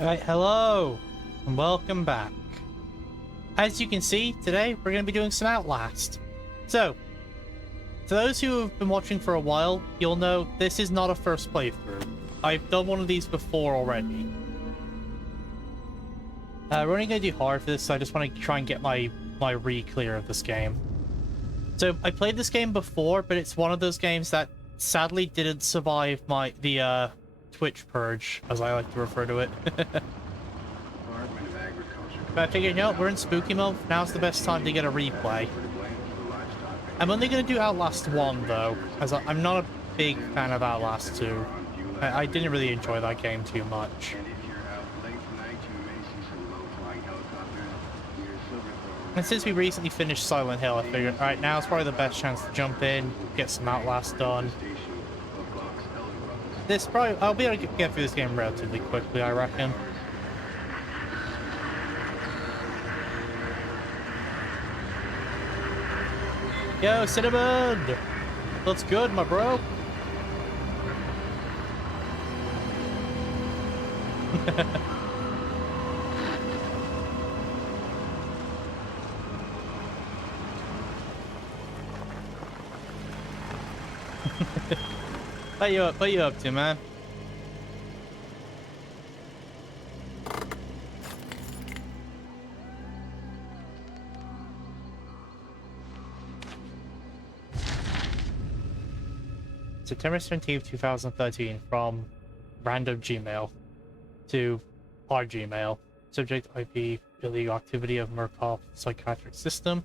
Alright, hello, and welcome back. As you can see, today we're going to be doing some Outlast. So, to those who have been watching for a while, you'll know this is not a first playthrough. I've done one of these before already. We're only going to do hard for this, so I just want to try and get my re-clear of this game. So, I played this game before, but it's one of those games that sadly didn't survive the Twitch purge, as I like to refer to it. But I figured, you know, we're in spooky mode. Now's the best time to get a replay. I'm only going to do Outlast 1, though, as I'm not a big fan of Outlast 2. I didn't really enjoy that game too much. And since we recently finished Silent Hill, I figured, alright, now's probably the best chance to jump in, get some Outlast done. I'll be able to get through this game relatively quickly, I reckon. Yo, Cinnamon! What's good, my bro? What you up to, man? September 17th, 2013, from random Gmail to our Gmail. Subject IP, illegal activity of Murkoff psychiatric system.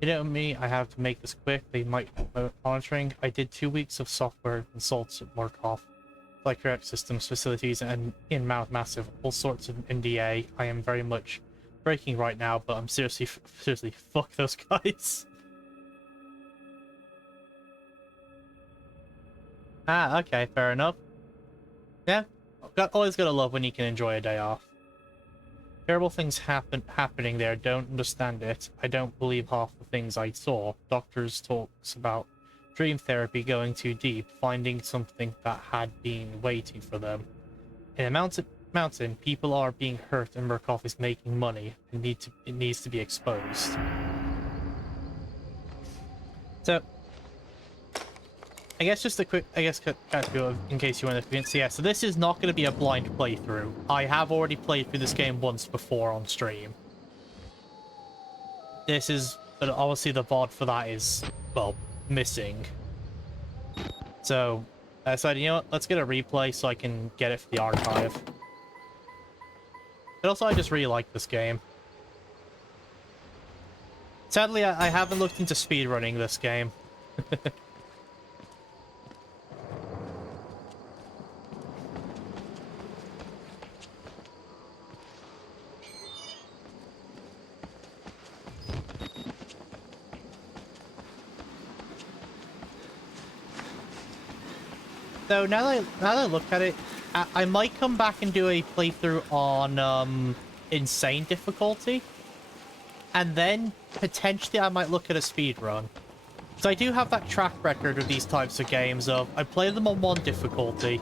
You know me, I have to make this quick. They might be monitoring. I did 2 weeks of software consults at Murkoff psychiatric systems facilities and in Mount Massive, all sorts of NDA. I am very much breaking right now, but I'm seriously fuck those guys. Ah, okay, fair enough. Yeah, always gotta love when you can enjoy a day off. Terrible things happening there, don't understand it. I don't believe half the things I saw. Doctors talks about dream therapy going too deep, finding something that had been waiting for them. In a mountain, people are being hurt and Murkoff is making money. It needs to be exposed. So, I guess just a quick, in case you want to see. Yeah, so this is not going to be a blind playthrough. I have already played through this game once before on stream. But obviously the VOD for that is, well, missing. So, I decided, you know what, let's get a replay so I can get it for the archive. But also, I just really like this game. Sadly, I haven't looked into speedrunning this game. So now that I look at it, I might come back and do a playthrough on insane difficulty, and then potentially I might look at a speedrun. So I do have that track record of these types of games of I play them on one difficulty,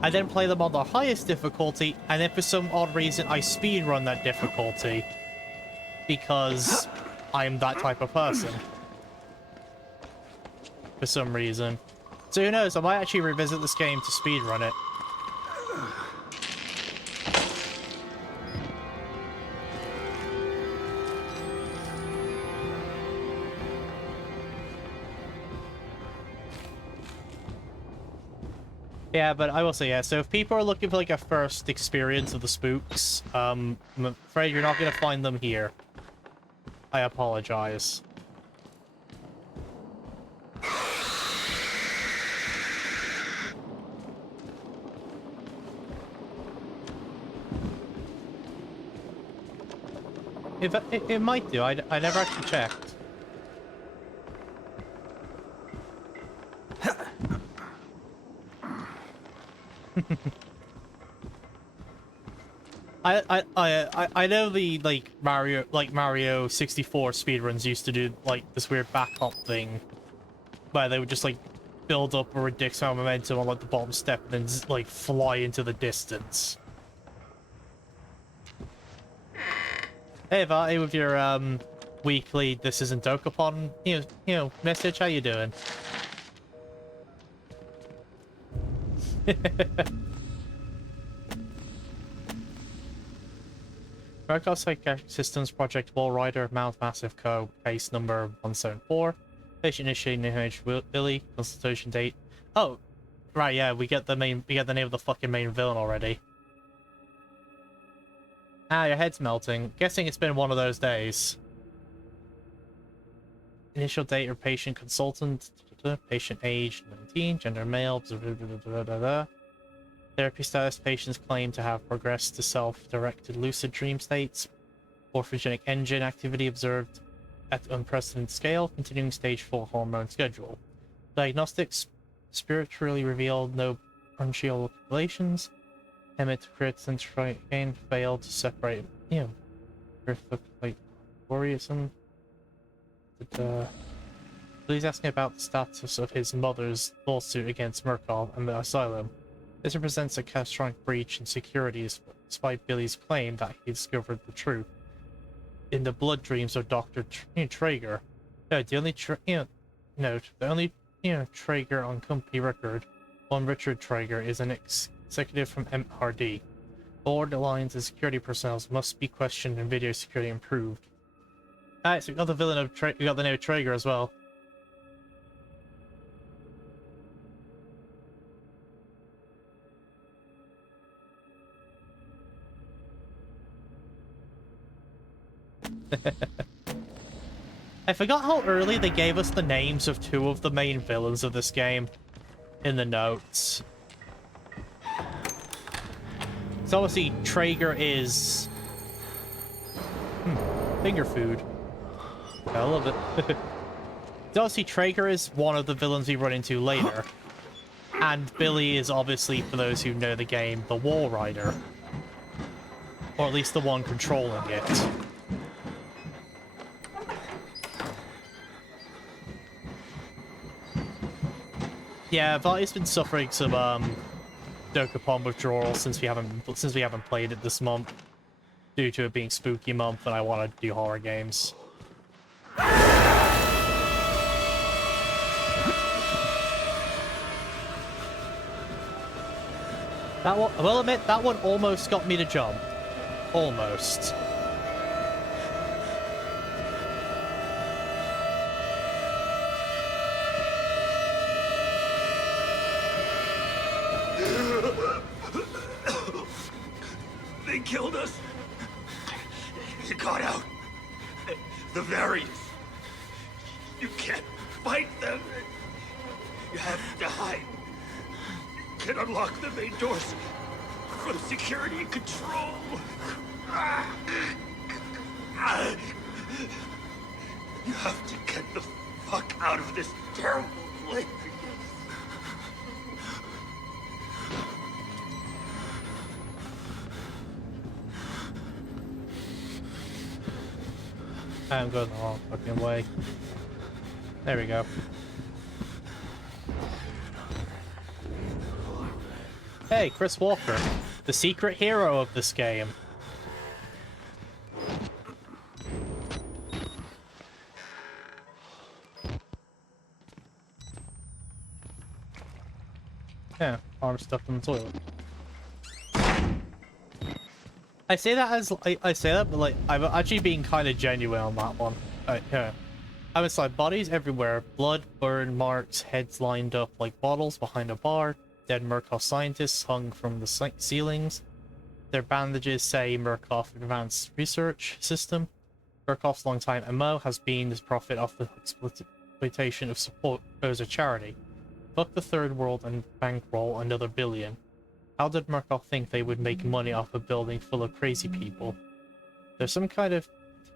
I then play them on the highest difficulty, and then for some odd reason I speedrun that difficulty because I'm that type of person. For some reason. So who knows, I might actually revisit this game to speedrun it. Yeah, but I will say, yeah, so if people are looking for like a first experience of the spooks, I'm afraid you're not going to find them here. I apologize. It might do. I never actually checked. I know the Mario 64 speedruns used to do like this weird back hop thing where they would just like build up a ridiculous amount of momentum on like the bottom step and then like fly into the distance. Hey, Varty, with your weekly "This isn't Dokapon" message. How you doing? Murkoff Psychiatric Systems Project Wall Rider Mount Massive Co. Case number 174. Patient initiating image Billy. Consultation date. Oh, right, yeah, we get the name of the fucking main villain already. Ah, your head's melting. Guessing it's been one of those days. Initial date or patient consultant. Patient age 19. Gender male. Therapy status. Patients claim to have progressed to self-directed lucid dream states. Orthogenic engine activity observed at unprecedented scale. Continuing stage 4 hormone schedule. Diagnostics. Spiritually revealed no bronchial populations. Emit crits and try again failed to separate, like worrisome. Please asking about the status of his mother's lawsuit against Murkoff and the asylum. This represents a catastrophic breach in securities, despite Billy's claim that he discovered the truth in the blood dreams of Dr. Traeger. No, the only Traeger on company record, one Richard Traeger, is an executive from MRD. Board lines and security personnel must be questioned and video security improved. Alright, so we got the villain of we got the name of Traeger as well. I forgot how early they gave us the names of two of the main villains of this game in the notes. So obviously Traeger is finger food. I love it. So obviously Traeger is one of the villains we run into later. And Billy is obviously, for those who know the game, the Wall Rider. Or at least the one controlling it. Yeah, Varty's been suffering some Dokapon withdrawal since we haven't played it this month, due to it being spooky month and I want to do horror games. That one, I will admit, that one almost got me to jump. Almost. They killed us. You got out. The variants. You can't fight them. You have to hide. You can unlock the main doors from security and control. You have to get the fuck out of this terrible place. I'm going the wrong fucking way. There we go. Hey, Chris Walker, the secret hero of this game. Yeah, arm stuck in the toilet. I say that as I say that, but like I'm actually being kind of genuine on that one. Yeah, I was like bodies everywhere, blood, burn marks, heads lined up like bottles behind a bar, dead Murkoff scientists hung from the ceilings. Their bandages say Murkoff Advanced Research System. Murkoff's longtime MO has been the profit of the exploitation of support as a charity. Fuck the third world and bankroll another billion. How did Murkoff think they would make money off a building full of crazy people? There's some kind of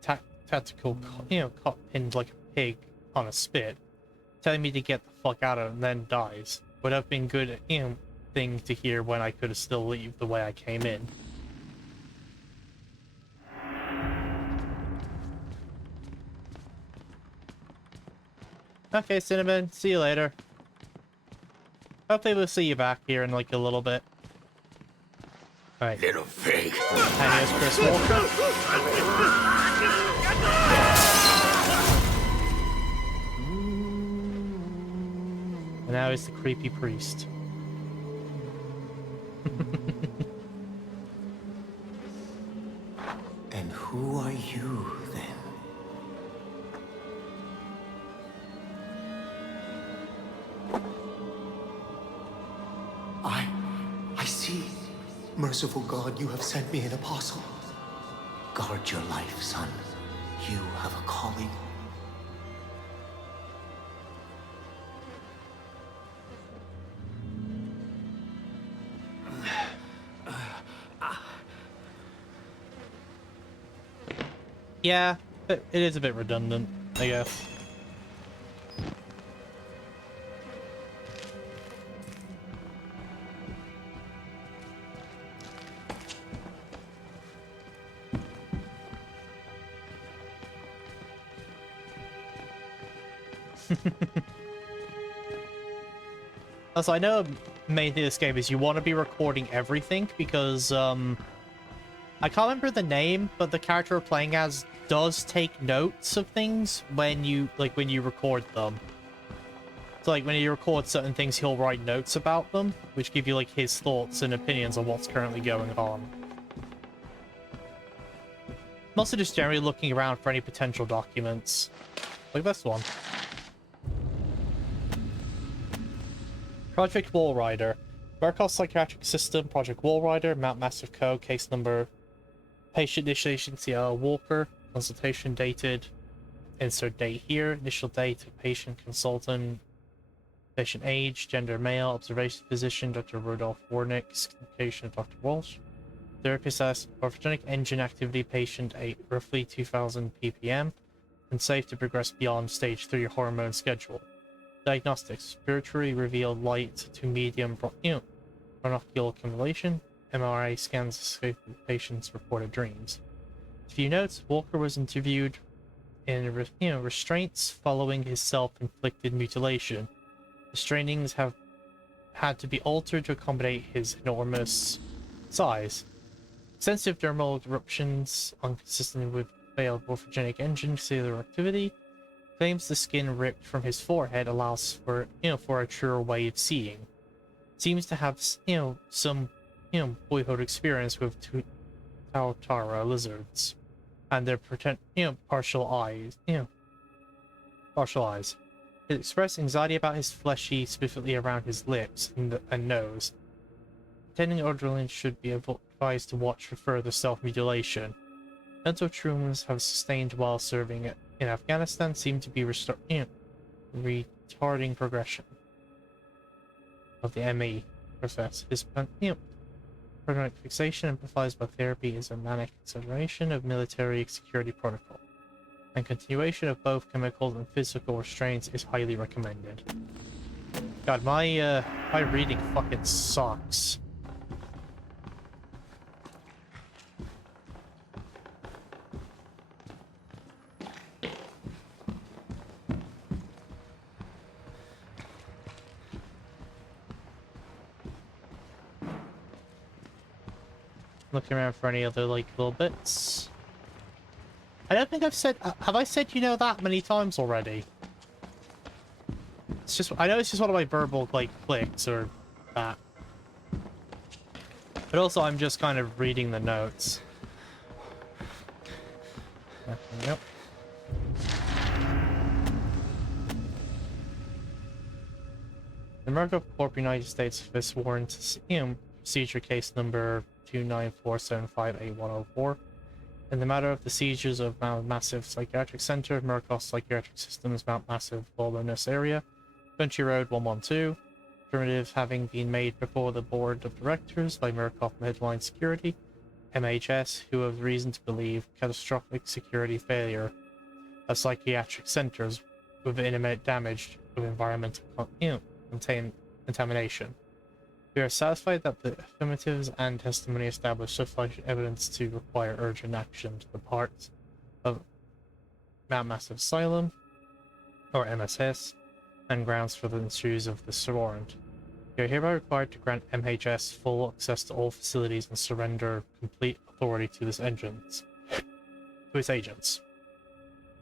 tactical, cop pinned like a pig on a spit, telling me to get the fuck out of it and then dies. Would have been good, thing to hear when I could have still leave the way I came in. Okay, Cinnamon, see you later. Hopefully we'll see you back here in like a little bit. Alright. Little pig. And here's Chris Walker. And now it's the creepy priest. And who are you, then? I see. Merciful God, you have sent me an apostle. Guard your life, son. You have a calling. Yeah, it is a bit redundant, I guess. Also, I know the main thing of this game is you want to be recording everything because, I can't remember the name, but the character we're playing as does take notes of things when you record them. So, like, when you record certain things, he'll write notes about them, which give you, like, his thoughts and opinions on what's currently going on. I'm also just generally looking around for any potential documents. Like this one. Project Wallrider. Murkoff Psychiatric System, Project Wallrider, Mount Massive Co., case number, patient initiation CL Walker, consultation dated, insert date here, initial date, patient consultant, patient age, gender male, observation physician, Dr. Rudolph Warnick, communication Dr. Walsh, therapist as orthogenic engine activity patient at roughly 2000 ppm, and safe to progress beyond stage 3 hormone schedule. Diagnostics, spiritually revealed light to medium bronchial accumulation, MRI scans escape the patient's reported dreams. A few notes, Walker was interviewed in restraints following his self-inflicted mutilation. The strainings have had to be altered to accommodate his enormous size. Extensive dermal eruptions, inconsistent with failed morphogenic engine cellular activity, claims the skin ripped from his forehead allows for a truer way of seeing. Seems to have some boyhood experience with Tautara lizards and their partial eyes. It expressed anxiety about his fleshy, specifically around his lips and nose. Attending orderlies should be advised to watch for further self-mutilation. Mental traumas have sustained while serving in Afghanistan seem to be retarding progression of the ME process. His paranoid fixation amplified by therapy is a manic acceleration of military security protocol, and continuation of both chemical and physical restraints is highly recommended. God, my reading fucking sucks. Looking around for any other, like, little bits. I don't think I've said... have I said that many times already? It's just... I know it's just one of my verbal, like, clicks or that. But also, I'm just kind of reading the notes. Yep. The Murkoff Corp United States office warrant procedure case number 294758104. In the matter of the seizures of Mount Massive Psychiatric Center, Murkoff Psychiatric Systems, Mount Massive Wilderness Area, Country Road 112. Affirmative having been made before the board of directors by Murkoff Midline Security, MHS, who have reason to believe catastrophic security failure of psychiatric centers with imminent damage of environmental contamination. We are satisfied that the affirmatives and testimony establish sufficient evidence to require urgent action to the part of Mount Massive Asylum, or MSS, and grounds for the issues of this warrant. We are hereby required to grant MHS full access to all facilities and surrender complete authority to this entrance. to its agents.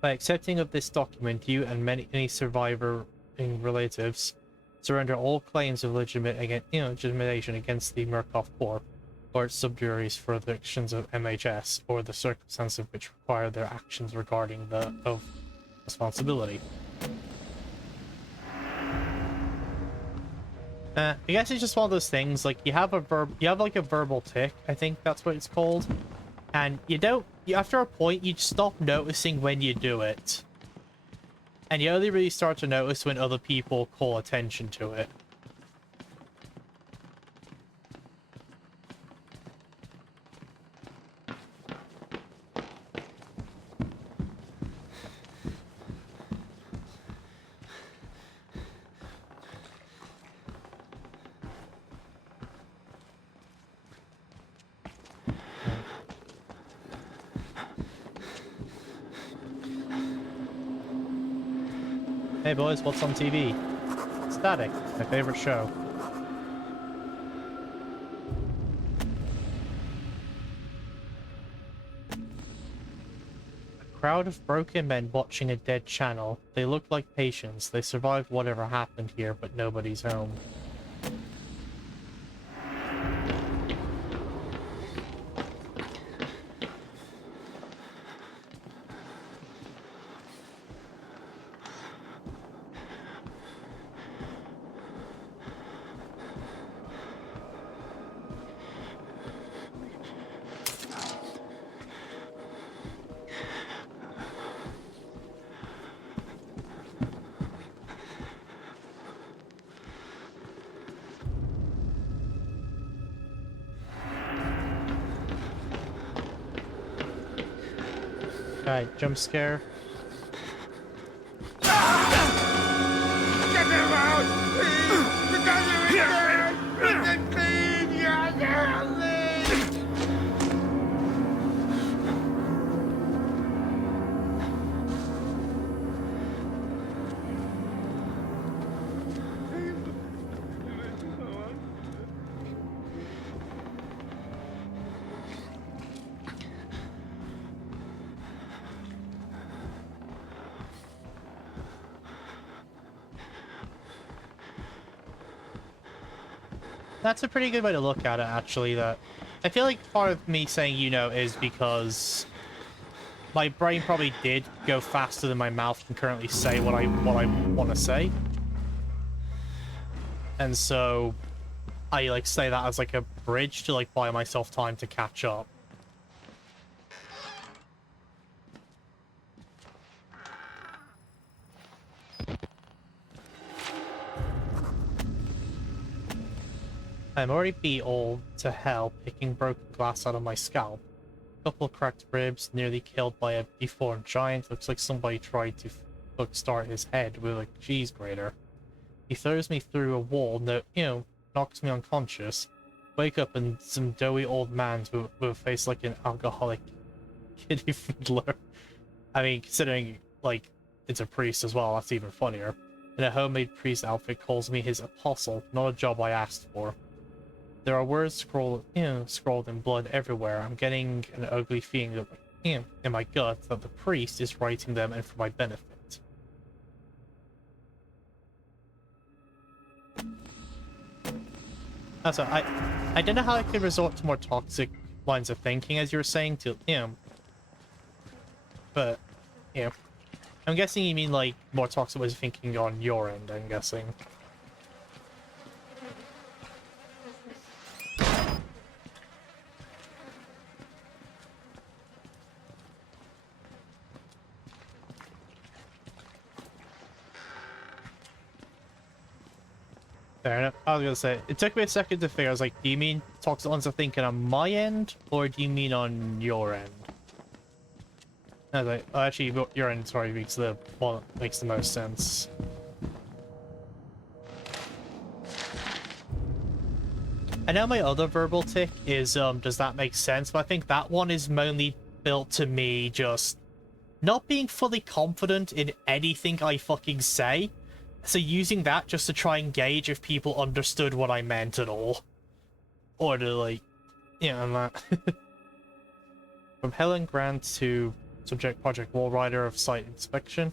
By accepting of this document, you and many surviving relatives surrender all claims of legitimation against the Murkoff Corp or its subsidiaries for the actions of MHS or the circumstances which require their actions regarding of responsibility. I guess it's just one of those things, like, you have like a verbal tick, I think that's what it's called, and after a point, you stop noticing when you do it, and you only really start to notice when other people call attention to it. Hey boys, what's on TV? Static, my favorite show. A crowd of broken men watching a dead channel. They look like patients. They survived whatever happened here, but nobody's home. Alright, jump scare. Get him out! Please! The guys are in there! Clean your That's a pretty good way to look at it, actually. That I feel like part of me saying is because my brain probably did go faster than my mouth can currently say what I want to say, and so I like say that as like a bridge to like buy myself time to catch up. I'm already beat all to hell picking broken glass out of my scalp. Couple cracked ribs, nearly killed by a deformed giant. Looks like somebody tried to start his head with a cheese grater. He throws me through a wall, knocks me unconscious. Wake up and some doughy old man with a face like an alcoholic kiddie fiddler. I mean, considering, like, it's a priest as well, that's even funnier. In a homemade priest outfit calls me his apostle, not a job I asked for. There are words scrawled in blood everywhere. I'm getting an ugly feeling in my gut that the priest is writing them and for my benefit. Also, I don't know how I could resort to more toxic lines of thinking, as you were saying, but, I'm guessing you mean, like, more toxic ways of thinking on your end, I'm guessing. Fair enough. I was gonna say, it took me a second to figure. I was like, do you mean toxic lines of thinking on my end, or do you mean on your end? I was like, oh, actually, your end, sorry, makes the most sense. I know my other verbal tick is, does that make sense? But I think that one is mainly built to me just not being fully confident in anything I fucking say. So using that just to try and gauge if people understood what I meant at all. Or to, like, and that. From Helen Grant to Subject Project Wallrider of Site Inspection.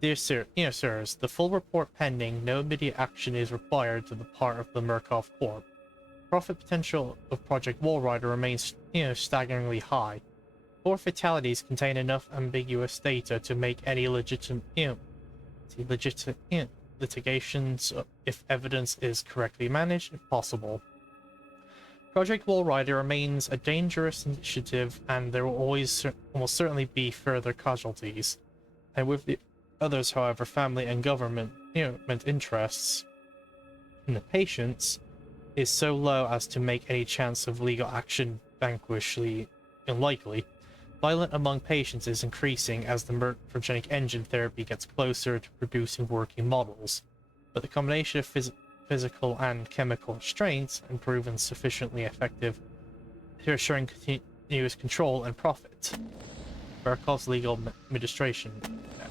Dear sirs, the full report pending. No immediate action is required to the part of the Murkoff Corp. Profit potential of Project Wallrider remains, staggeringly high. 4 fatalities contain enough ambiguous data to make any legitimate litigations, if evidence is correctly managed, possible. Project Wallrider remains a dangerous initiative, and there will almost certainly be further casualties. And with the others, however, family and government interests in the patients is so low as to make any chance of legal action vanquishingly unlikely. Violence among patients is increasing as the progenic engine therapy gets closer to producing working models, but the combination of physical and chemical restraints and proven sufficiently effective to assuring continuous control and profit. Murkoff's Legal Administration Act.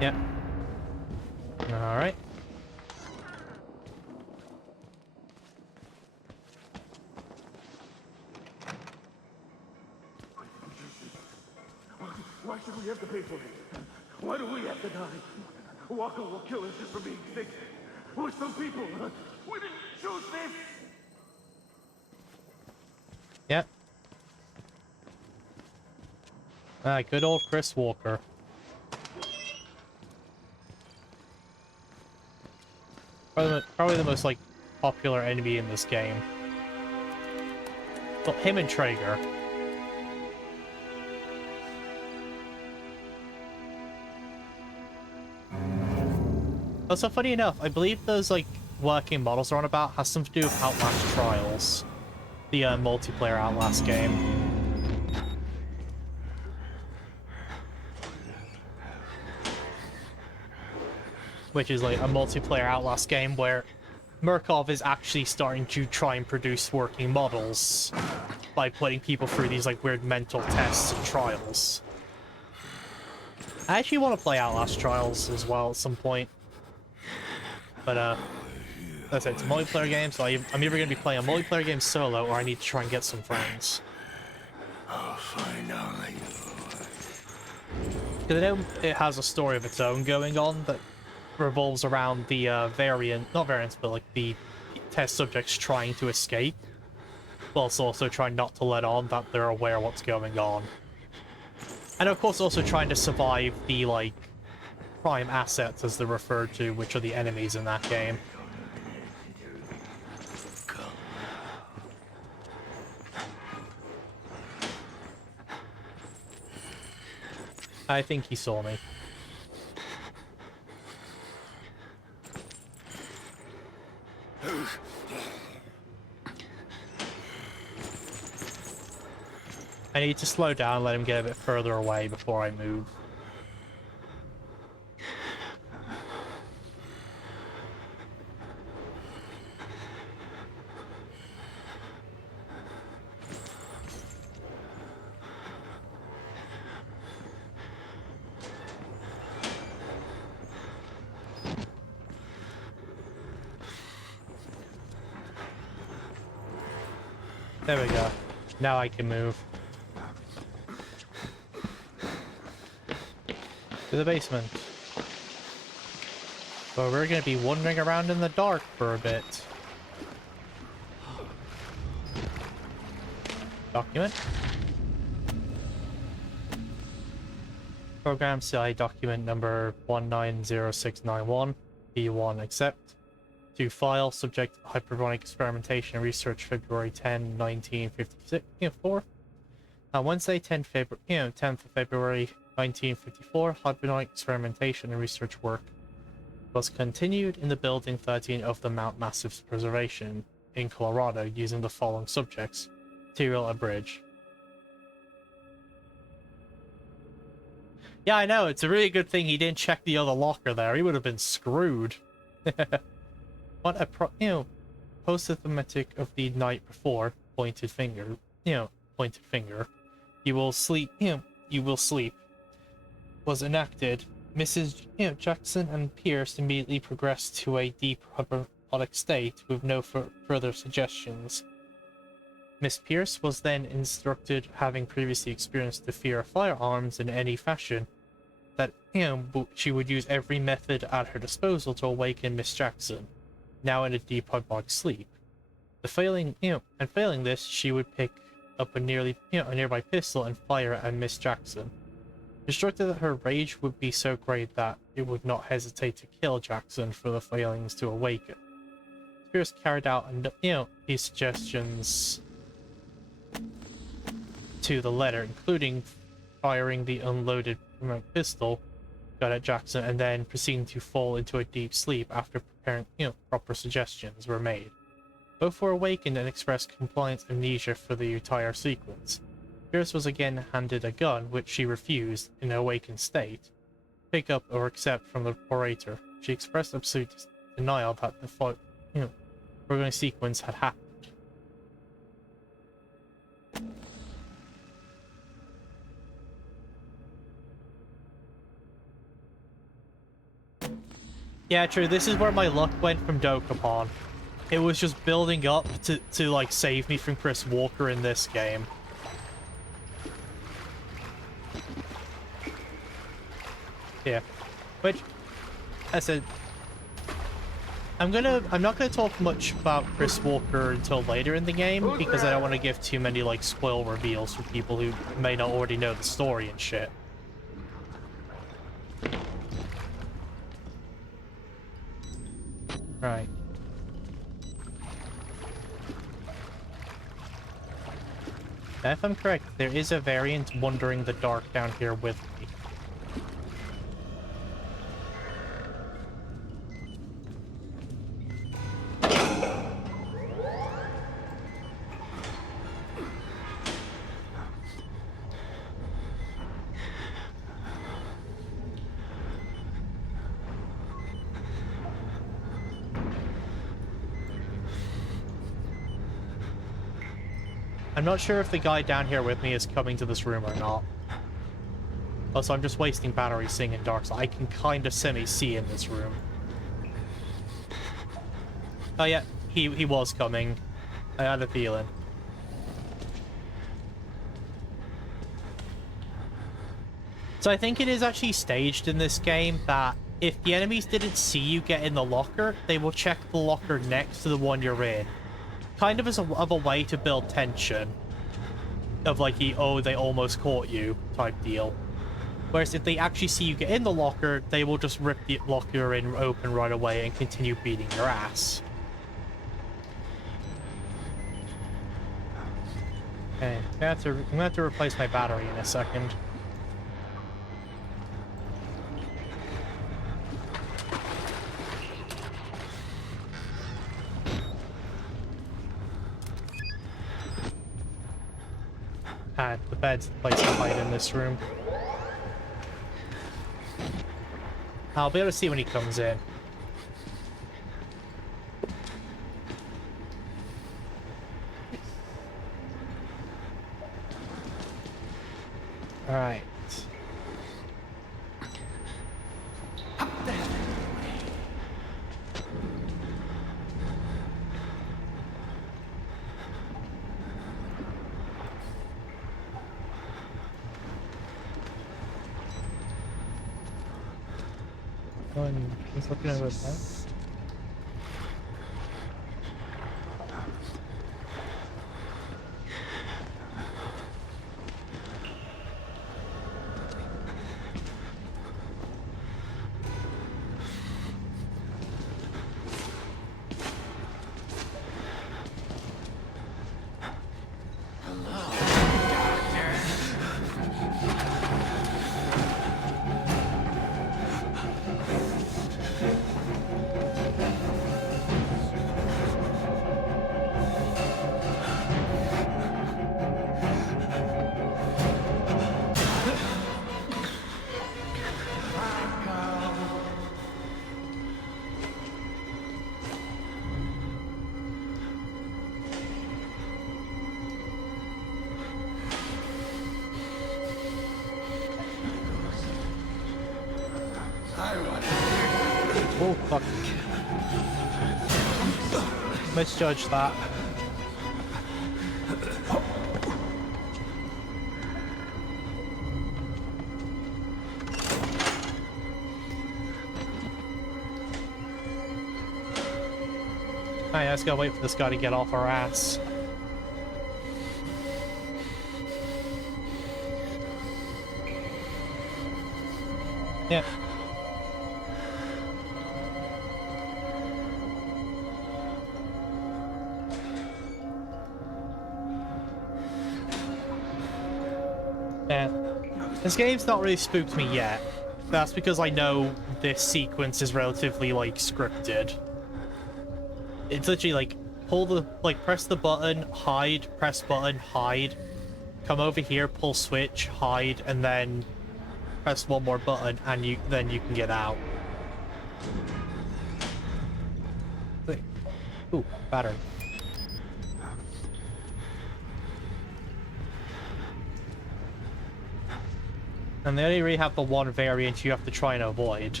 Yep. Alright. Why should we have to pay for it? Why do we have to die? Walker will kill us just for being sick. We're some people. We didn't choose this. Yep. Good old Chris Walker. Probably the most, like, popular enemy in this game. Well, him and Traeger. Also, funny enough, I believe those, like, working models are on about has something to do with Outlast Trials. The, multiplayer Outlast game. Which is, like, a multiplayer Outlast game where Murkoff is actually starting to try and produce working models by putting people through these, like, weird mental tests and trials. I actually want to play Outlast Trials as well at some point. But, that's it, it's a multiplayer game, so I'm either going to be playing a multiplayer game solo, or I need to try and get some friends. I'll find out later. Because I know it has a story of its own going on that revolves around the, not variants, but, like, the test subjects trying to escape, whilst also trying not to let on that they're aware of what's going on. And, of course, also trying to survive the, like, prime assets, as they're referred to, which are the enemies in that game. I think he saw me. I need to slow down and let him get a bit further away before I move. There we go. Now I can move. To the basement. But we're gonna be wandering around in the dark for a bit. Document. Program CI document number 190691. B1 accept. To file, subject hyperbolic experimentation and research February 10, 1954. On Wednesday, 10th of February 1954, hyperbolic experimentation and research work was continued in the building 13 of the Mount Massive Preservation in Colorado using the following subjects. Material abridged. Yeah, I know, it's a really good thing he didn't check the other locker there. He would have been screwed. What a post-thematic of the night before, pointed finger. You will sleep, you will sleep, was enacted. Mrs. Jackson and Pierce immediately progressed to a deep hypnotic state with no further suggestions. Miss Pierce was then instructed, having previously experienced the fear of firearms in any fashion, that she would use every method at her disposal to awaken Miss Jackson, now in a deep hypnotic sleep. Failing this, she would pick up a nearby pistol and fire at Miss Jackson. Instructed that her rage would be so great that it would not hesitate to kill Jackson for the failings to awaken. Pierce carried out, his suggestions to the letter, including firing the unloaded pistol gun at Jackson and then proceeding to fall into a deep sleep after preparing, proper suggestions were made. Both were awakened and expressed compliant amnesia for the entire sequence. Pierce was again handed a gun, which she refused, in an awakened state, pick up or accept from the orator. She expressed absolute denial that the foregoing sequence had happened. Yeah, true. This is where my luck went from Dokapon. It was just building up to like save me from Chris Walker in this game. Yeah, which I said I'm not gonna talk much about Chris Walker until later in the game because I don't want to give too many like spoil reveals for people who may not already know the story and shit. Right. Now, if I'm correct, there is a variant Wandering the Dark down here with me. I'm not sure if the guy down here with me is coming to this room or not. Also, I'm just wasting batteries seeing in dark, so I can kind of semi-see in this room. Oh yeah, he was coming. I had a feeling. So I think it is actually staged in this game that if the enemies didn't see you get in the locker, they will check the locker next to the one you're in. Kind of as a way to build tension. Of like oh, they almost caught you type deal. Whereas if they actually see you get in the locker, they will just rip the locker open right away and continue beating your ass. Okay, I'm gonna have to replace my battery in a second. The bed's the place to hide in this room. I'll be able to see when he comes in. Alright. He's looking over his head. Oh, fuck. Misjudged that. Alright, let's go wait for this guy to get off our ass. Yeah. Yeah. This game's not really spooked me yet. That's because I know this sequence is relatively, like, scripted. It's literally like, press the button, hide, press button, hide. Come over here, pull switch, hide, and then press one more button, and then you can get out. Ooh, battery. And they only really have the one variant you have to try and avoid,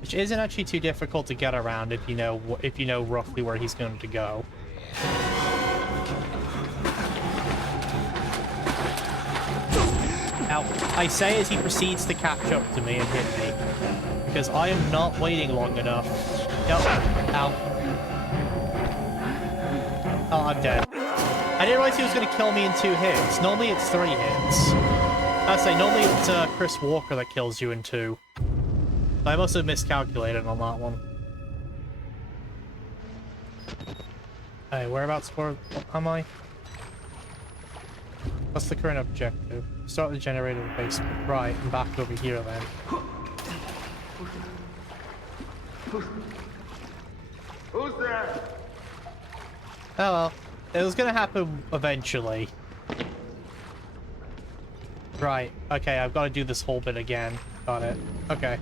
which isn't actually too difficult to get around if you know roughly where he's going to go. Now, I say as he proceeds to catch up to me and hit me, because I am not waiting long enough. Yep. Ow. Oh, I'm dead. I didn't realize he was going to kill me in 2 hits. Normally it's 3 hits. I'd say normally it's Chris Walker that kills you in 2. I must have miscalculated on that one. Hey, whereabouts am I? What's the current objective? Start the generator in the basement. Right, I'm back over here then. Who's there? Oh well. It was gonna happen eventually. Right, okay, I've got to do this whole bit again. Got it. Okay.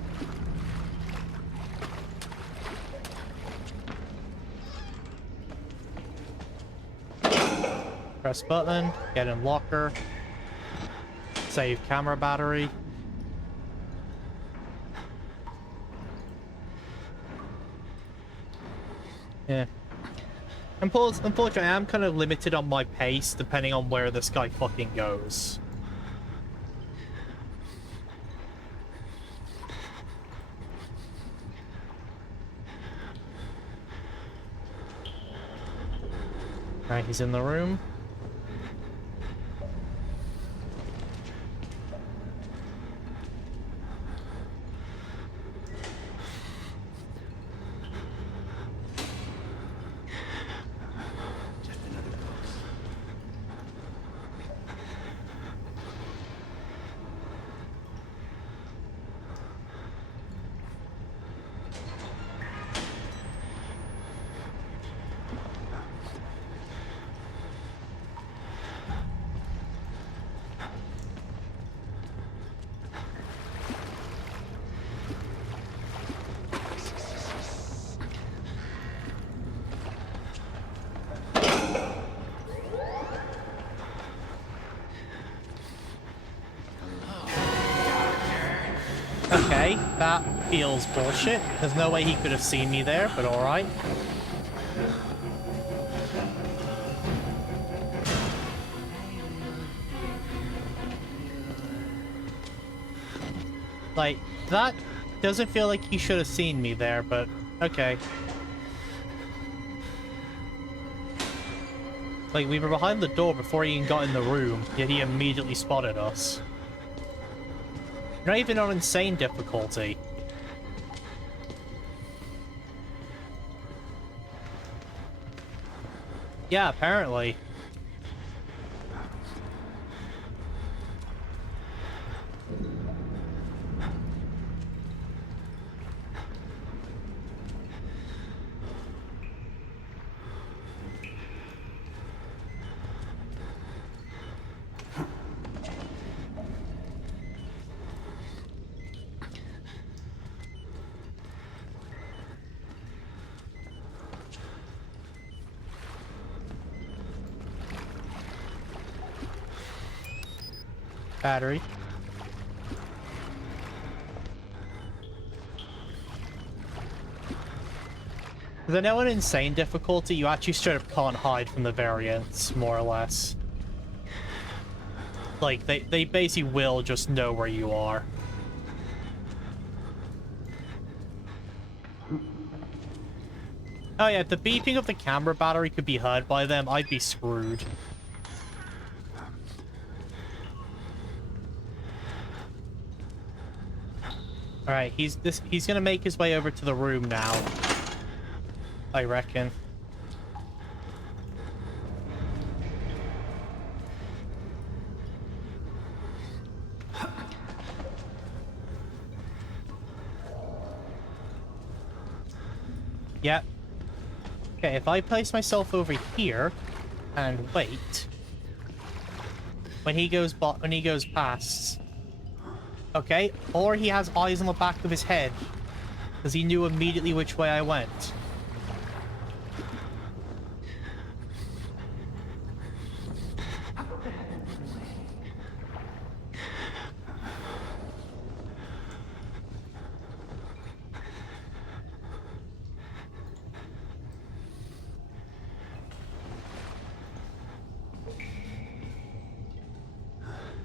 Press button, get in locker, save camera battery. Yeah. Unfortunately, I am kind of limited on my pace depending on where this guy fucking goes. Alright, he's in the room. Okay, that feels bullshit. There's no way he could have seen me there, but alright. Like, that doesn't feel like he should have seen me there, but okay. Like, we were behind the door before he even got in the room, yet he immediately spotted us. Not even on insane difficulty. Yeah, apparently. Battery. Because I know in insane difficulty, you actually straight up can't hide from the variants, more or less. Like, they basically will just know where you are. Oh yeah, if the beeping of the camera battery could be heard by them, I'd be screwed. Alright, he's gonna make his way over to the room now. I reckon. Yep. Okay, if I place myself over here and wait when he goes past. Okay, or he has eyes on the back of his head because he knew immediately which way I went.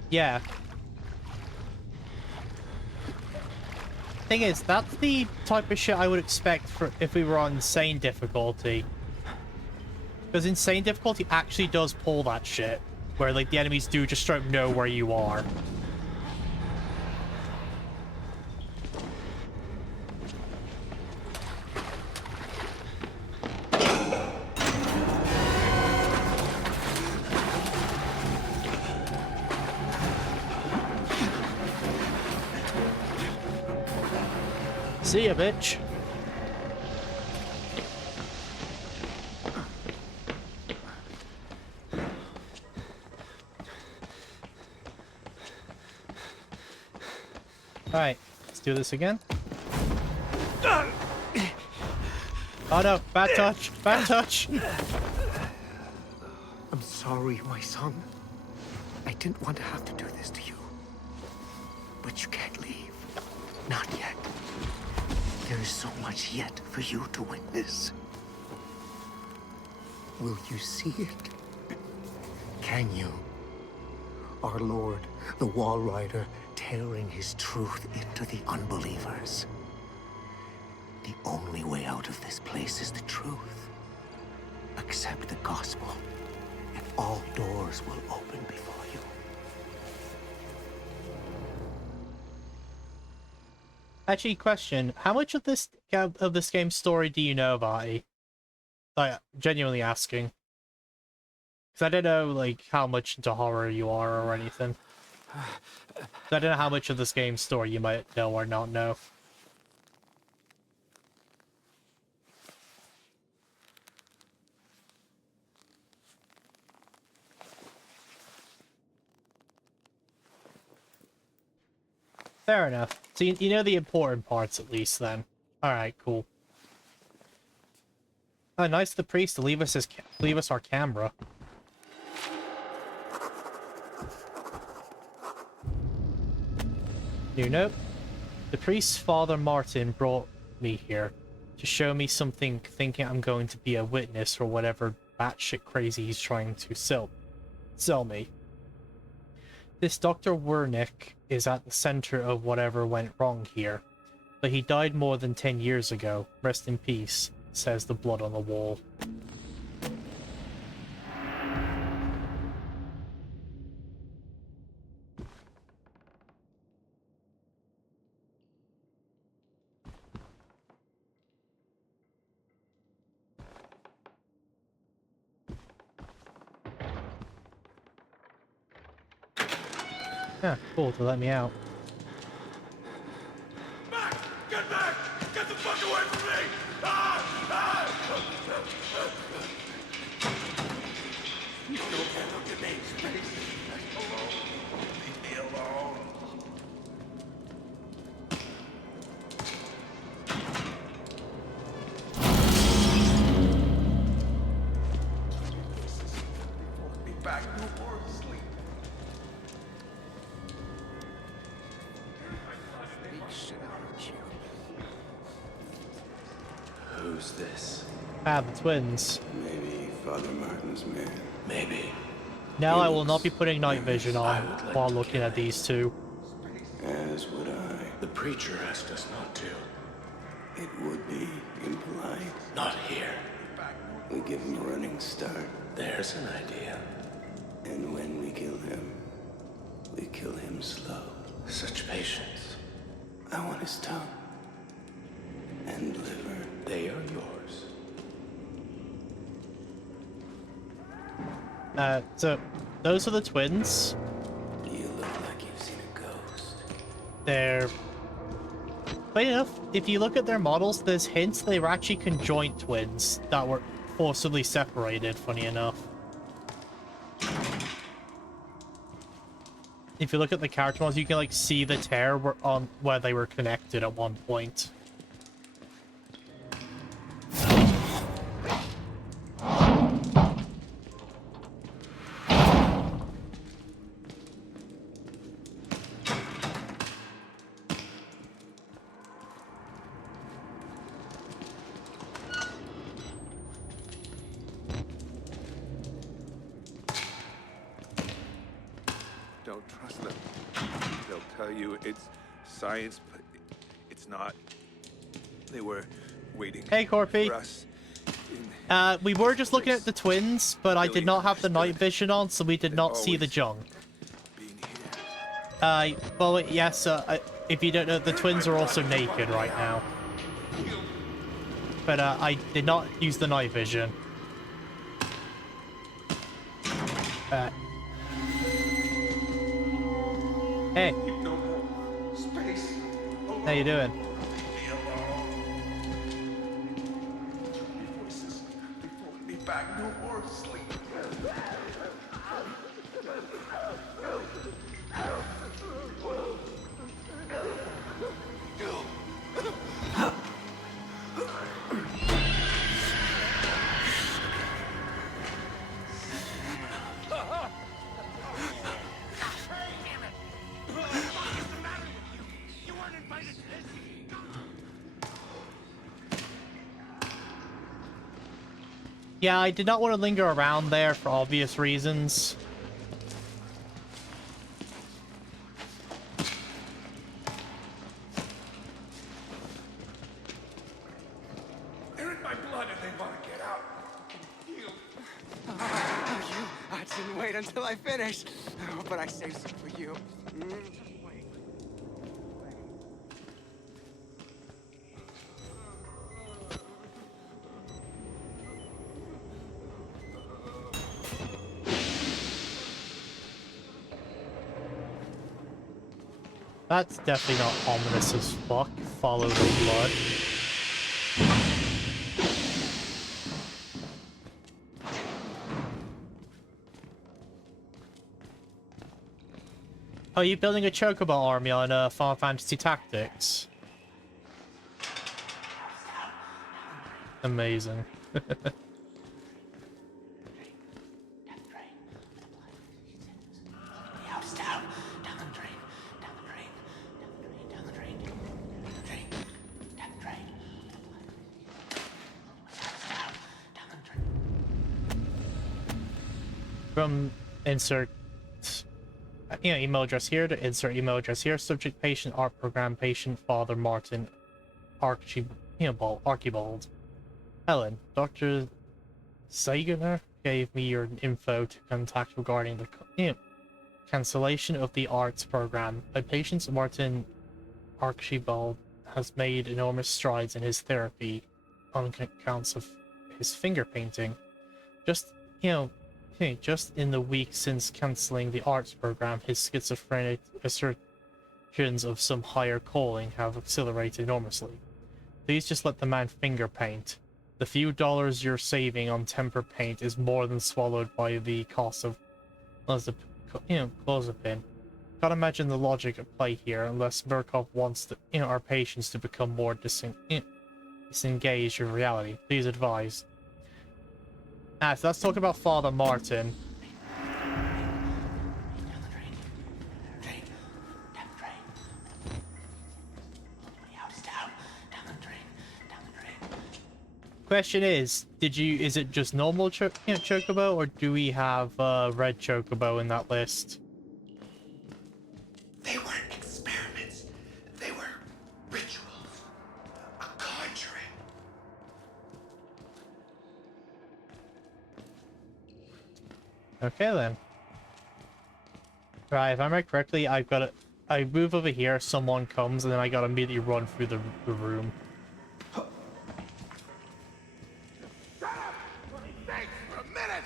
Yeah. Thing is, that's the type of shit I would expect for if we were on insane difficulty. Because insane difficulty actually does pull that shit. Where, like, the enemies do just straight up know where you are. See ya, bitch. Alright, let's do this again. Oh no, bad touch, bad touch. I'm sorry, my son. I didn't want to have to do this to you. But you can't leave. Not yet. There is so much yet for you to witness. Will you see it? Can you? Our Lord, the Wall Rider, tearing his truth into the unbelievers. The only way out of this place is the truth. Accept the gospel, and all doors will open before you. Actually, question: how much of this game's story do you know, Vati? Like, genuinely asking, because I don't know like how much into horror you are or anything. So I don't know how much of this game's story you might know or not know. Fair enough. So you know the important parts at least then. Alright, cool. Oh, nice of the priest to leave us our camera. New note. The priest, Father Martin, brought me here to show me something, thinking I'm going to be a witness for whatever batshit crazy he's trying to sell me. This Dr. Wernick is at the center of whatever went wrong here, but he died more than 10 years ago. Rest in peace, says the blood on the wall. Yeah, cool to let me out. Back! Get back! Get the fuck away from me! You still can't look at me. Leave me alone. Leave me alone. Be back, no more sleep. Who's this? Ah, the twins. Maybe Father Martin's man. Maybe. Now He I will not be looks putting night vision as I on would like while to looking at carry. these two. As would I. The preacher asked us not to. It would be impolite. Not here. We give him a running start. There's an idea. And when we kill him slow. Such patience. I want his tongue. And liver. They are yours. So those are the twins. You look like you've seen a ghost. They're... Funny enough, if you look at their models, there's hints they were actually conjoined twins that were forcibly separated, funny enough. If you look at the character models, you can like see the tear on where they were connected at one point. Don't trust them. They'll tell you it's science, but it's not. They were waiting Hey, Corpy. for us. in- We were just looking at the twins, but I did not have the night vision on, so we did not see the junk. being here. Well, yes, if you don't know, the twins are also naked right now. But, I did not use the night vision. Hey, No more space. how you doing? Voices. They pulled me back. No more sleep. Yeah, I did not want to linger around there for obvious reasons. They're in my blood and they want to get out. I didn't wait until I finished, but I saved some for you. That's definitely not ominous as fuck. Follow the blood. Oh, you building a chocobo army on Final Fantasy Tactics? Amazing. From insert email address here to insert email address here. Subject patient art program patient Father Martin Archibald. Helen, Dr. Zagener gave me your info to contact regarding the cancellation of the arts program. My patient Martin Archibald has made enormous strides in his therapy on accounts of his finger painting. Just in the week since cancelling the arts program, his schizophrenic assertions of some higher calling have accelerated enormously. Please just let the man finger paint. The few dollars you're saving on temper paint is more than swallowed by the cost of clozapine. Can't imagine the logic at play here unless Murkoff wants our patients to become more disengaged with reality. Please advise. So let's talk about Father Martin. Question is it just normal chocobo, or do we have red chocobo in that list? They weren't experiments. They were rituals. A god Okay then. Right, if I remember correctly, I've got to... I move over here, someone comes, and then I gotta immediately run through the room. For a minute!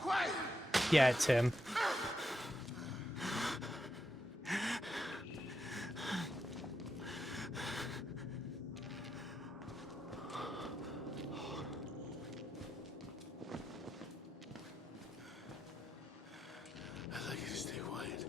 Quiet! Yeah, it's him. I'd like you to stay quiet.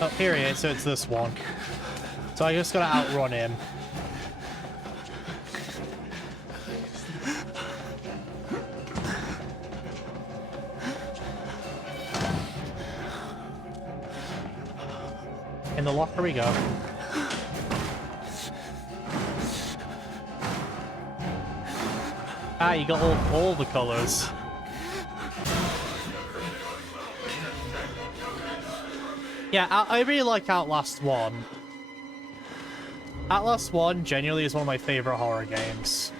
Oh, here he is, so it's this one. So I just gotta outrun him. In the locker we go. Ah, you got all the colors. Yeah, I really like Outlast 1. Outlast 1 genuinely is one of my favorite horror games.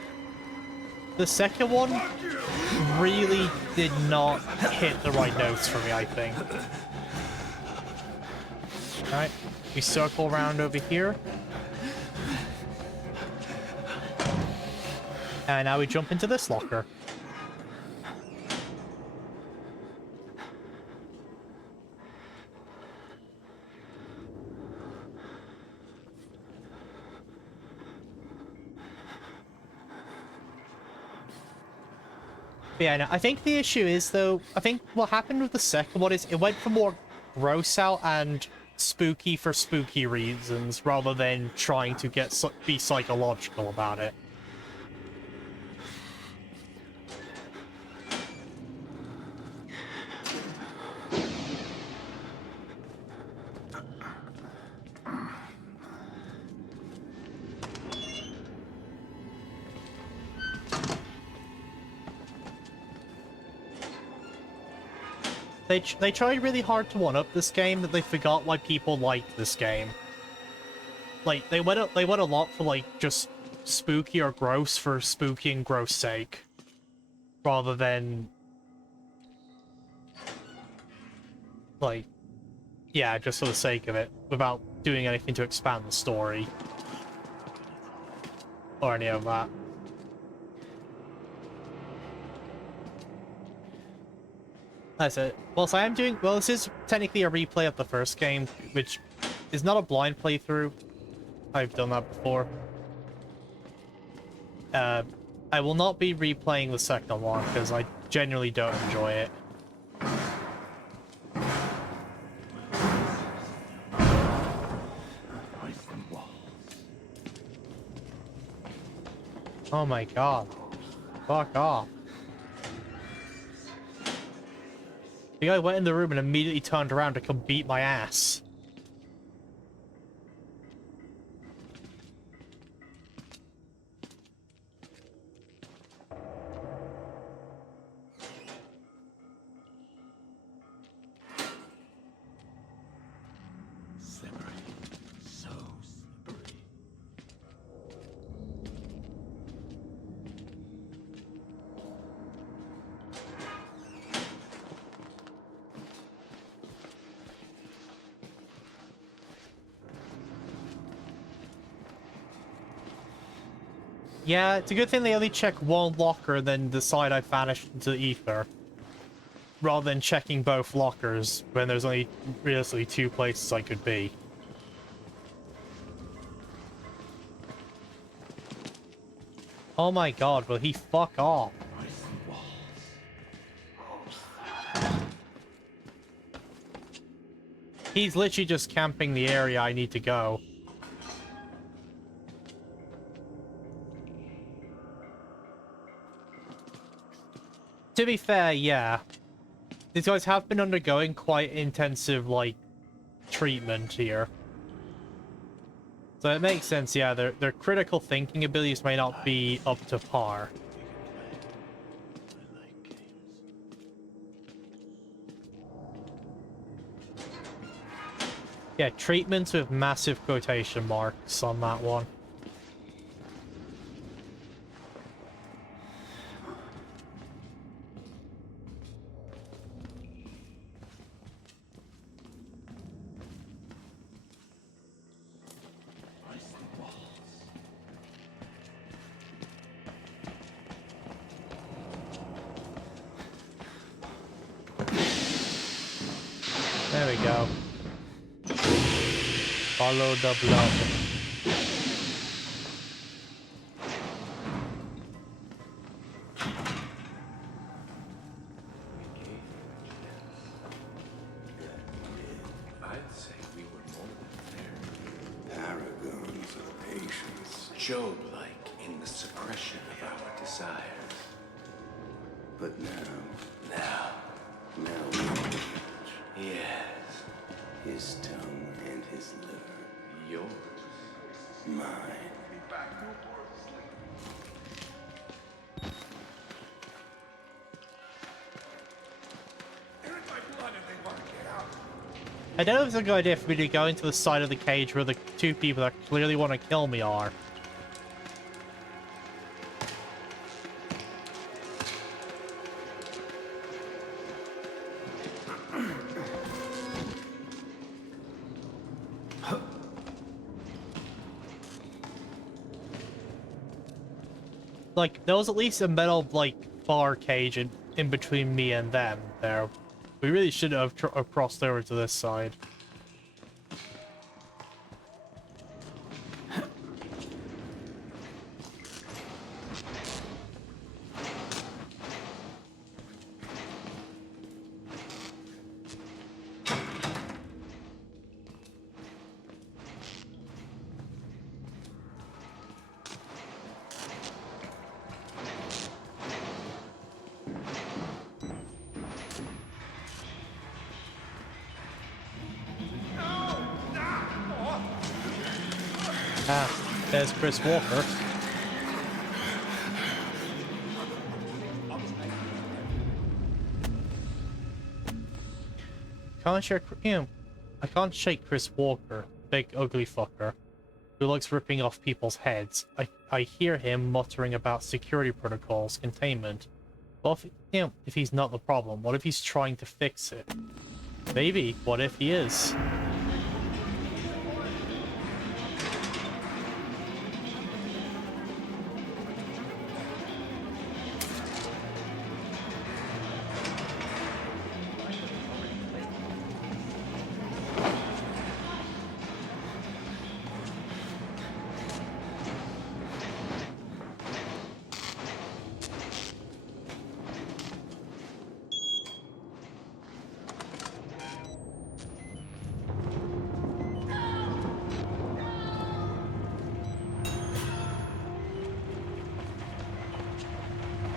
The second one really did not hit the right notes for me, I think. Alright, we circle around over here. And now we jump into this locker. But yeah, no, I think the issue is, though, I think what happened with the second one is it went for more gross out and spooky for spooky reasons, rather than trying to be psychological about it. They tried really hard to one-up this game, that they forgot why people liked this game. Like, they went a lot for, like, just spooky or gross for spooky and gross sake. Rather than... like... yeah, just for the sake of it, without doing anything to expand the story. Or any of that. That's it. Well, so I am doing... well, this is technically a replay of the first game, which is not a blind playthrough. I've done that before. I will not be replaying the second one, because I genuinely don't enjoy it. Oh my god. Fuck off. The guy went in the room and immediately turned around to come beat my ass. Slippery. So slippery. Yeah, it's a good thing they only check one locker and then decide I vanished into the ether. Rather than checking both lockers when there's only realistically 2 places I could be. Oh my god, will he fuck off? He's literally just camping the area I need to go. To be fair, yeah. These guys have been undergoing quite intensive, like, treatment here. So it makes sense, yeah, their critical thinking abilities may not be up to par. I like games. Yeah, treatments with massive quotation marks on that one. There we go. Follow the blood. I'd say we were more than fair. Paragons of patience. Job-like in the suppression of our desires. But now, Now, we judge yes, his tongue and his liver. yours. Mine. I don't know if it's a good idea for me to go into the side of the cage where the two people that clearly want to kill me are. Like, there was at least a metal, like, bar cage in between me and them there. We really should have crossed over to this side. Ah, there's Chris Walker. I can't shake Chris Walker, big ugly fucker, who likes ripping off people's heads. I hear him muttering about security protocols, containment. Well, if he's not the problem, what if he's trying to fix it? Maybe. What if he is?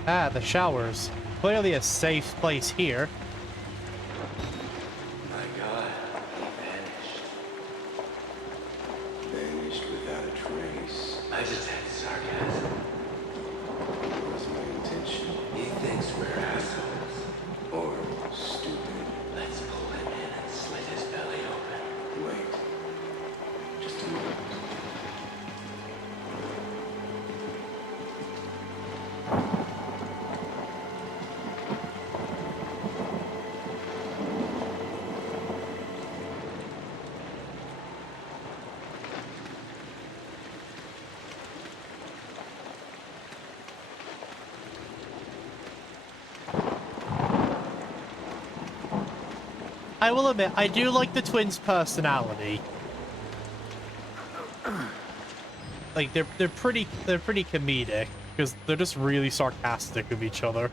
Ah, the showers. Clearly a safe place here. My God, he vanished. Vanished without a trace. I detect sarcasm. What was my intention? He thinks we're assholes. Or stupid? Let's pull him in and slit his belly open. Wait. Just a moment. I will admit, I do like the twins' personality. Like they're pretty comedic because they're just really sarcastic with each other.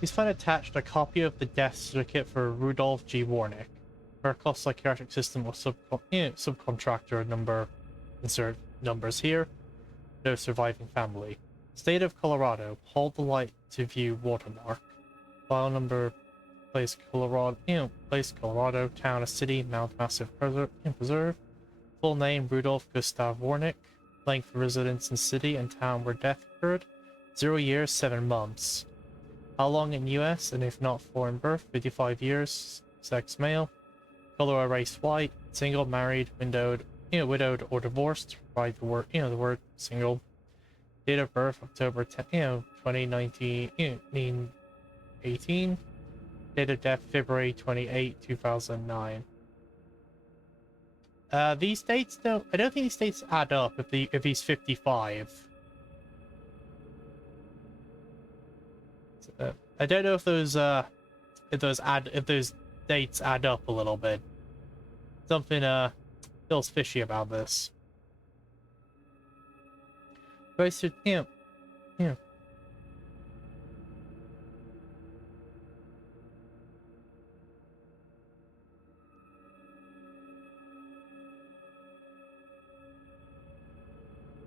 He's found attached a copy of the death certificate for Rudolph G. Warnick. Murkoff's psychiatric system was subcontractor number, insert numbers here, no surviving family. State of Colorado, hold the light to view watermark. File number, place Colorado, town, a city, Mount Massive Preserve. Full name, Rudolph Gustav Warnick. Length of residence in city and town where death occurred, 0 years, 7 months. How long in US, and if not foreign birth, 55 years, sex male. Color or race white, single, married, widowed or divorced. Write the word, the word single. Date of birth, October 10, 2019, 18. Date of death, February 28, 2009. These dates don't. I don't think these dates add up if he's 55. I don't know if those dates add up a little bit. Something feels fishy about this. Posted, yeah.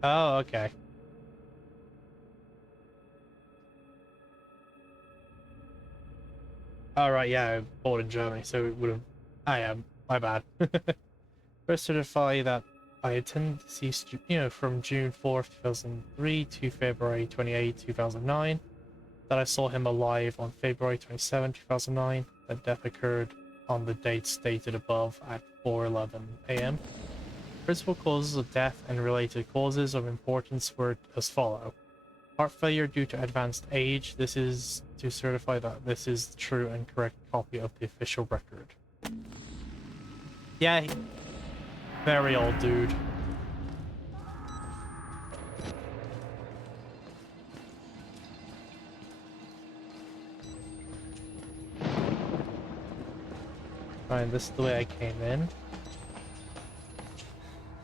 Oh, okay. Alright, yeah, I born in Germany, so it would have... I am. My bad. First certify that I attended deceased, from June 4th, 2003 to February 28, 2009. That I saw him alive on February 27, 2009. That death occurred on the date stated above at 4:11 a.m. Principal causes of death and related causes of importance were as follow. Heart failure due to advanced age. This is to certify that this is the true and correct copy of the official record. Yeah, very old dude. Fine, this is the way I came in.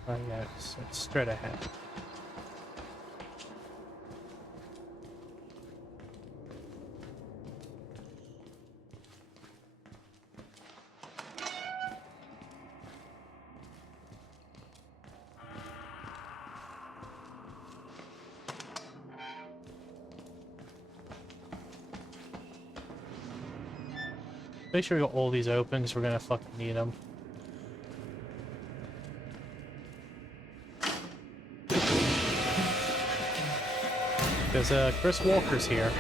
Oh yeah, it's straight ahead. Make sure we got all these open because we're gonna fucking need them. Because Chris Walker's here.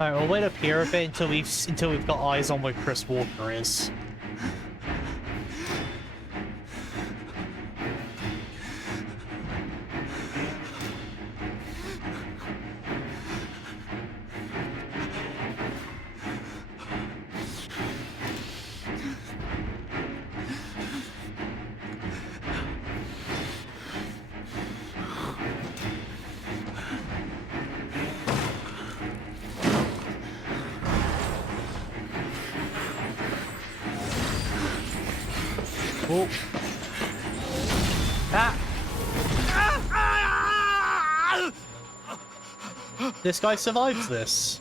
Alright, we'll wait up here a bit until we've got eyes on where Chris Walker is. Oh. Ah! This guy survives this.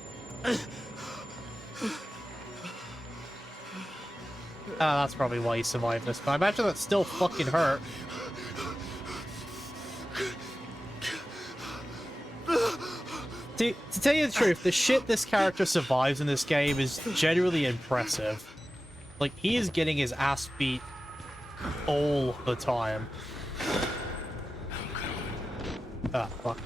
That's probably why he survived this, but I imagine that still fucking hurt. To tell you the truth, the shit this character survives in this game is genuinely impressive. Like, he is getting his ass beat all the time. Ah, fuck.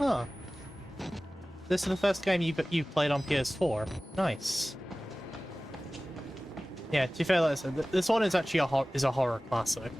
Huh. This is the first game you've played on PS4. Nice. Yeah, to be fair, like I said, this one is actually a horror classic.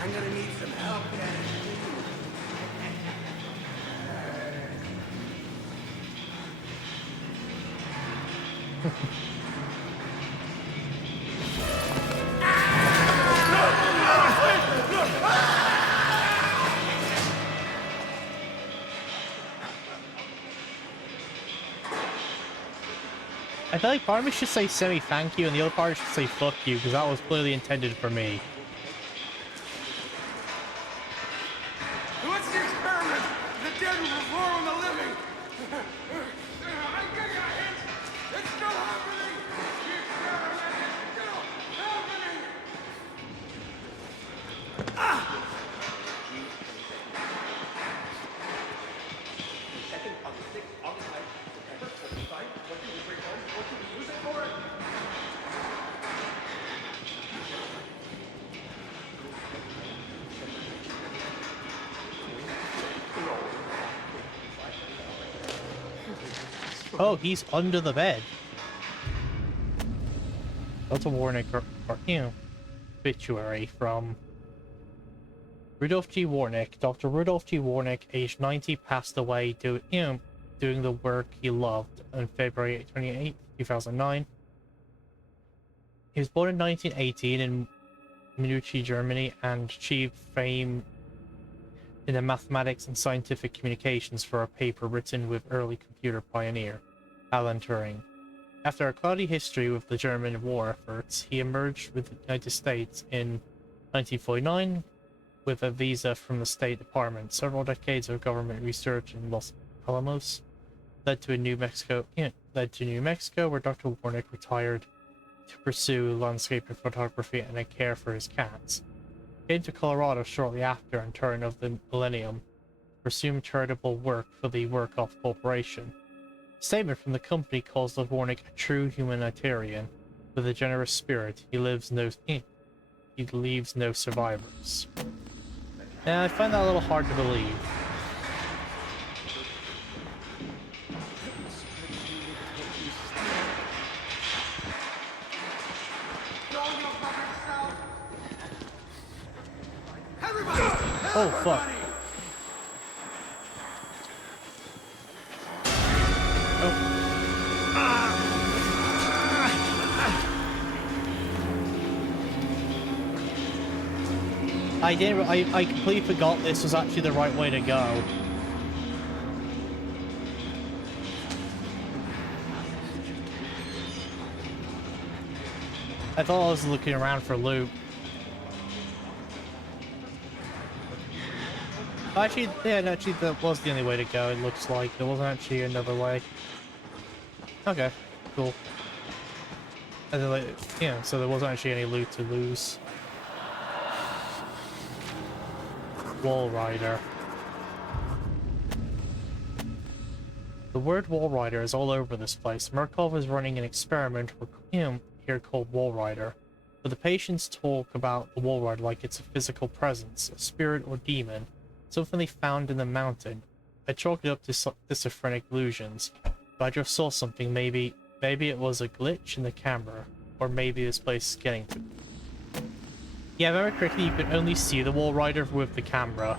I'm gonna need some help, Dad. I feel like part of me should say semi thank you and the other part should say fuck you, because that was clearly intended for me. What's the experiment? The dead will reform the living. I get your hands. It's still happening. The experiment is still happening. Oh, he's under the bed. That's a warning obituary from Rudolph G. Warnick. Dr. Rudolph G. Warnick, aged 90, passed away doing the work he loved on February 28, 2009. He was born in 1918 in Minucci, Germany, and achieved fame in the mathematics and scientific communications for a paper written with early computer pioneer Alan Turing. After a cloudy history with the German war efforts, he emerged with the United States in 1949 with a visa from the State Department. Several decades of government research in Los Alamos led to New Mexico, where Dr. Warnick retired to pursue landscape photography and a care for his cats. He came to Colorado shortly after the turn of the millennium, pursuing charitable work for the Workoff Corporation. A statement from the company calls Warnick a true humanitarian with a generous spirit. He leaves no survivors. Now, I find that a little hard to believe. Oh, fuck. I completely forgot this was actually the right way to go. I thought I was looking around for loot. Actually, yeah, actually that was the only way to go, it looks like. There wasn't actually another way. Okay, cool. And then, like, yeah, so there wasn't actually any loot to lose. Wall Rider. The word Wall Rider is all over this place. Murkoff is running an experiment here called Wall Rider, but the patients talk about the Wall Rider like it's a physical presence, a spirit or demon, something they found in the mountain. I chalk it up to schizophrenic illusions, but I just saw something. Maybe it was a glitch in the camera, or maybe this place is getting to me. Yeah, very quickly you can only see the Wall Rider with the camera.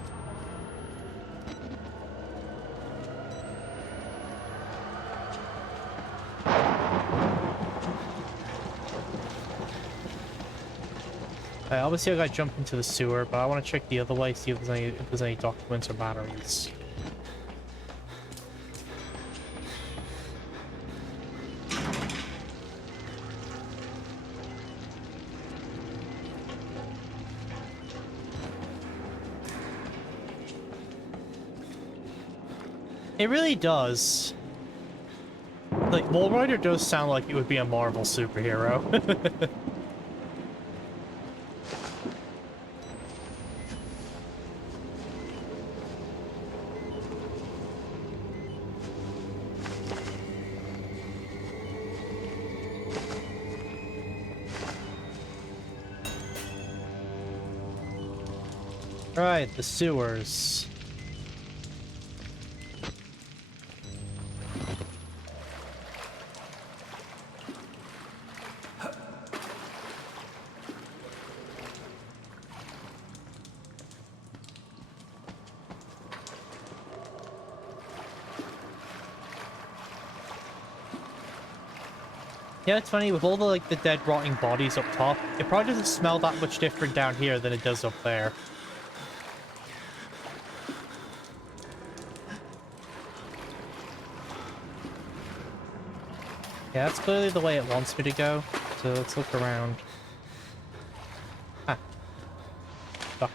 Obviously I gotta jump into the sewer, but I want to check the other way, see if there's any documents or batteries. It really does. Like, Wall Rider does sound like it would be a Marvel superhero. Right, the sewers. Yeah, it's funny, with all the, like, the dead rotting bodies up top, it probably doesn't smell that much different down here than it does up there. Yeah, that's clearly the way it wants me to go, so let's look around. Ah. Fuck.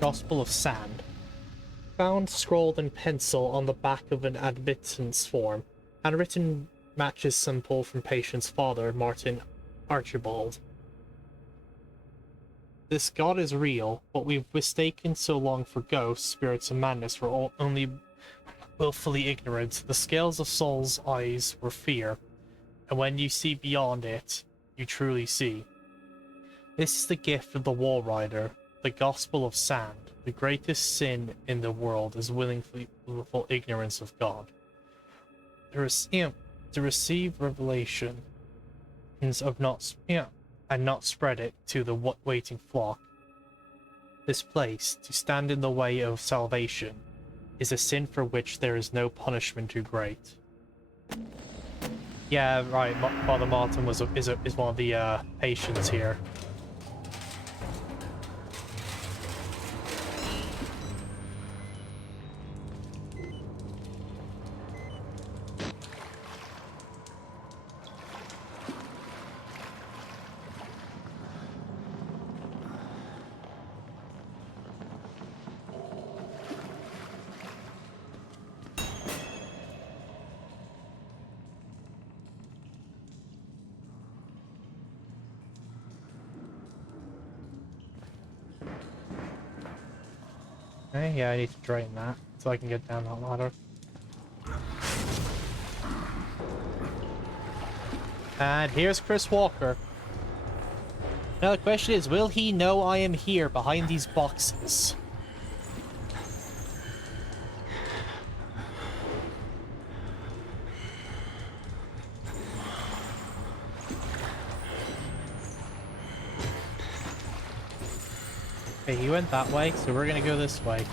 Gospel of Sand. Found scrawled in pencil on the back of an admittance form. Handwritten matches some pull from patient's father, Martin Archibald. This god is real. What we've mistaken so long for ghosts, spirits, and madness were all only willfully ignorant. The scales of Saul's eyes were fear, and when you see beyond it, you truly see. This is the gift of the Wall Rider, the Gospel of Sand. The greatest sin in the world is willful ignorance of God. To receive revelation of not and not spread it to the waiting flock. This place, to stand in the way of salvation, is a sin for which there is no punishment too great. Yeah, right. Father Martin is one of the patients here. Okay, yeah, I need to drain that so I can get down that ladder. And here's Chris Walker. Now the question is, will he know I am here behind these boxes? Okay, he went that way, so we're gonna go this way.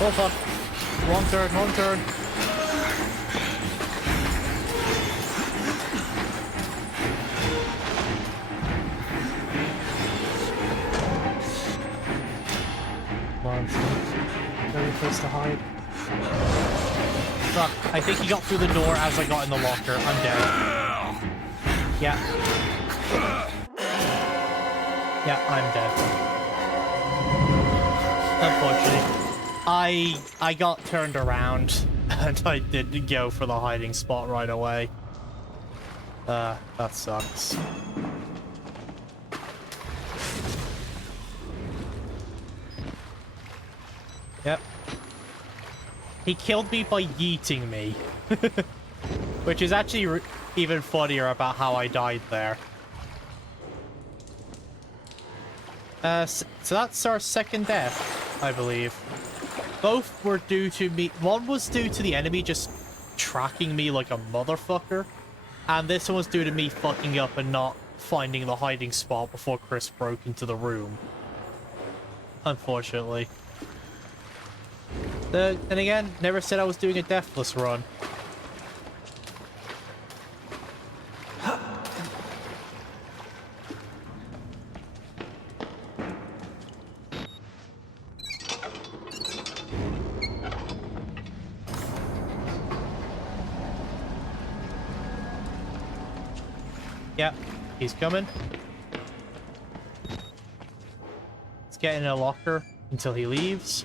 Hold on. Wrong turn, wrong turn. Very close to hide. Fuck, I think he got through the door as I got in the locker. I'm dead. Yeah. Yeah, I'm dead. Unfortunately. I got turned around and I didn't go for the hiding spot right away. That sucks. Yep. He killed me by yeeting me. Which is actually even funnier about how I died there. So that's our second death, I believe. Both were due to me. One was due to the enemy just tracking me like a motherfucker. And this one was due to me fucking up and not finding the hiding spot before Chris broke into the room. Unfortunately. And again, never said I was doing a deathless run. Yep, he's coming. Let's get in a locker until he leaves.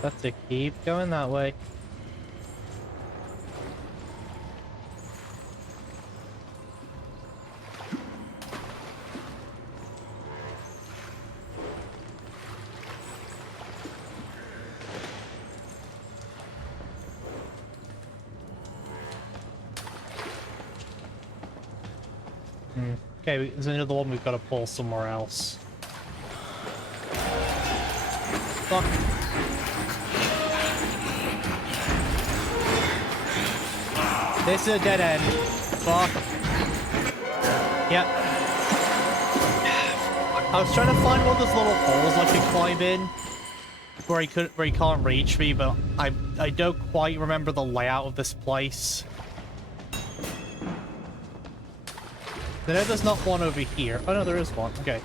That's to keep going that way. Okay, there's another one we've got to pull somewhere else. Fuck. This is a dead end. Fuck. Yep. I was trying to find one of those little holes I could climb in where he can't reach me, but I don't quite remember the layout of this place. I know there's not one over here. Oh no, there is one. Okay.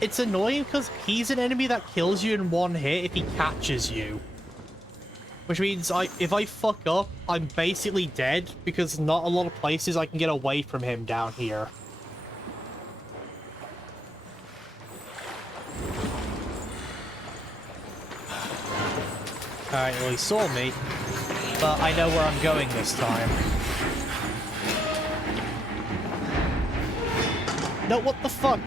It's annoying because he's an enemy that kills you in one hit if he catches you. Which means if I fuck up, I'm basically dead because not a lot of places I can get away from him down here. Alright, well he saw me, but I know where I'm going this time. No, what the fuck?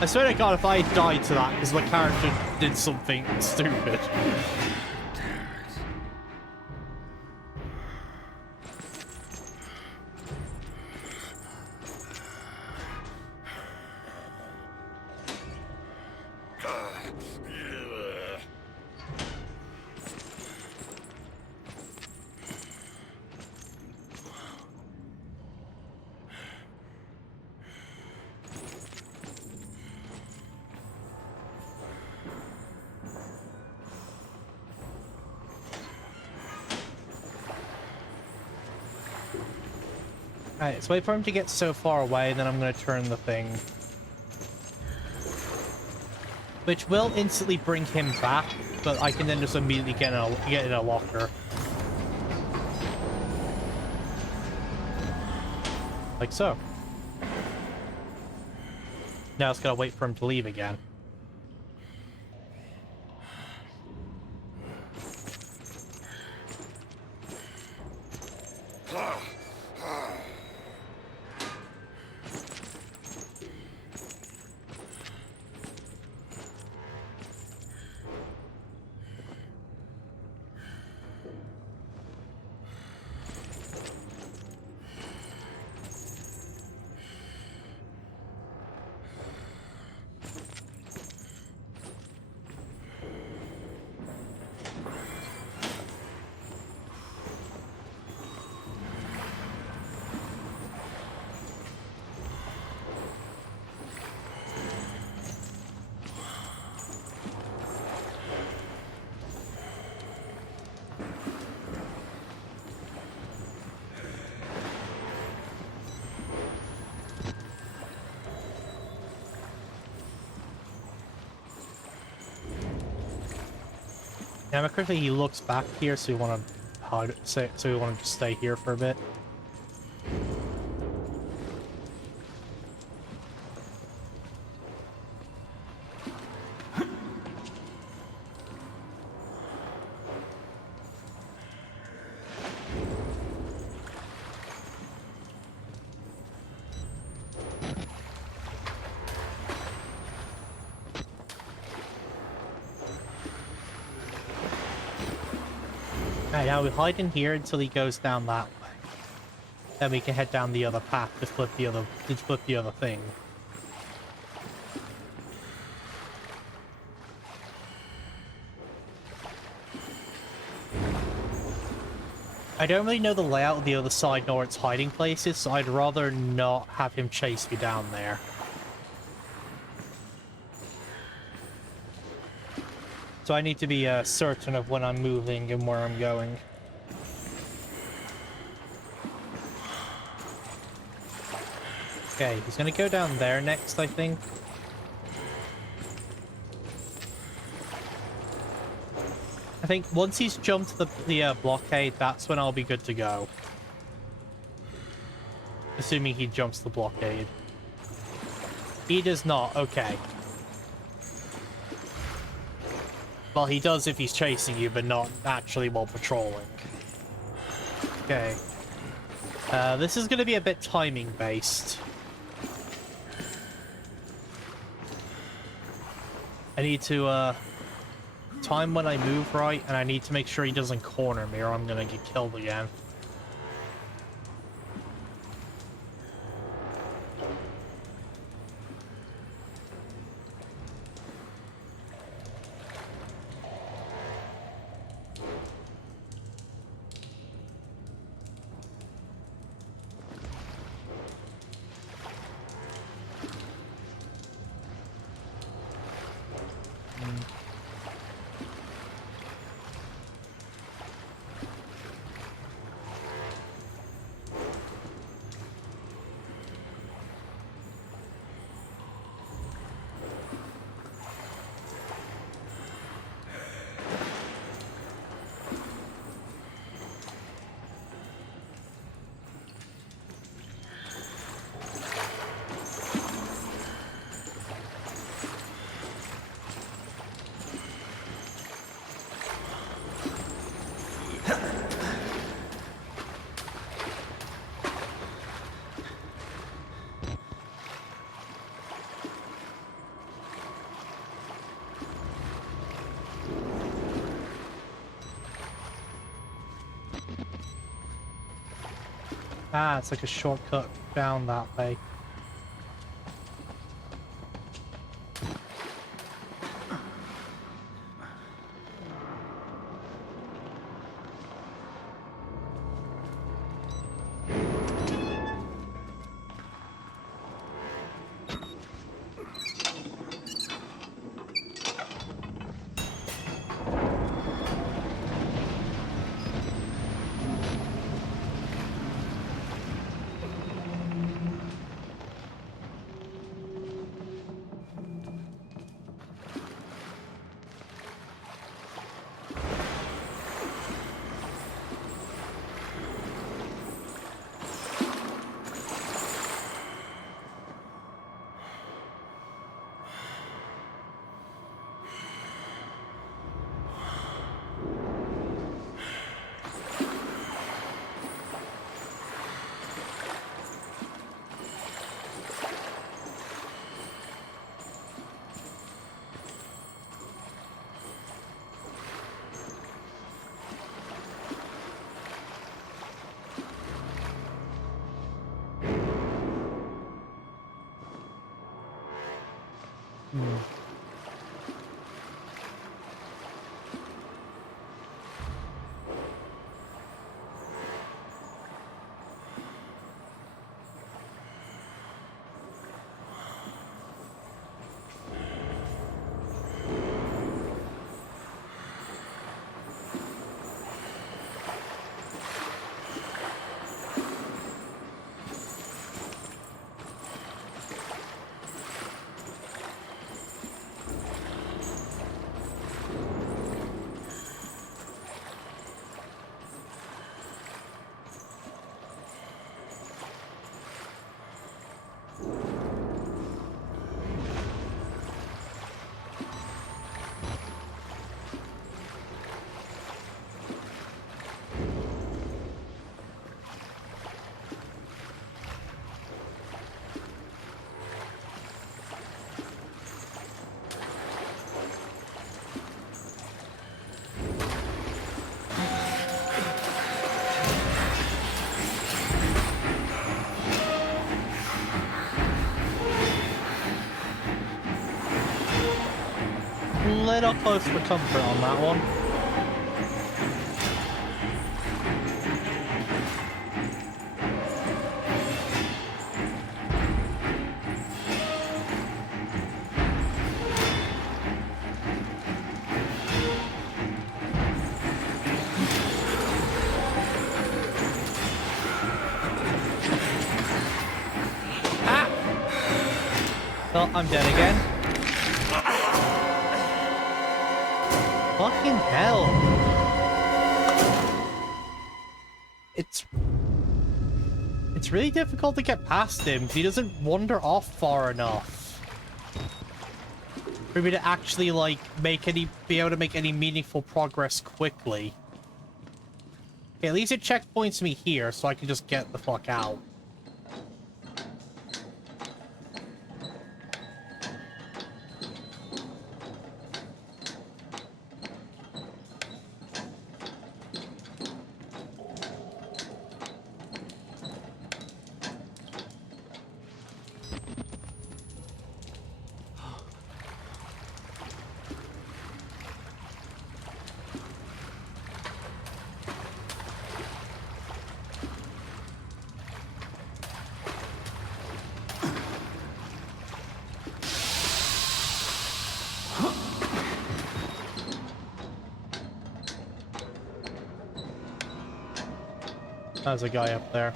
I swear to God, if I died to that because my character did something stupid. Alright, let's wait for him to get so far away, then I'm going to turn the thing. Which will instantly bring him back, but I can then just immediately get in a locker. Like so. Now it's gotta wait for him to leave again. Yeah, quickly he looks back here, so you want to hide, so you want to just stay here for a bit. Alright, now we hide in here until he goes down that way. Then we can head down the other path to flip the other thing. I don't really know the layout of the other side nor its hiding places, so I'd rather not have him chase me down there. So I need to be certain of when I'm moving and where I'm going. Okay, he's gonna go down there next, I think. I think once he's jumped the blockade, that's when I'll be good to go. Assuming he jumps the blockade. He does not, okay. Well, he does if he's chasing you, but not actually while patrolling. Okay. This is going to be a bit timing-based. I need to, time when I move right, and I need to make sure he doesn't corner me, or I'm going to get killed again. Ah, it's like a shortcut down that way. little close for comfort on that one. Well, I'm dead again. Fucking hell. It's really difficult to get past him because he doesn't wander off far enough for me to actually, like, be able to make any meaningful progress quickly. Okay, at least it checkpoints me here so I can just get the fuck out. There's a guy up there.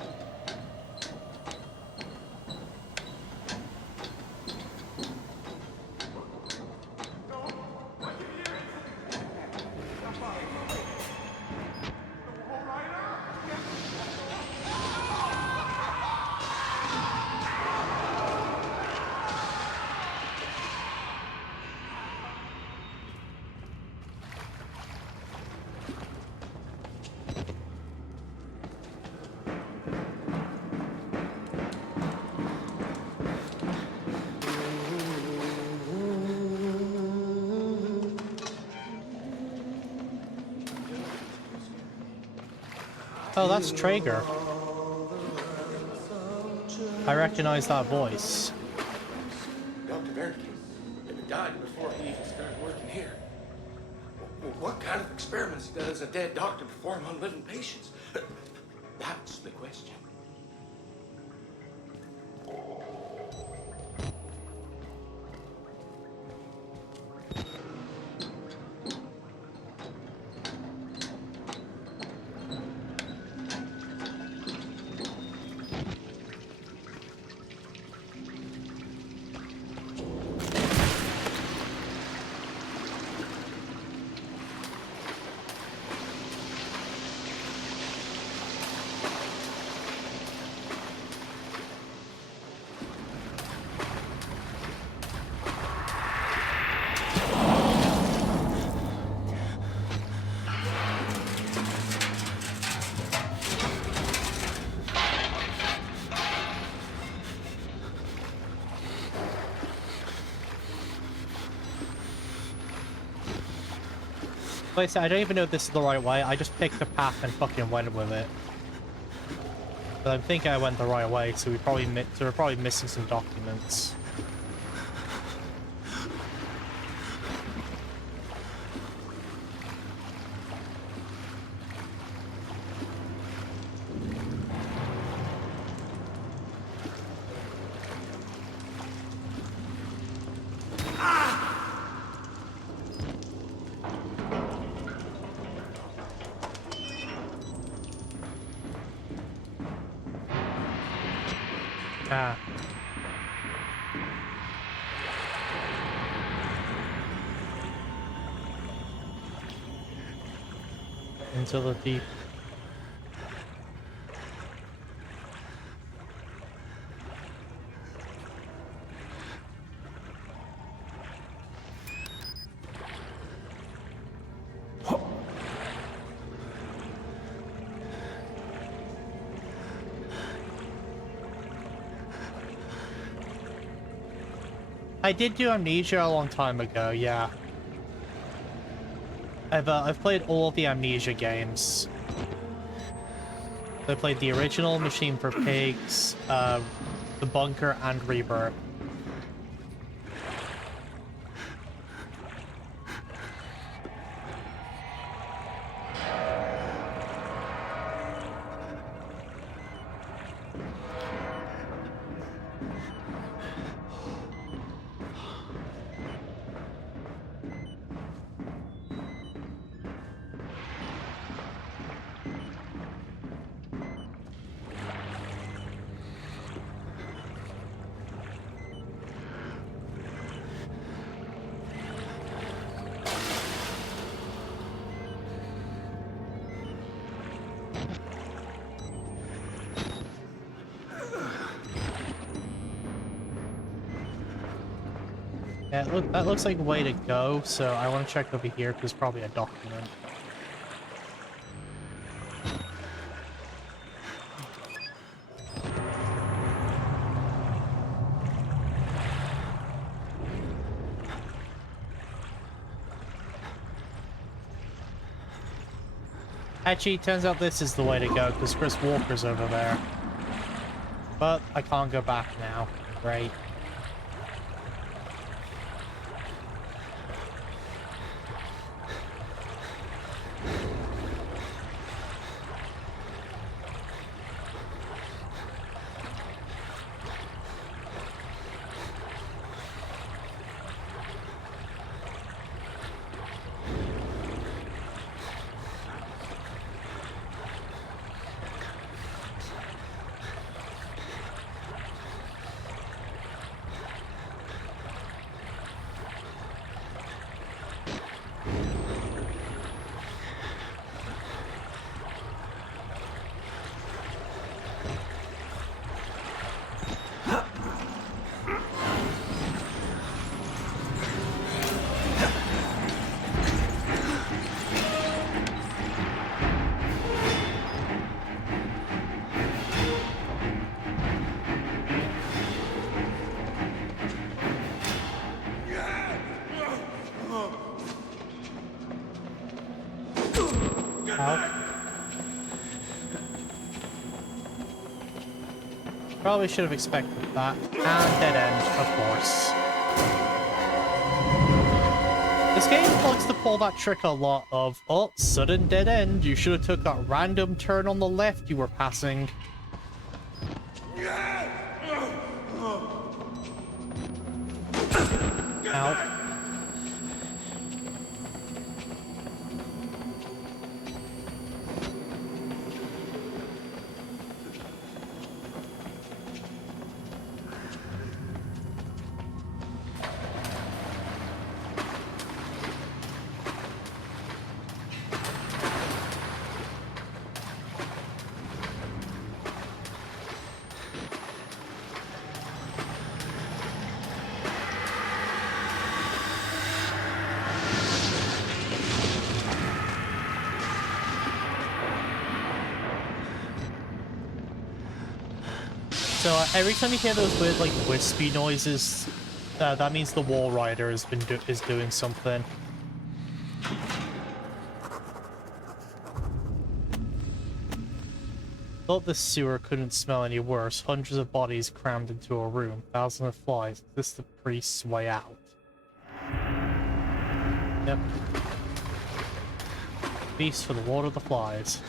Oh, that's Traeger. I recognize that voice. Dr. Wernicke died before he even started working here. What kind of experiments does a dead doctor perform on living patients? That's the question. Like I said, I don't even know if this is the right way. I just picked the path and fucking went with it. But I'm thinking I went the right way, so we're probably missing some documents. Ah. Into the deep. I did do Amnesia a long time ago, yeah. I've played all of the Amnesia games. I played the original, Machine for Pigs, The Bunker, and Rebirth. Yeah, that looks like a way to go, so I want to check over here because there's probably a document. Actually, turns out this is the way to go because Chris Walker's over there. But I can't go back now. Great. Ow. Probably should have expected that. And dead end, of course. This game likes to pull that trick a lot of, oh, sudden dead end. You should have took that random turn on the left you were passing. Ow. So every time you hear those weird, like, wispy noises, that means the wall rider is doing something. Thought the sewer couldn't smell any worse. Hundreds of bodies crammed into a room. Thousands of flies. Is this the priest's way out? Yep. Feast for the Lord of the Flies.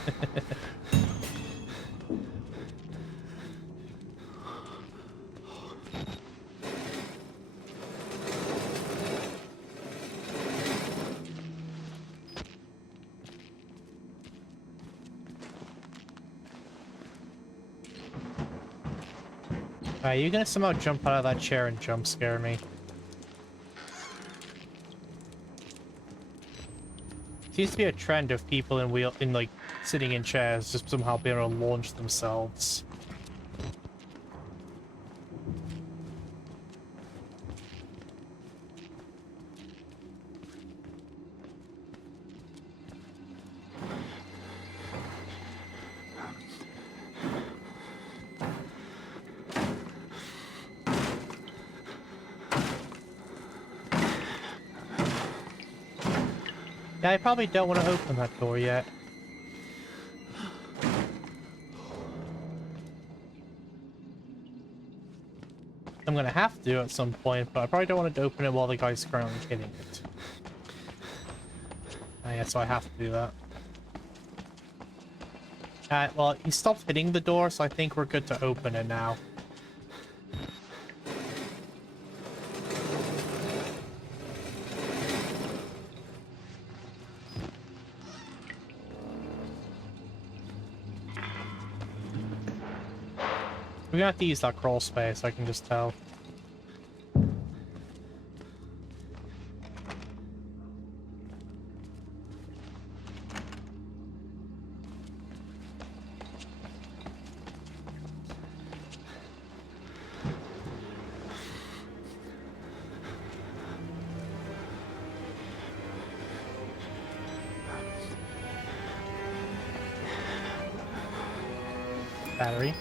Are you gonna somehow jump out of that chair and jump scare me? Seems to be a trend of people in like sitting in chairs just somehow being able to launch themselves. Yeah, I probably don't want to open that door yet. I'm gonna have to do it at some point, but I probably don't want to open it while the guy's currently hitting it. Yeah, so I have to do that. Well, he stopped hitting the door, so I think we're good to open it now. We're gonna have to use that crawl space, I can just tell. Battery.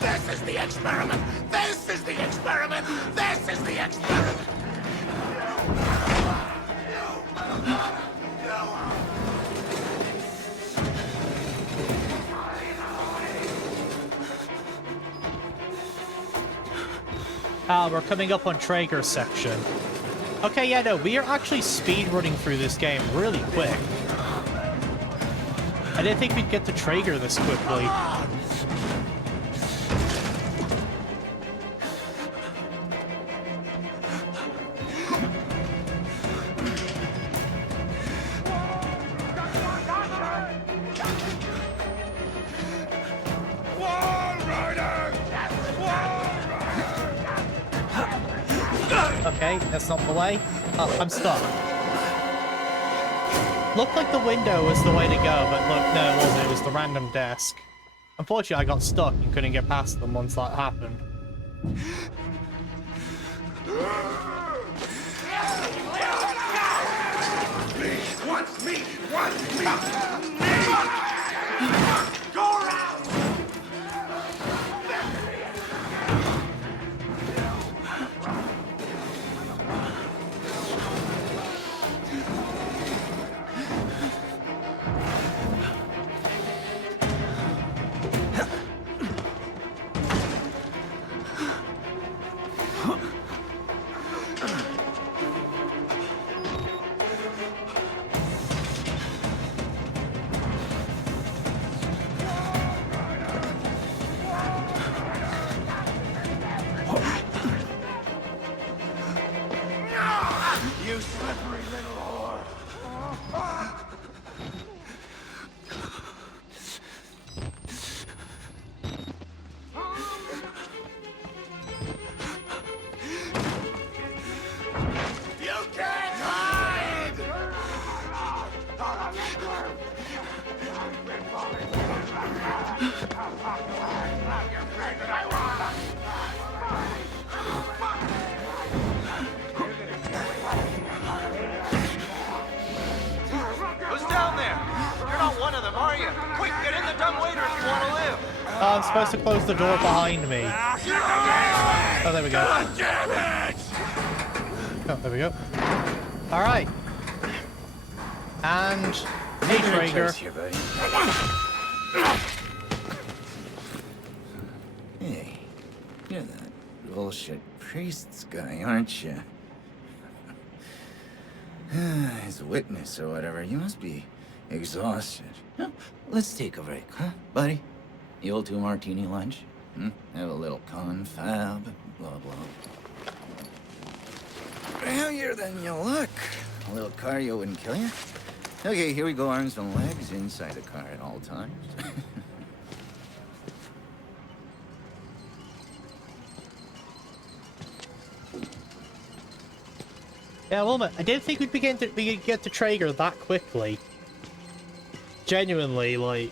This is the experiment! This is the experiment! This is the experiment! We're coming up on Traeger's section. Okay, yeah, no, we are actually speed running through this game really quick. I didn't think we'd get to Traeger this quickly. Okay, that's not the way. Oh, I'm stuck. Looked like the window was the way to go, but look, no, it wasn't. It was the random desk. Unfortunately, I got stuck and couldn't get past them once that happened. Go around! You slippery little whore! You can't hide! Who's down there? You're not one of them, are you? Quick, get in the dumbwaiter if you want to live. I'm supposed to close the door behind me. Oh, there we go. God damn it! Oh, there we go. Alright. And... Hey, Traeger. Here, buddy. Hey, you're that bullshit priest's guy, aren't you? As a witness or whatever, you must be exhausted. Well, let's take a break, huh, buddy? The old 2-martini lunch? Have a little confab, blah, blah. Heavier than you look. A little cardio wouldn't kill you. Okay, here we go, arms and legs inside the car at all times. Yeah, well, I didn't think we'd get to Traeger that quickly. Genuinely, like...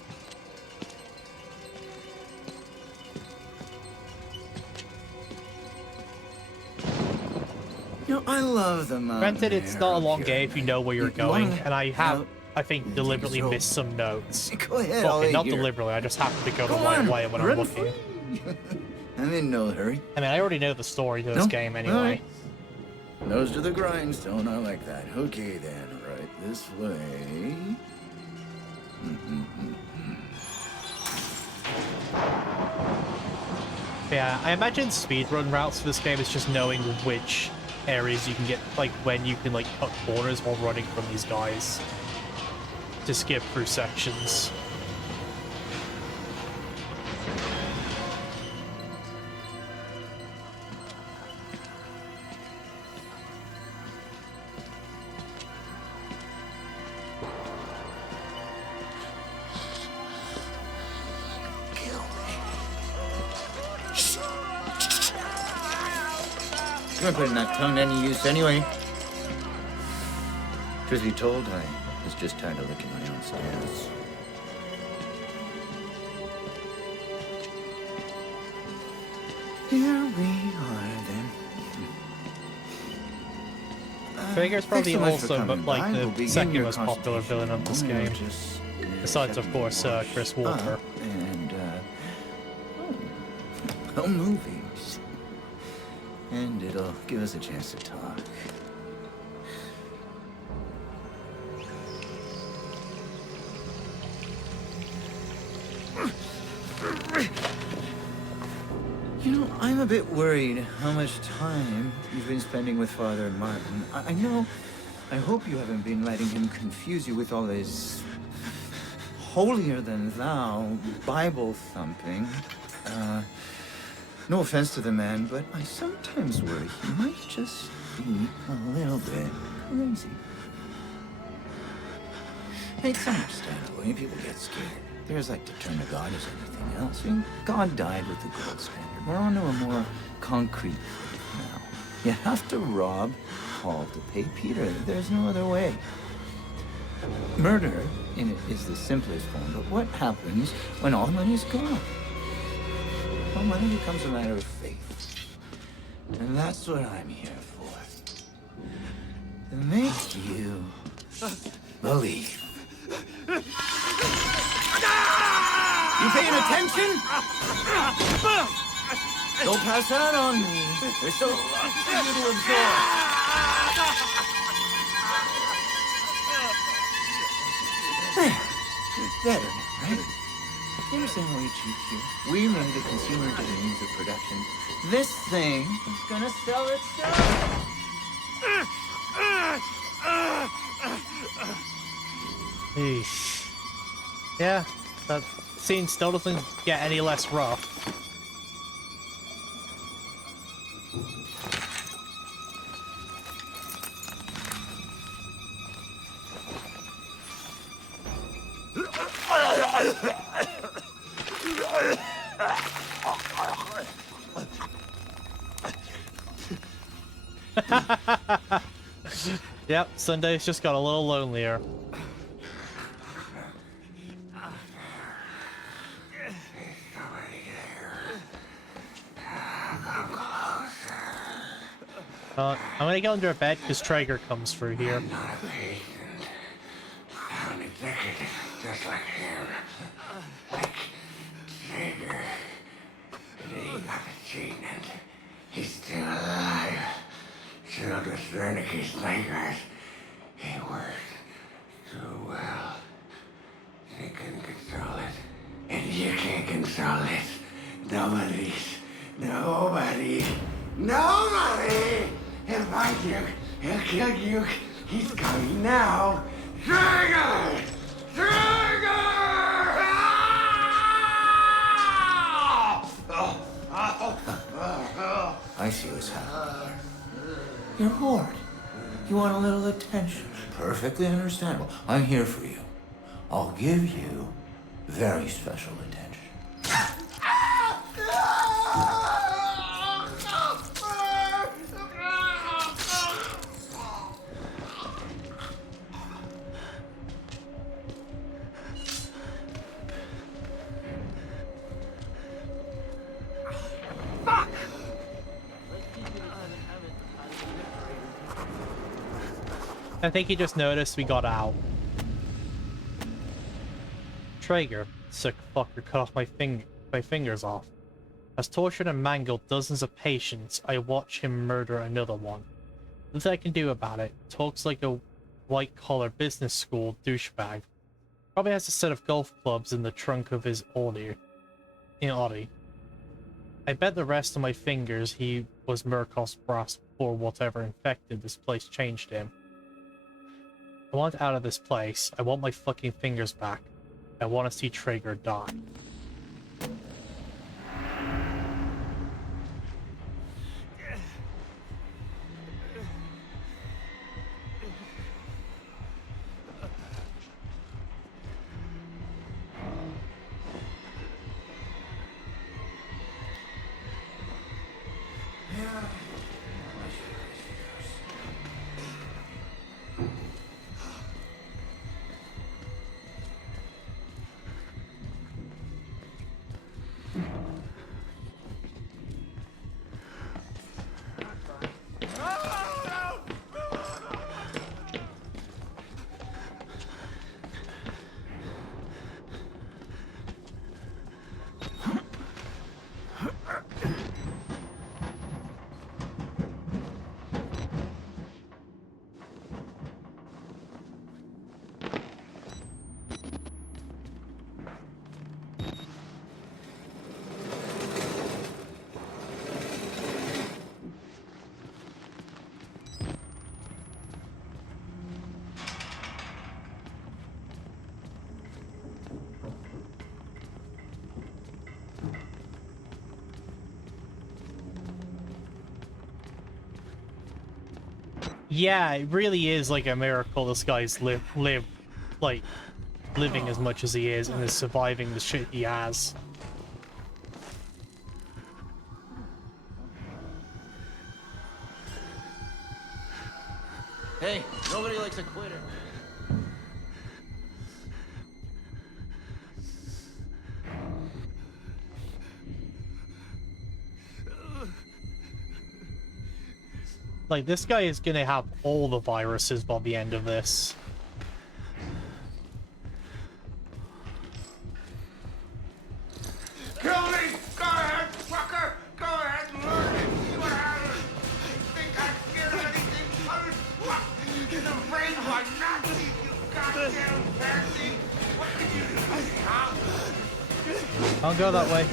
You know, I love the mountain. Granted, it's air not a up long here. game if you know where you're You going, wanna- and I have, no. I think, deliberately So- missed some notes. Go ahead, Well, I'll okay, wait not here. deliberately, I just happened to go the Go right on, way when I'm run looking. free. I'm in no hurry. I mean, I already know the story to this No? game anyway. Alright. Nose to the grindstone, I like that. Okay then, right this way. Yeah, I imagine speedrun routes for this game is just knowing which areas you can get, like when you can like cut corners while running from these guys to skip through sections. You weren't putting that tongue to any use anyway. Truth be told, I was just tired of licking my own stairs. Here we are, then. Trigger's probably Thanks so much also for coming like by. We'll the begin second your most popular villain of this consultation. game. Just Besides, of second course, wash Chris Walker. up and, oh, movies. And it'll give us a chance to talk. You know, I'm a bit worried how much time you've been spending with Father Martin. I know, I hope you haven't been letting him confuse you with all his holier-than-thou Bible thumping. No offense to the man, but I sometimes worry he might just be a little bit crazy. It's understandable when people get scared. There's like to turn to God as everything else. I mean, God died with the gold standard. We're on to a more concrete faith now. You have to rob Paul to pay Peter. There's no other way. Murder in it is the simplest form, but what happens when all money's gone? Well, money becomes a matter of faith. And that's what I'm here for. To make you believe. You paying attention? Don't pass that on me. There's so much for you to absorb. Better now, right? You understand why we cheat here? We made a consumer into the means of production. This thing is gonna sell itself. Eesh. Yeah, that scene still doesn't get any less rough. Yep, Sunday's just got a little lonelier. I'm gonna get under a bed because Traeger comes through here. I'm not a patient. I'm an executive, just like him. Like Traeger. But he got the gene and he's still alive. Sealed with Wernicke's nightmares. He worked so well. They couldn't control it. And you can't control it. Nobody. He'll find you. He'll kill you. He's coming now. Trigger! Trigger! I see what's happening here. You're bored. You want a little attention. Perfectly understandable. I'm here for you. I'll give you very special attention. I think he just noticed we got out. Traeger, sick fucker, cut off my fingers off. Has tortured and mangled dozens of patients. I watch him murder another one. Nothing I can do about it. Talks like a white-collar business school douchebag. Probably has a set of golf clubs in the trunk of his Audi. I bet the rest of my fingers he was Murkoff's for whatever infected this place changed him. I want out of this place. I want my fucking fingers back. I want to see Traeger die. Yeah, it really is like a miracle this guy's living as much as he is and is surviving the shit he has. Hey, nobody likes a quitter. Like, this guy is gonna have all the viruses by the end of this. Kill me! Go ahead, fucker! Go ahead and learn it! See what happens! You think I'm scared of anything? Fuck! In the brain of a Nazi, you goddamn pansy! What can you do, huh? I'll go that way.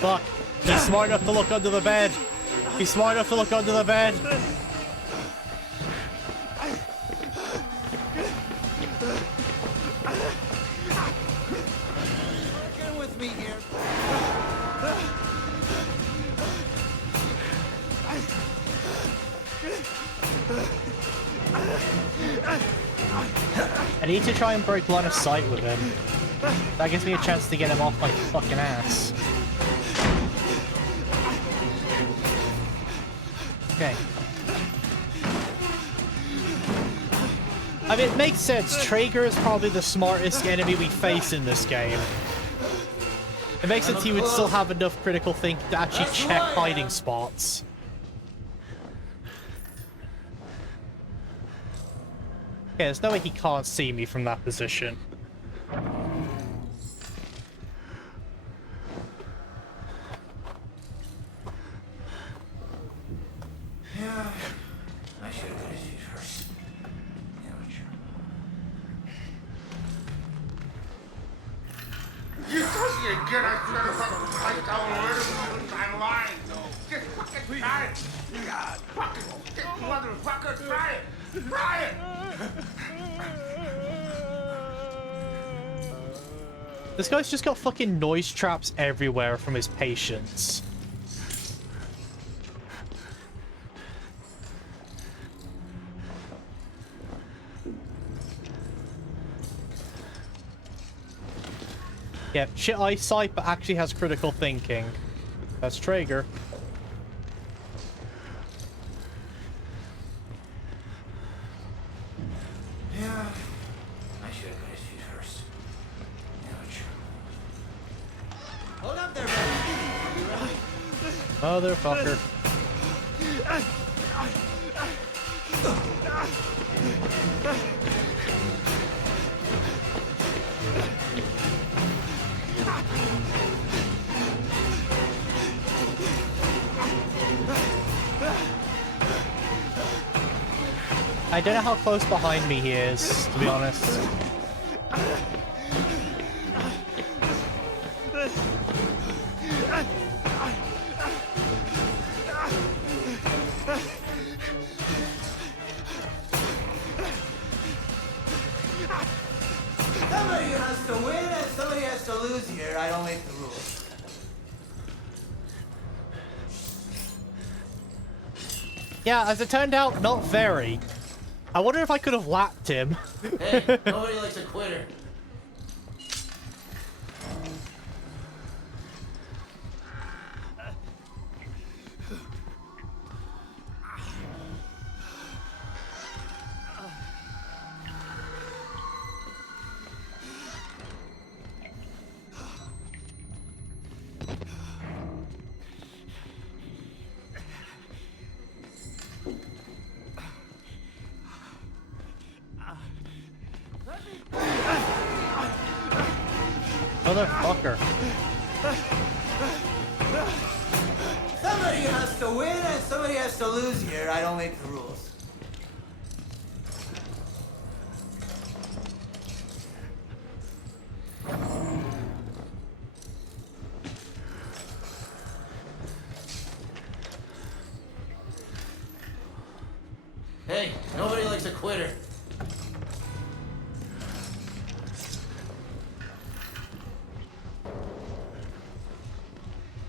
Fuck. He's smart enough to look under the bed. He's smart enough to look under the bed. Get with me here. I need to try and break line of sight with him. That gives me a chance to get him off my fucking ass. Okay. I mean, it makes sense. Traeger is probably the smartest enemy we face in this game. It makes sense he would still have enough critical thinking to actually check hiding spots. Okay, there's no way he can't see me from that position. Yeah, I should have got his feet first. Amateur. You told me again I should have fucking down where I'm lying. Just fucking try it. God, fucking shit, motherfucker, try it. Try it. This guy's just got fucking noise traps everywhere from his patients. Yeah, shit eyesight, but actually has critical thinking. That's Traeger. Yeah, I should have got his feet first. Amateur. Hold up there, man. Motherfucker. I don't know how close behind me he is, to be honest. Somebody has to win and somebody has to lose here. I don't make the rules. Yeah, as it turned out, not very. I wonder if I could have lapped him. Hey, nobody likes a quitter. Motherfucker. Somebody has to win and somebody has to lose here. I don't make the rules. Hey, nobody likes a quitter.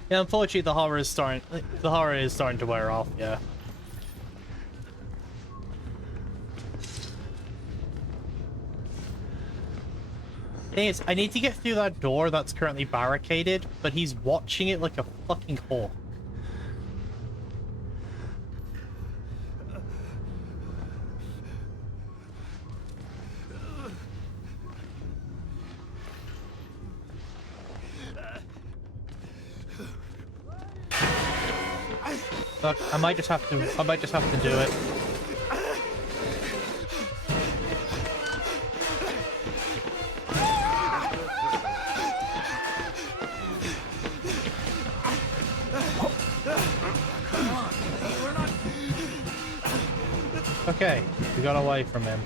Yeah, unfortunately, the horror is starting to wear off. Yeah. Thing is, I need to get through that door that's currently barricaded, but he's watching it like a fucking hawk. Look, I might just have to do it. Okay, we got away from him.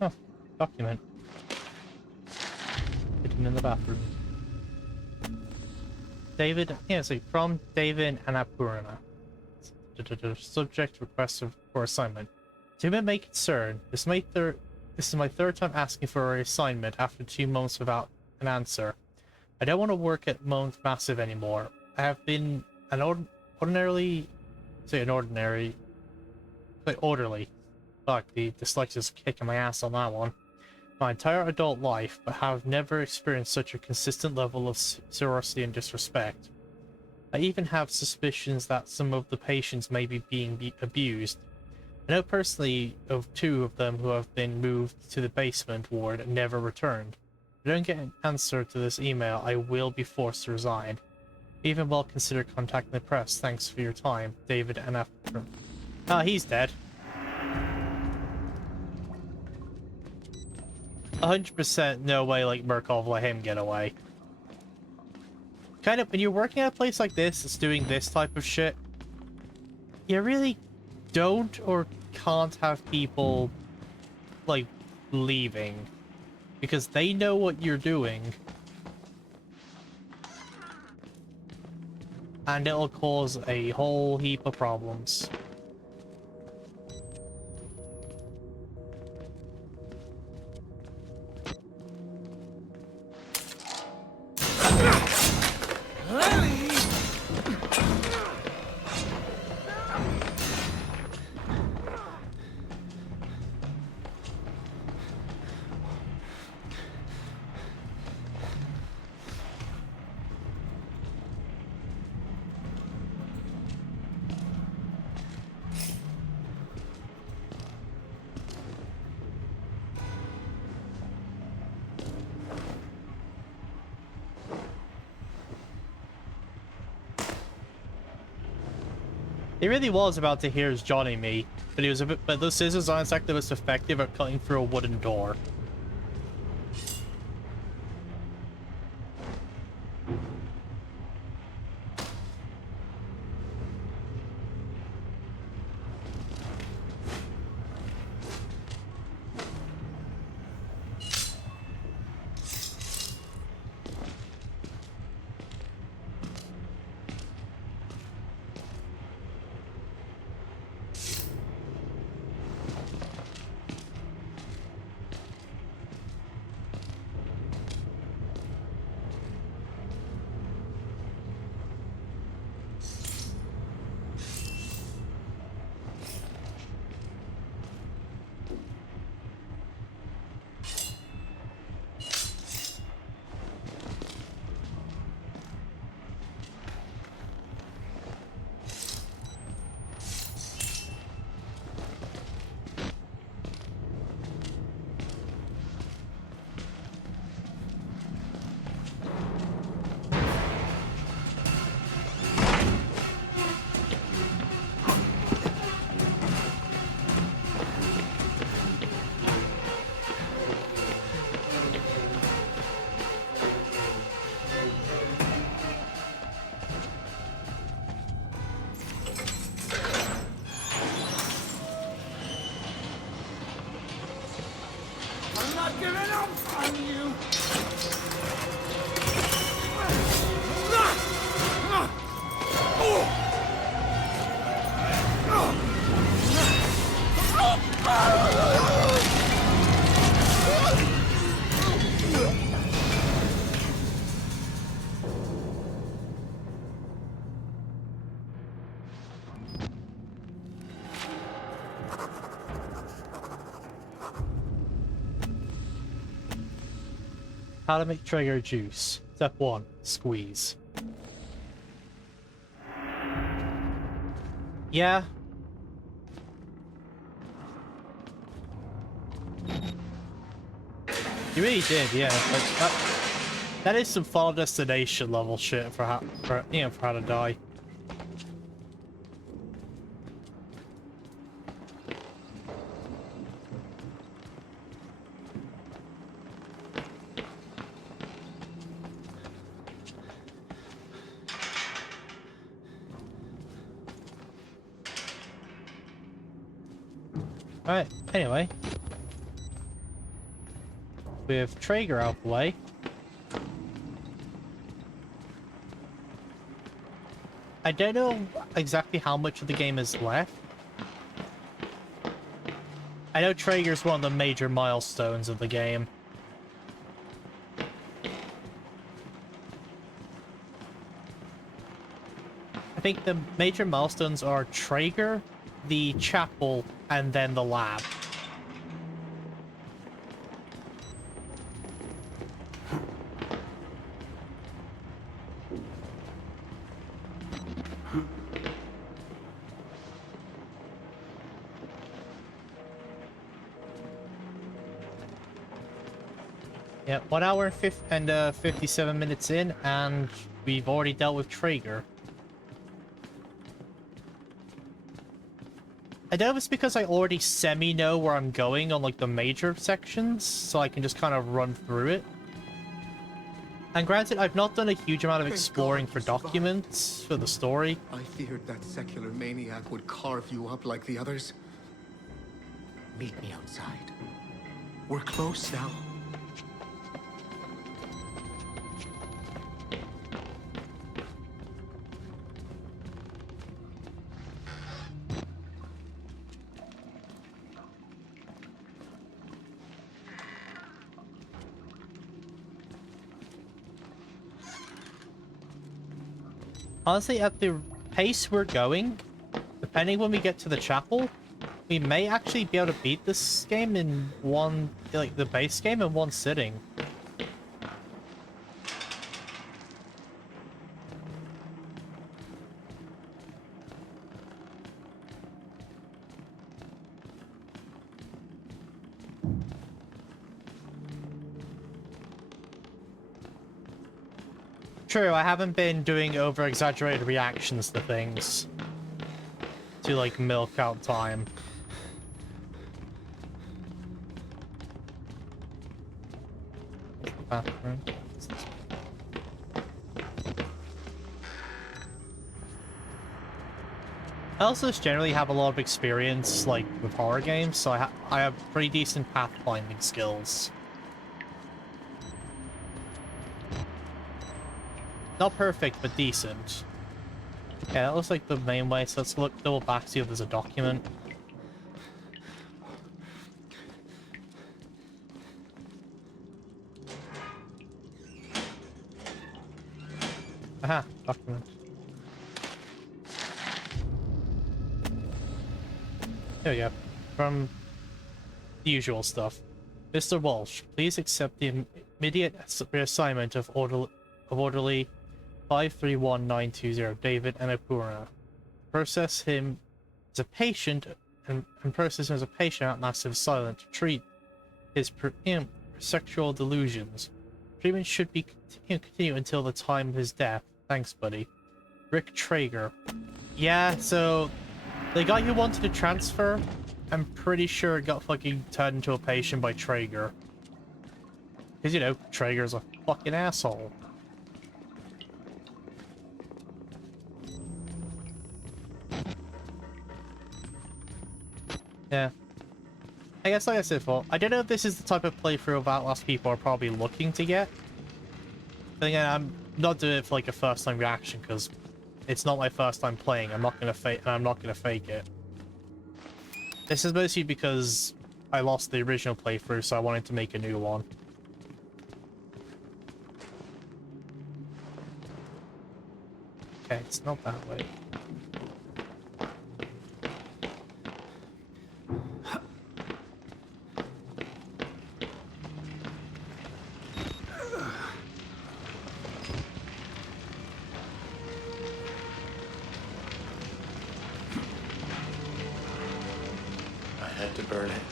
Oh, document. Hidden in the bathroom. David, yeah, so from David Annapurna. Subject request for assignment. To my main concern, this is my third time asking for an assignment after 2 months without an answer. I don't want to work at Mount Massive anymore. I have been an orderly. Fuck, the dyslexia's kicking my ass on that one. My entire adult life, but have never experienced such a consistent level of seriousness and disrespect. I even have suspicions that some of the patients may be being abused. I know personally of 2 of them who have been moved to the basement ward and never returned. If I don't get an answer to this email, I will be forced to resign. Even well consider contacting the press. Thanks for your time, David NF. Ah, he's dead. 100% no way like Murkov let him get away. Kind of, when you're working at a place like this that's doing this type of shit, you really don't or can't have people, like, leaving. Because they know what you're doing. And it'll cause a whole heap of problems. He really was about to here's Johnny me, but he was a bit. But those scissors aren't exactly the most effective at cutting through a wooden door. I'm not giving up on you! How to make trigger juice. Step 1. Squeeze. Yeah. You really did, yeah. Like, that is some Final Destination level shit for how to die. Alright, anyway. We have Traeger out the way. I don't know exactly how much of the game is left. I know Traeger's one of the major milestones of the game. I think the major milestones are Traeger, the chapel, and then the lab. Yeah, 1 hour and 57 minutes in, and we've already dealt with Traeger. I doubt it's because I already semi-know where I'm going on, like, the major sections, so I can just kind of run through it. And granted, I've not done a huge amount of exploring for documents for the story. I feared that secular maniac would carve you up like the others. Meet me outside. We're close now. Honestly, at the pace we're going, depending when we get to the chapel, we may actually be able to beat this game in one, like the base game in one sitting. True, I haven't been doing over-exaggerated reactions to things. to like milk out time. Bathroom. I also just generally have a lot of experience like with horror games, so I have pretty decent pathfinding skills. Not perfect, but decent. Yeah, that looks like the main way, so let's look double back, see if there's a document. Aha, document. There we go. From the usual stuff. Mr. Walsh, please accept the immediate reassignment of orderly 531920 David Annapurna. Process him as a patient and process him as a patient at Massive Asylum to treat his sexual delusions. Treatment should be continue until the time of his death. Thanks, buddy. Rick Traeger. Yeah, so the guy who wanted to transfer, I'm pretty sure got fucking turned into a patient by Traeger. Because, you know, Traeger's a fucking asshole. Yeah. I guess like I said before, I don't know if this is the type of playthrough of Outlast people are probably looking to get. But again, I'm not doing it for like a first time reaction because it's not my first time playing. I'm not gonna fake it. This is mostly because I lost the original playthrough, so I wanted to make a new one. Okay, it's not that way. To burn it.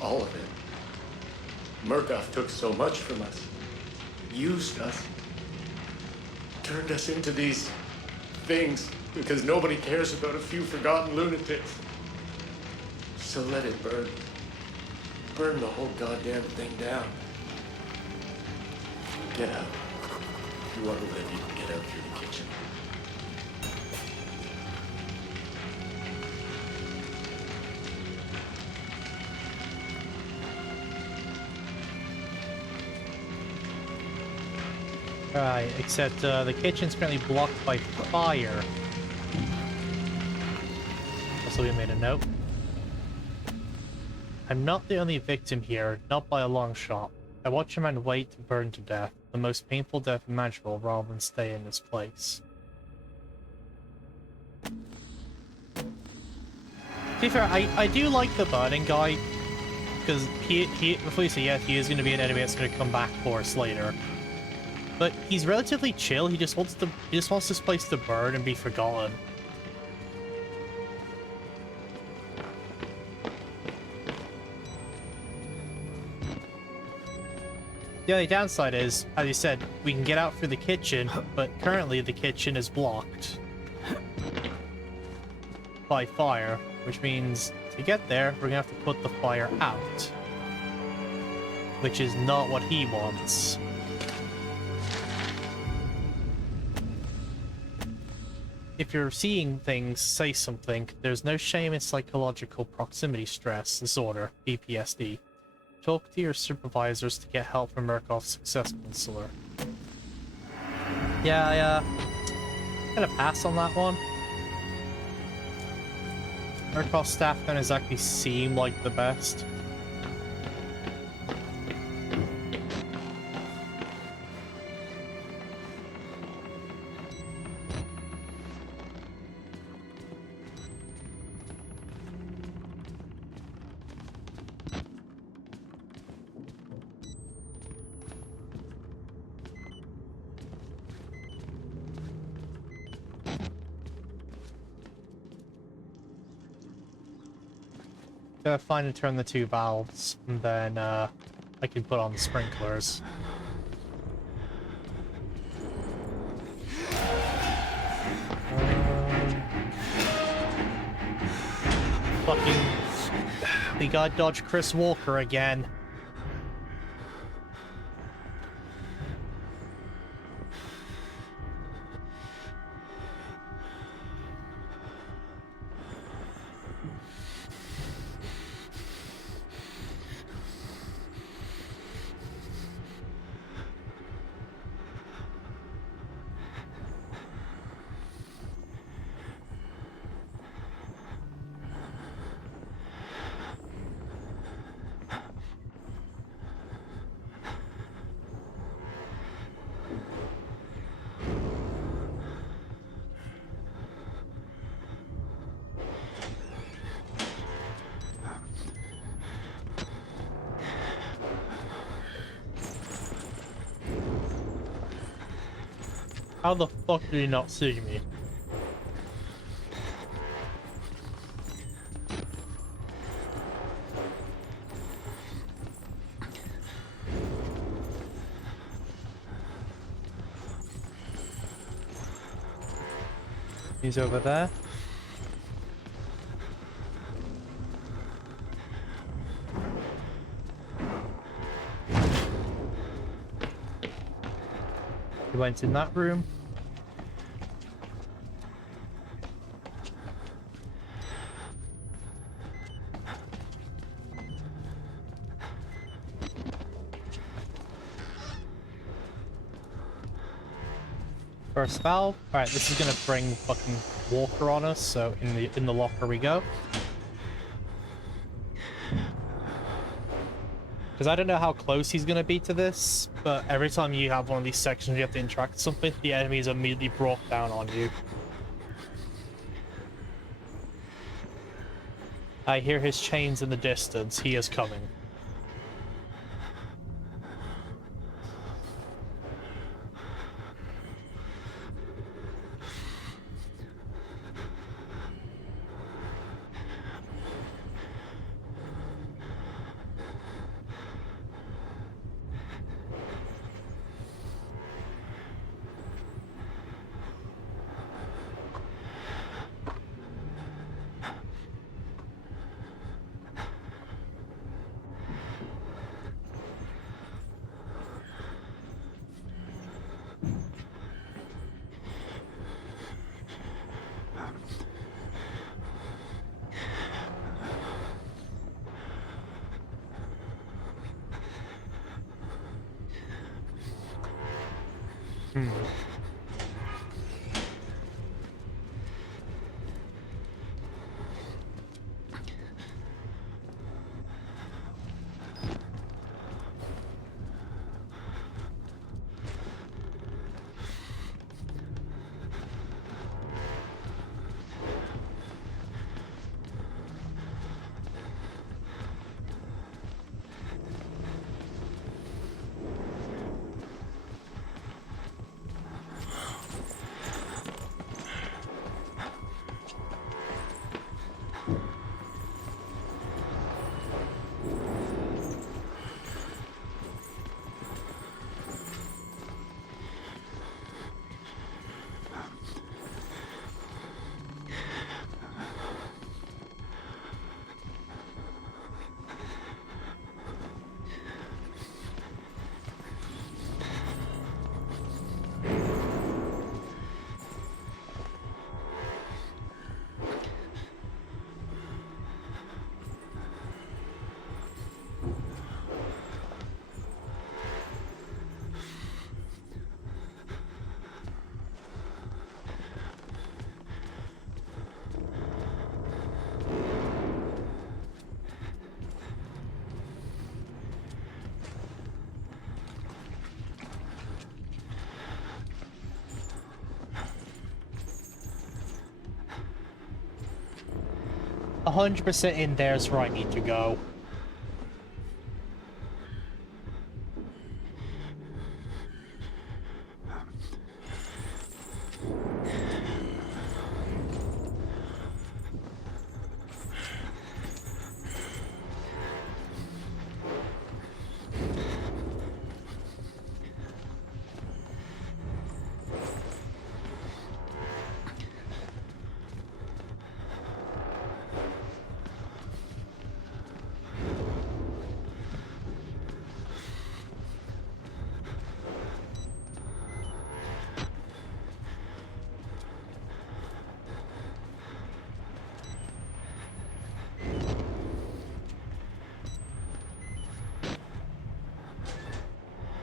All of it. Murkoff took so much from us. Used us. Turned us into these things because nobody cares about a few forgotten lunatics. So let it burn. Burn the whole goddamn thing down. Get out. If you want to live, you can get out through the kitchen. Right, except the kitchen's currently blocked by fire. Also, we made a note. I'm not the only victim here, not by a long shot. I watch a man wait to burn to death, the most painful death imaginable, rather than stay in this place. To be fair, I do like the burning guy, because before you say yeah, he is going to be an enemy that's going to come back for us later. But he's relatively chill. He just wants this place to burn and be forgotten. The only downside is, as you said, we can get out through the kitchen, but currently the kitchen is blocked by fire, which means to get there, we're gonna have to put the fire out, which is not what he wants. If you're seeing things, say something. There's no shame in psychological proximity stress disorder, PTSD. Talk to your supervisors to get help from Murkoff's success counselor. Yeah, I'm gonna pass on that one. Murkoff's staff don't exactly seem like the best. Gotta find and turn the two valves, and then I can put on the sprinklers. fucking... We gotta dodge Chris Walker again. How the fuck did he not see me? He's over there. He went in that room. First valve. Alright, this is gonna bring fucking Walker on us, so in the locker we go. Because I don't know how close he's gonna be to this, but every time you have one of these sections you have to interact with something, the enemy is immediately brought down on you. I hear his chains in the distance. He is coming. A 100% in there is where I need to go.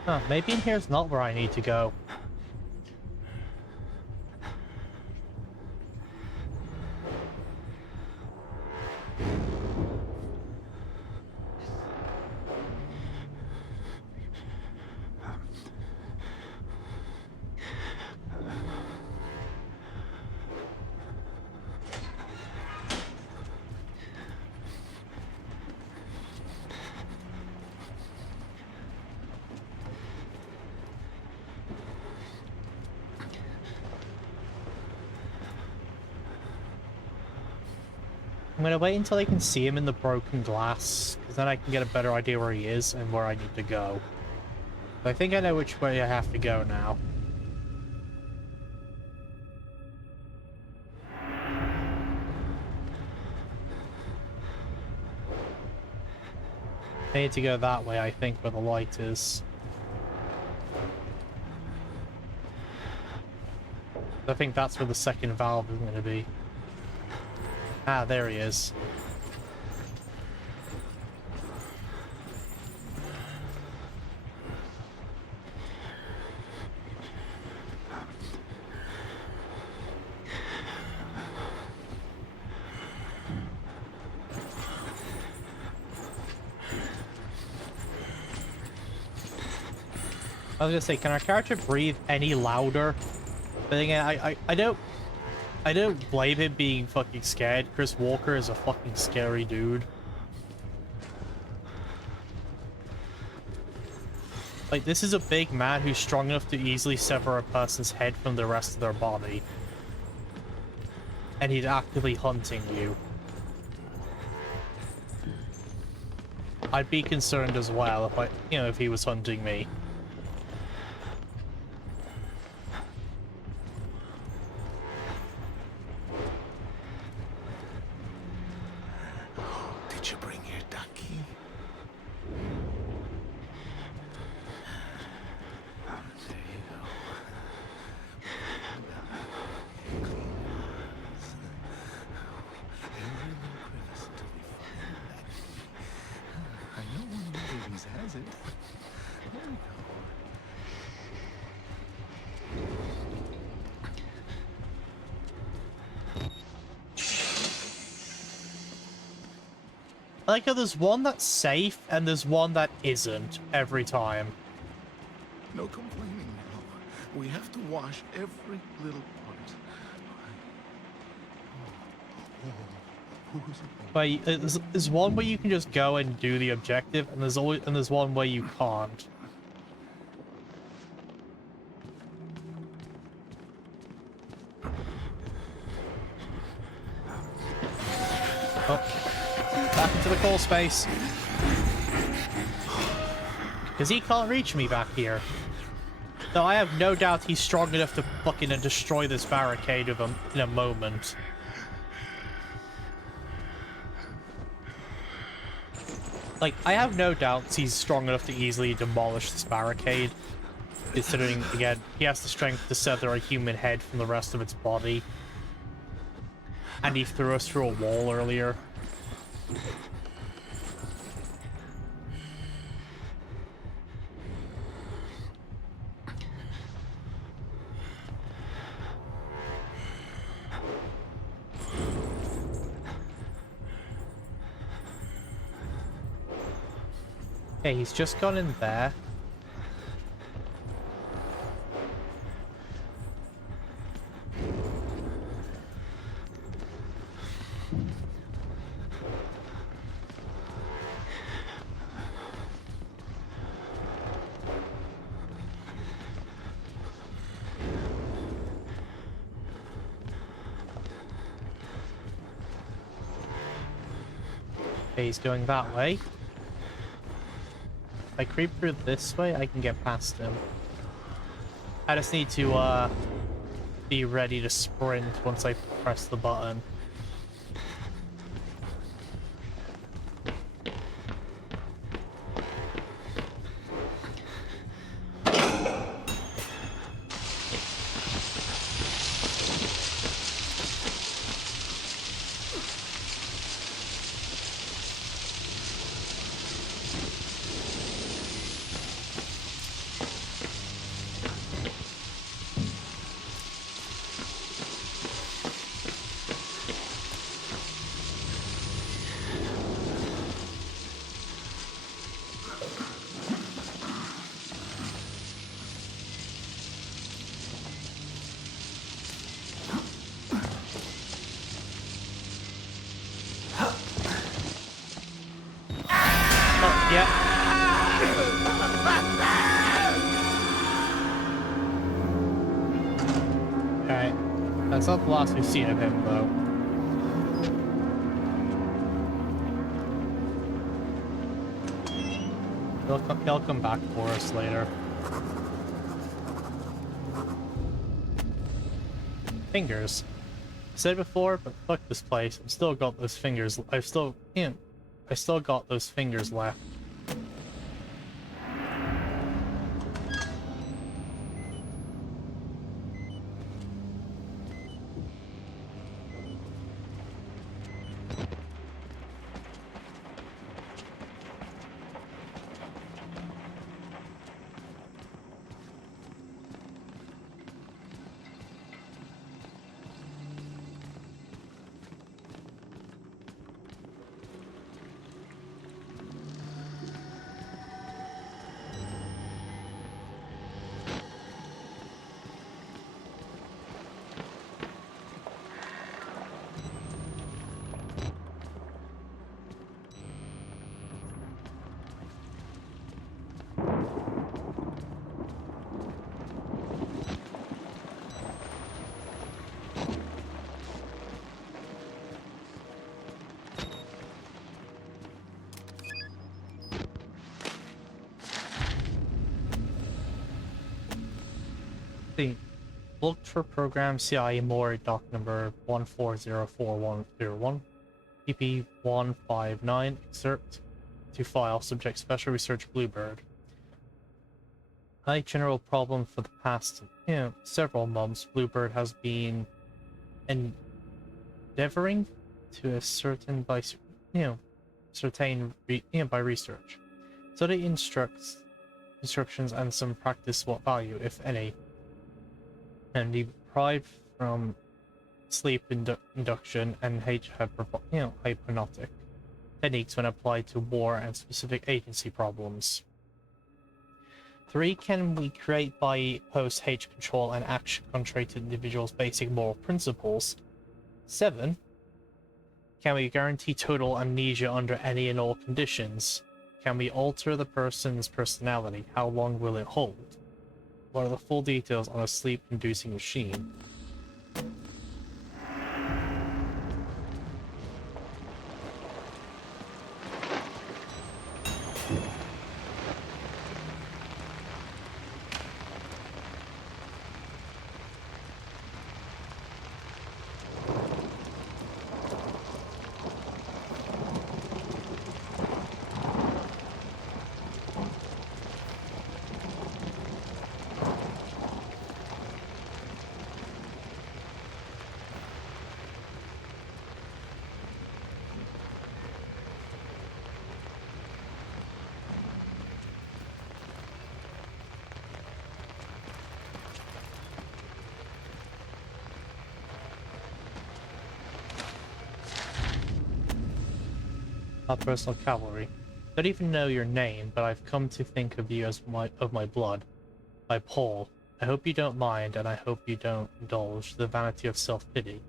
Huh, maybe in here's not where I need to go. I'm gonna wait until I can see him in the broken glass, because then I can get a better idea where he is and where I need to go. But I think I know which way I have to go now. I need to go that way, I think, where the light is. I think that's where the second valve is going to be. Ah, there he is. I was gonna say, can our character breathe any louder? But then again, I don't blame him being fucking scared. Chris Walker is a fucking scary dude. Like, this is a big man who's strong enough to easily sever a person's head from the rest of their body. And he's actively hunting you. I'd be concerned as well if if he was hunting me. Did you bring your ducky? There you go. Every little crevice until we find that. I know one of the babies has it. There we go. I like how there's one that's safe and there's one that isn't every time. No complaining now. We have to wash every little part. Who's it? But there's one where you can just go and do the objective, and there's one where you can't. Oh, back into the crawl space. Because he can't reach me back here. Though I have no doubt he's strong enough to fucking destroy this barricade of him in a moment. Like, I have no doubts he's strong enough to easily demolish this barricade. Considering, again, he has the strength to sever a human head from the rest of its body. And he threw us through a wall earlier. Okay, he's just gone in there. Okay, he's going that way. If I creep through this way, I can get past him. I just need to be ready to sprint once I press the button. not the last we've seen of him, though. He'll come back for us later. Fingers. I said before, but fuck this place. I've still got those fingers. I still got those fingers left. Looked for program CI more doc number 14040101 PP159 excerpt to file subject special research Bluebird. A general problem for the past several months, Bluebird has been endeavoring to ascertain by by research. So they instructions and some practice what value, if any, and deprived from sleep induction and hypnotic techniques when applied to war and specific agency problems. 3. Can we create by post-H control and action contrary to individuals' basic moral principles? 7. Can we guarantee total amnesia under any and all conditions? Can we alter the person's personality? How long will it hold? What are the full details on a sleep-inducing machine? Personal cavalry. Don't even know your name, but I've come to think of you as my blood. By Paul. I hope you don't mind, and I hope you don't indulge the vanity of self-pity.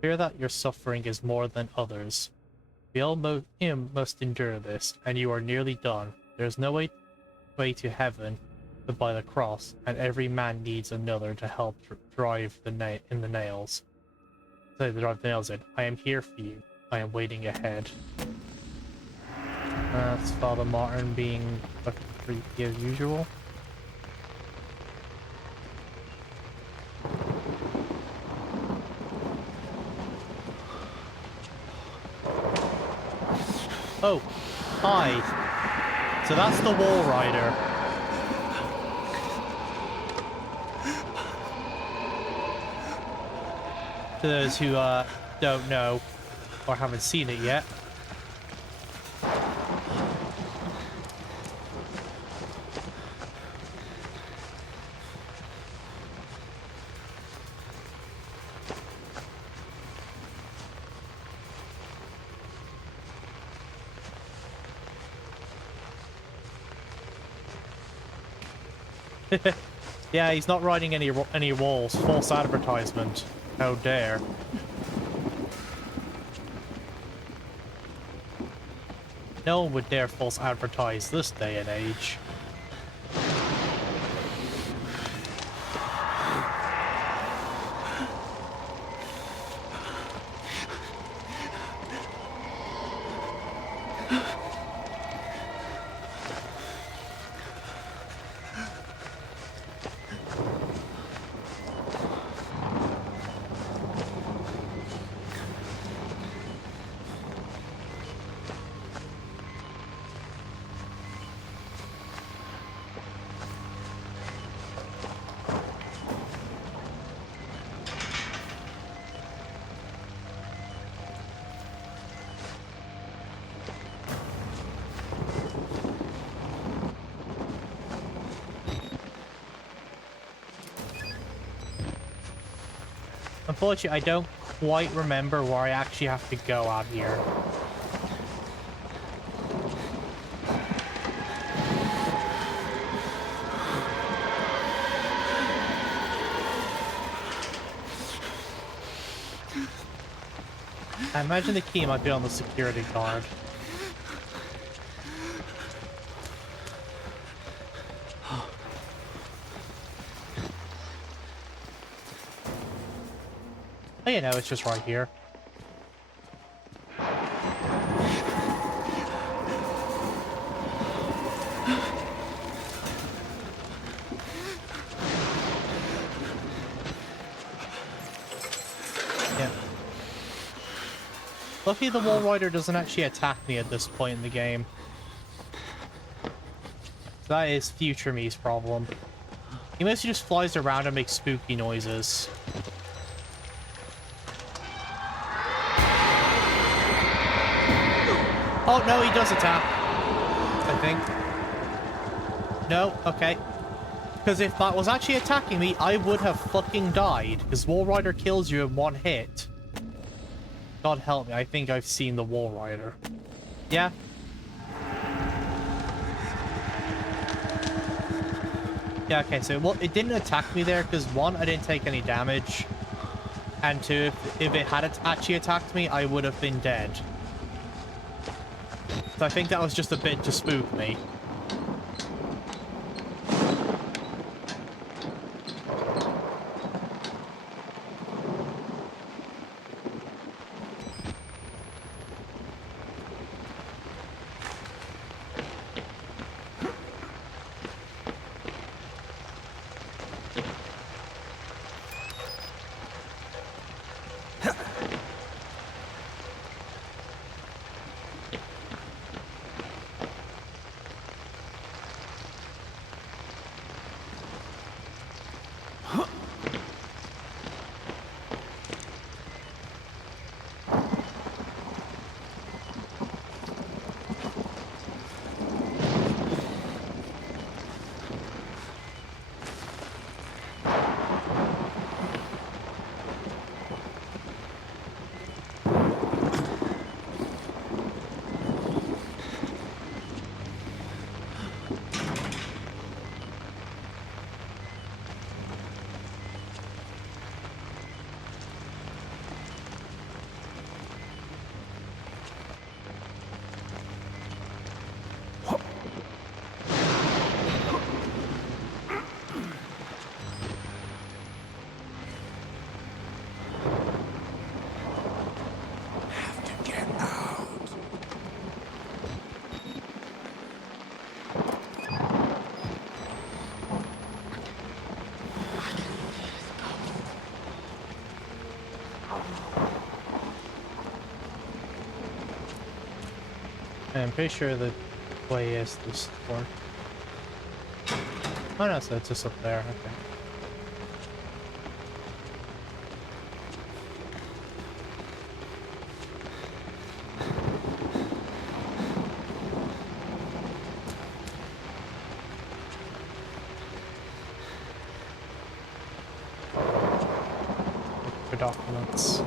Fear that your suffering is more than others. We all must endure this, and you are nearly done. There is no way to heaven but by the cross, and every man needs another to help drive the nails in. I am here for you. I am waiting ahead. That's Father Martin being fucking creepy as usual. Oh, hi. So that's the Wall Rider. To those who don't know or haven't seen it yet. Yeah, he's not riding any walls. False advertisement. How dare. No one would dare false advertise this day and age. Unfortunately, I don't quite remember where I actually have to go out here. I imagine the key might be on the security guard. Oh, you know, it's just right here. Yeah. Luckily, the wall rider doesn't actually attack me at this point in the game. That is future me's problem. He mostly just flies around and makes spooky noises. Oh, no, he does attack. I think. No, okay. Because if that was actually attacking me, I would have fucking died. Because Wall Rider kills you in one hit. God help me, I think I've seen the Wall Rider. Yeah? Yeah, okay, so, well, it didn't attack me there because, one, I didn't take any damage. And two, if it had actually attacked me, I would have been dead. So I think that was just a bit to spook me. I'm pretty sure the way is this door. Oh no, so it's just up there, okay. Look for documents.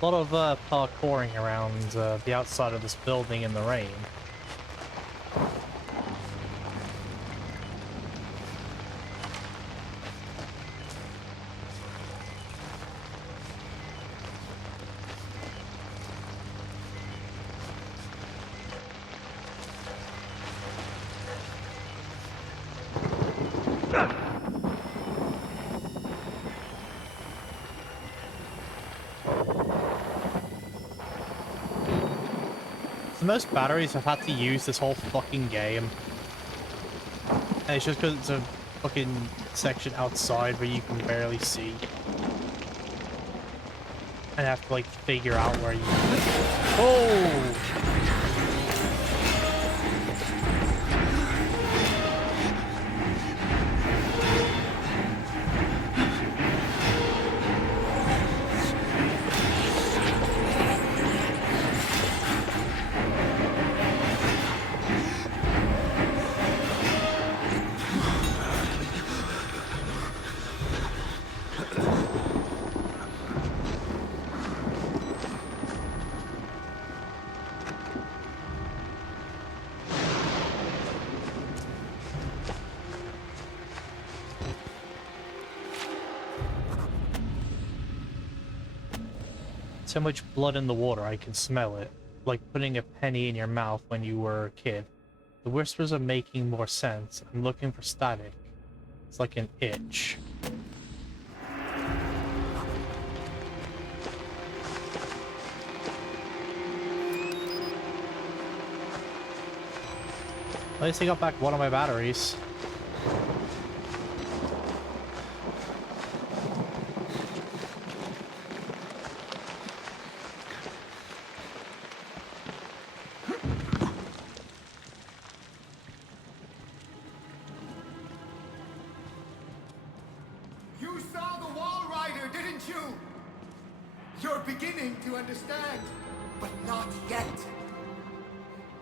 A lot of parkouring around the outside of this building in the rain. The most batteries I've had to use this whole fucking game. And it's just because it's a fucking section outside where you can barely see. And I have to like figure out where you... Oh! So much blood in the water, I can smell it. Like putting a penny in your mouth when you were a kid. The whispers are making more sense. I'm looking for static. It's like an itch. At least I got back one of my batteries. You saw the Wall Rider, didn't you? You're beginning to understand, but not yet.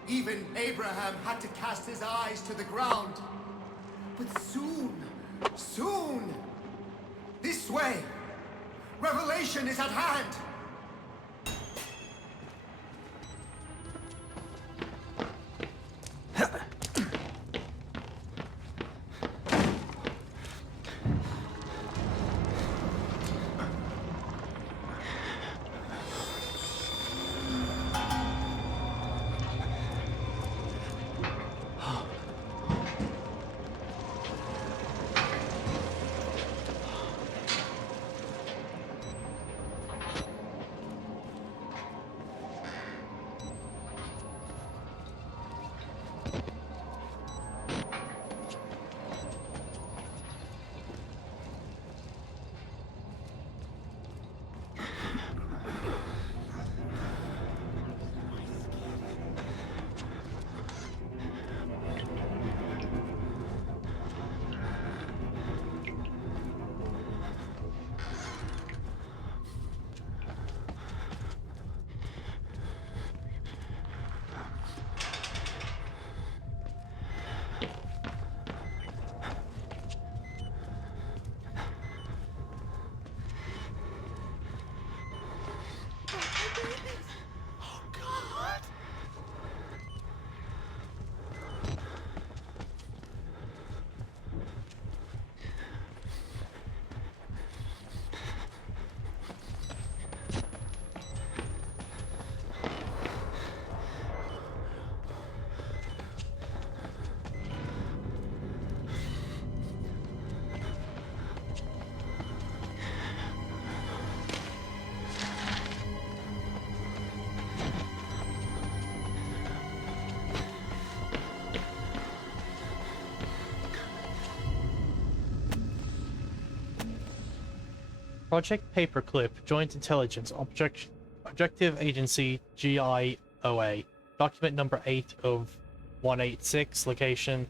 Even Abraham had to cast his eyes to the ground. But soon, this way, revelation is at hand. Project Paperclip, Joint Intelligence, Objective Agency GIOA. Document number 8 of 186, location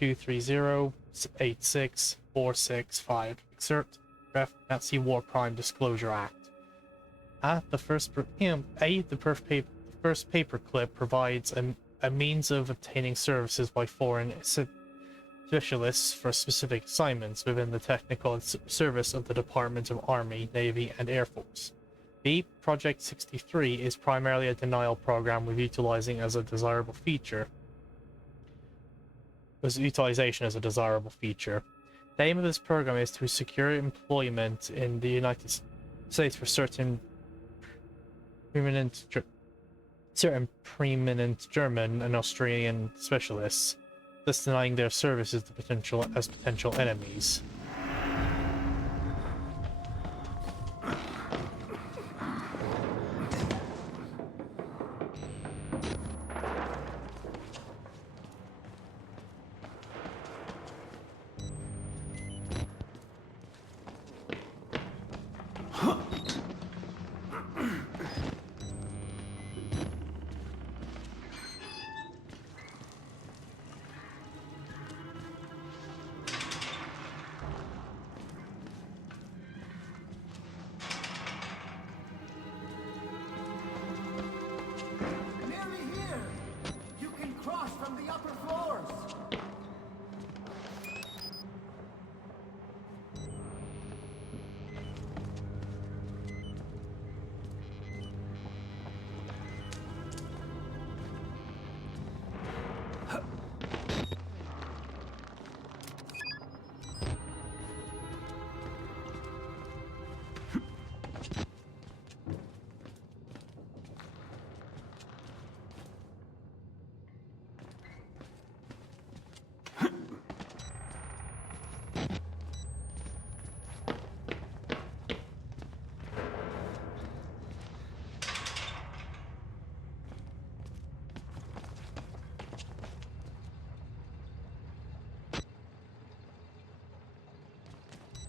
230-86-465. Excerpt, Ref Nazi War Crime Disclosure Act. The first paperclip provides a means of obtaining services by foreign specialists for specific assignments within the technical service of the Department of Army, Navy, and Air Force. B. Project 63 is primarily a denial program with utilizing as a desirable feature. With utilization as a desirable feature. The aim of this program is to secure employment in the United States for certain preeminent German and Australian specialists, thus denying their services to potential enemies. Nearly here! You can cross from the upper floors!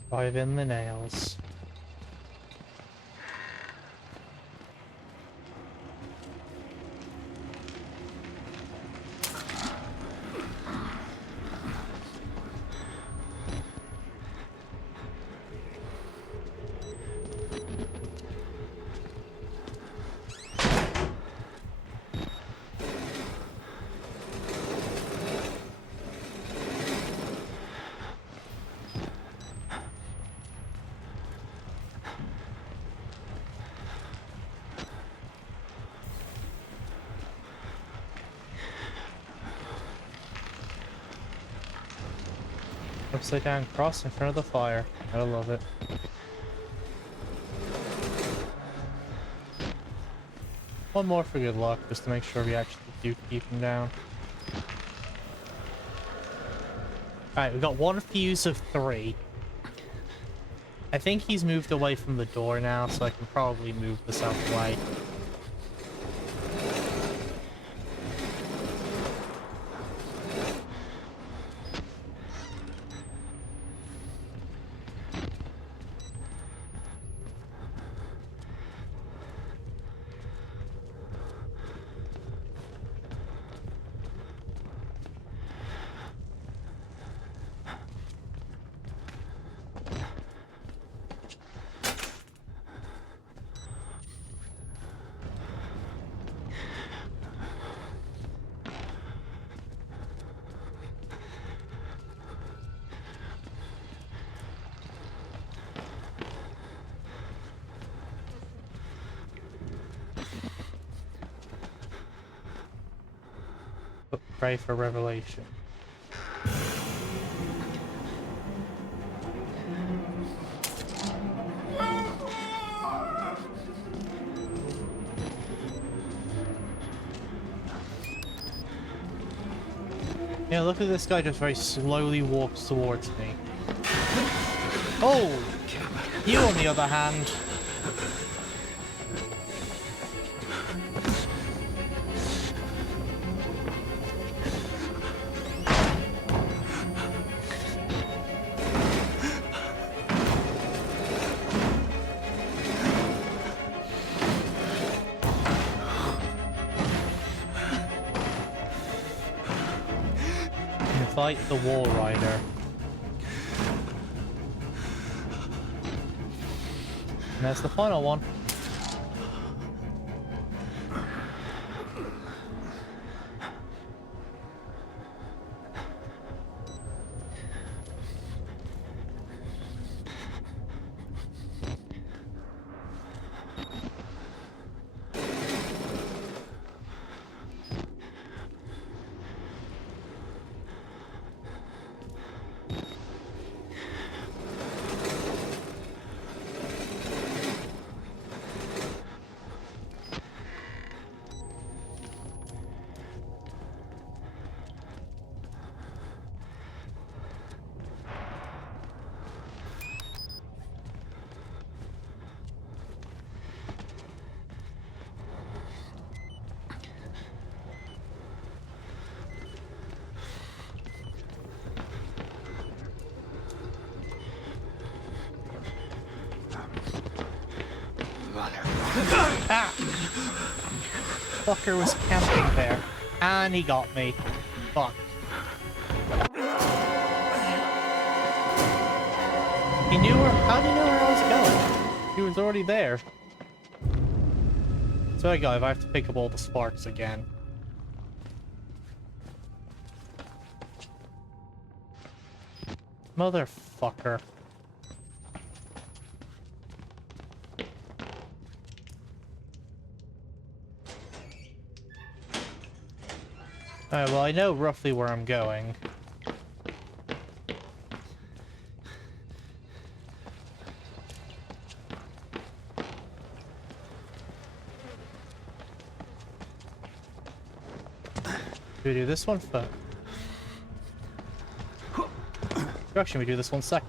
Drive in the nails. Upside down cross in front of the fire. I love it. One more for good luck, just to make sure we actually do keep him down. Alright, we got one fuse of 3. I think he's moved away from the door now, so I can probably move this out of the way. But pray for revelation. Yeah, look at this guy just very slowly walks towards me. Oh! You, on the other hand... Fight the Wall Rider. And that's the final one. fucker was camping there. And he got me. Fuck. He knew where... How did he know where I was going? He was already there. So I go if I have to pick up all the sparks again. Motherfucker. Alright, well I know roughly where I'm going. Should we do this one first? Actually, we do this one second.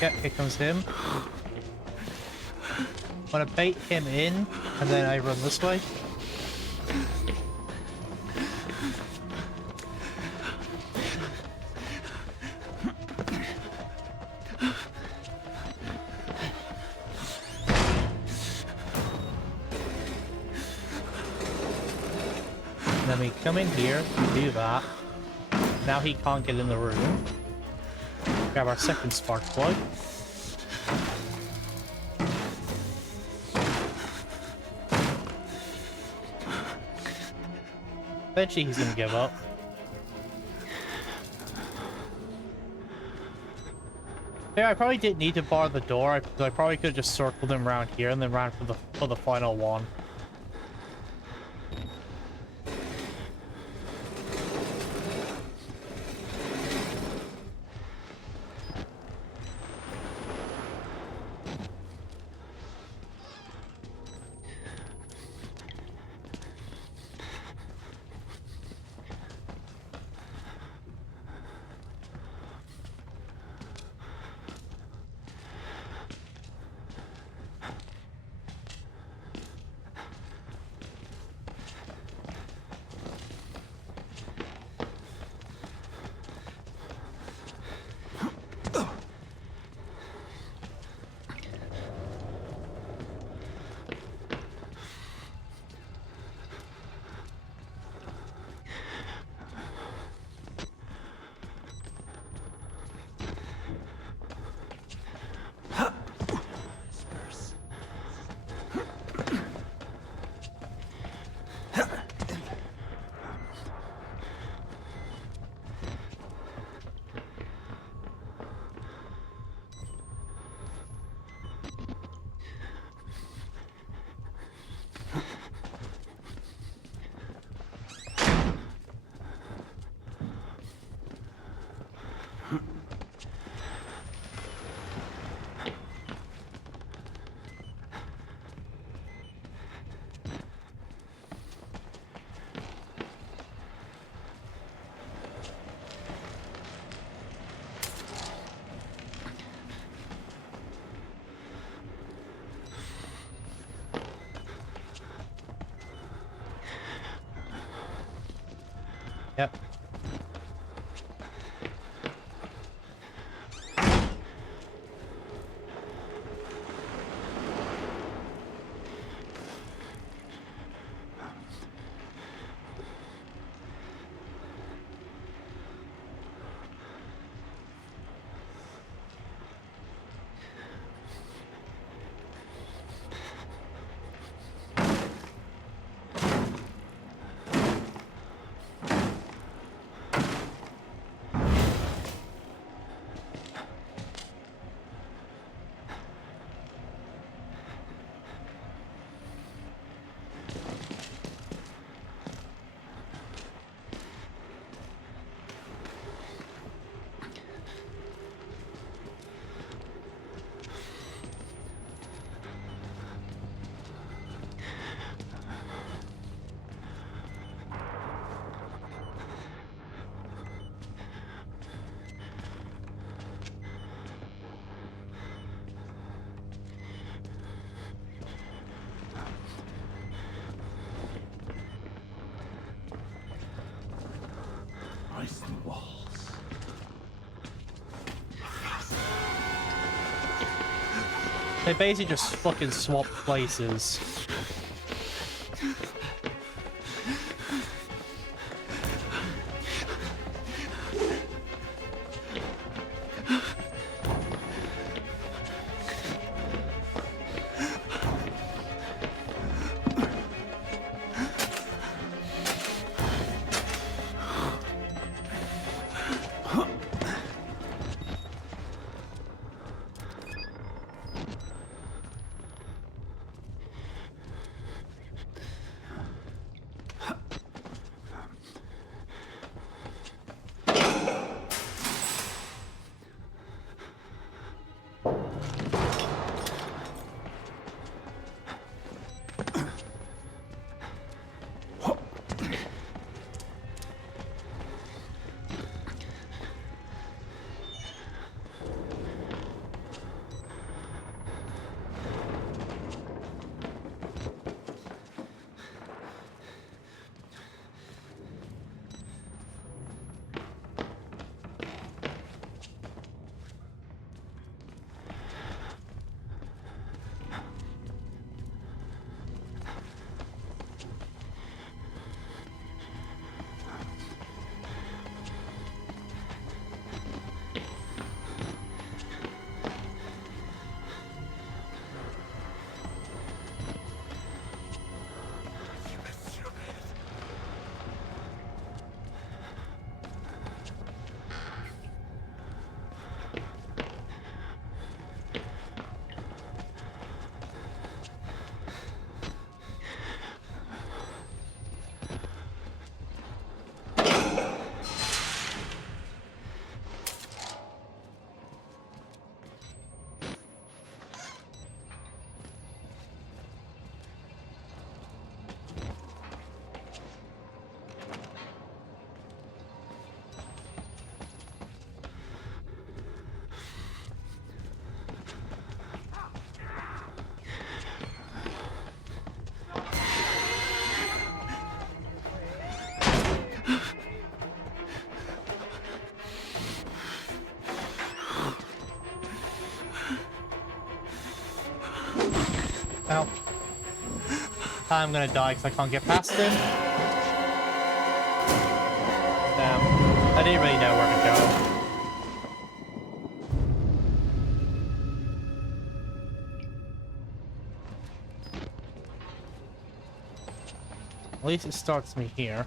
Yep, here comes him. I'm gonna bait him in, and then I run this way. And then we come in here, do that. Now he can't get in the room. Grab our second spark plug. Eventually he's gonna give up. Yeah, I probably didn't need to bar the door. I probably could have just circled him around here and then ran for the final one. Yep. They basically just fucking swapped places. Ow. I'm gonna die because I can't get past him. Damn. I didn't really know where to go. At least it starts me here.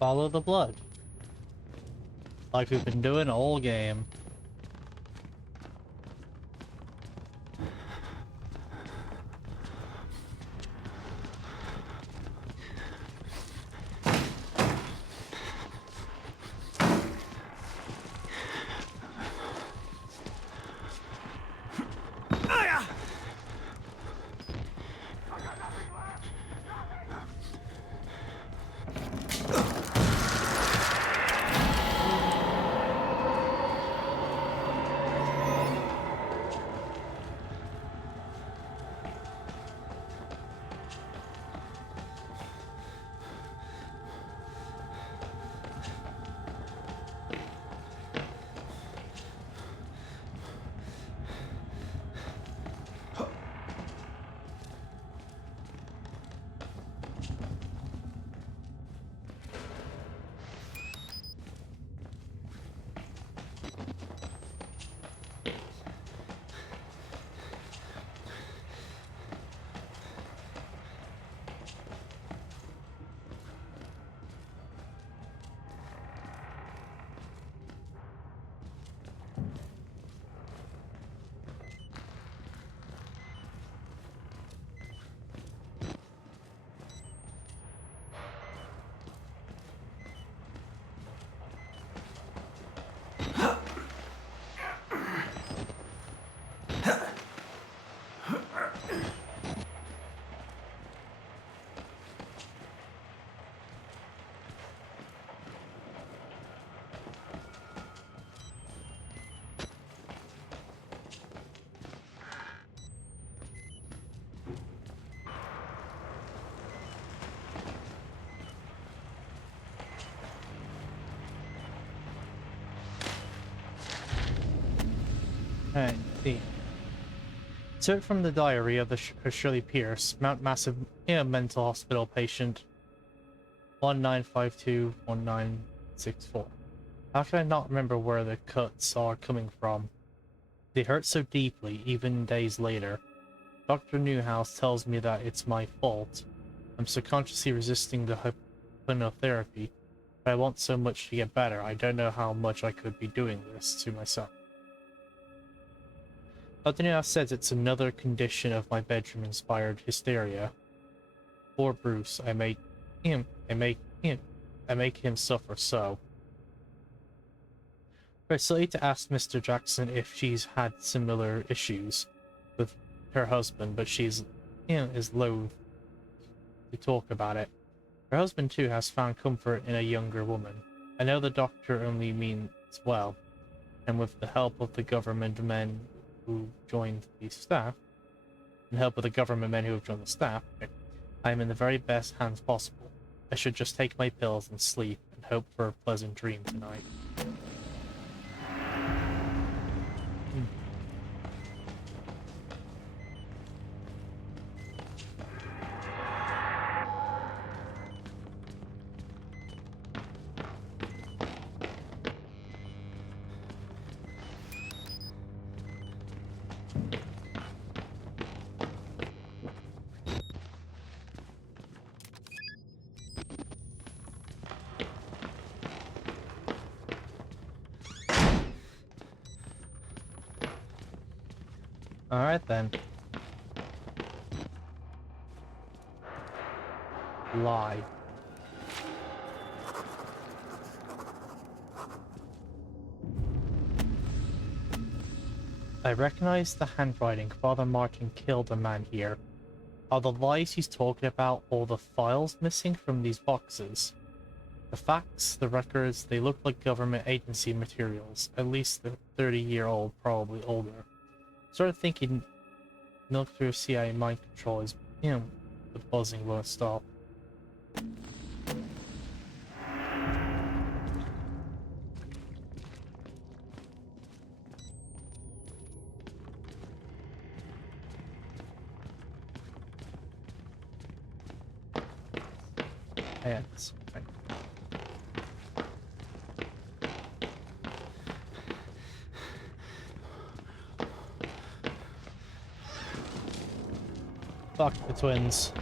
Follow the blood. Like we've been doing all game. Alright, see. Took from the diary of the Shirley Pierce, Mount Massive mental hospital patient 19521964. How can I not remember where the cuts are coming from? They hurt so deeply, even days later. Dr. Newhouse tells me that it's my fault. I'm subconsciously resisting the hypnotherapy, but I want so much to get better. I don't know how much I could be doing this to myself. Dr. Newhouse says it's another condition of my bedroom-inspired hysteria. Poor Bruce, I make him suffer so. It's silly to ask Mr. Jackson if she's had similar issues with her husband, but she's is loath to talk about it. Her husband too has found comfort in a younger woman. I know the doctor only means well, and with the help of the government men who joined the staff, I am in the very best hands possible. I should just take my pills and sleep and hope for a pleasant dream tonight. Alright then. Lie. I recognize the handwriting. Father Martin killed a man here. Are the lies he's talking about all the files missing from these boxes? The facts, the records, they look like government agency materials. At least they're 30-year-old, probably older. Started thinking milk through CIA mind control is, the buzzing won't stop. Yeah, it's fine. Fuck the twins.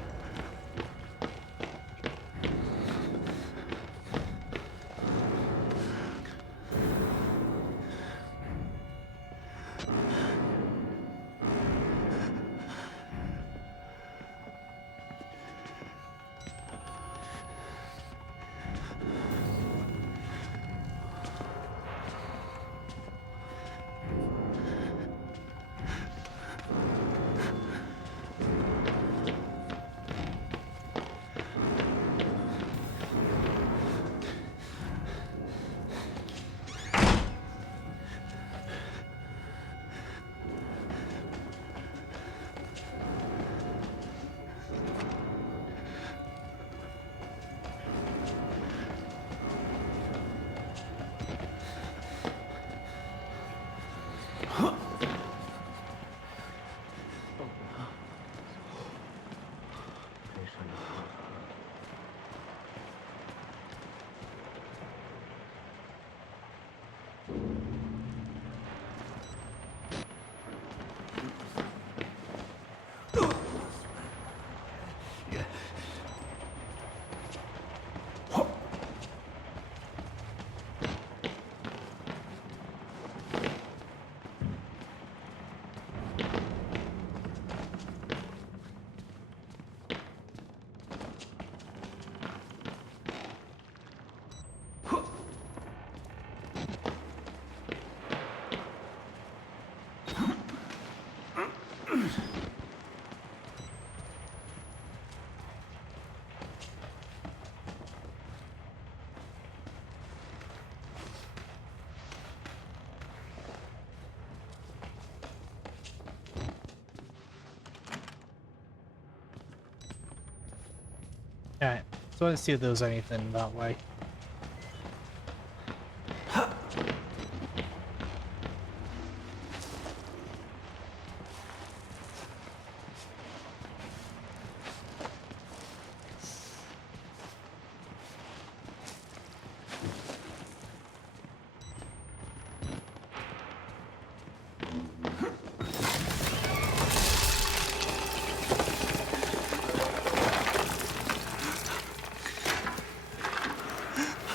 Alright, so let's see if there's anything that way.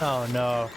Oh no.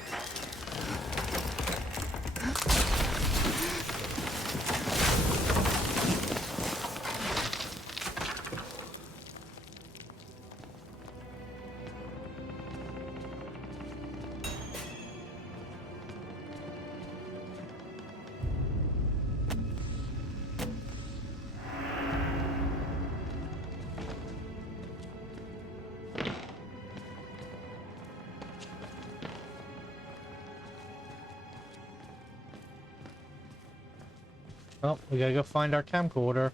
Well, we gotta go find our camcorder.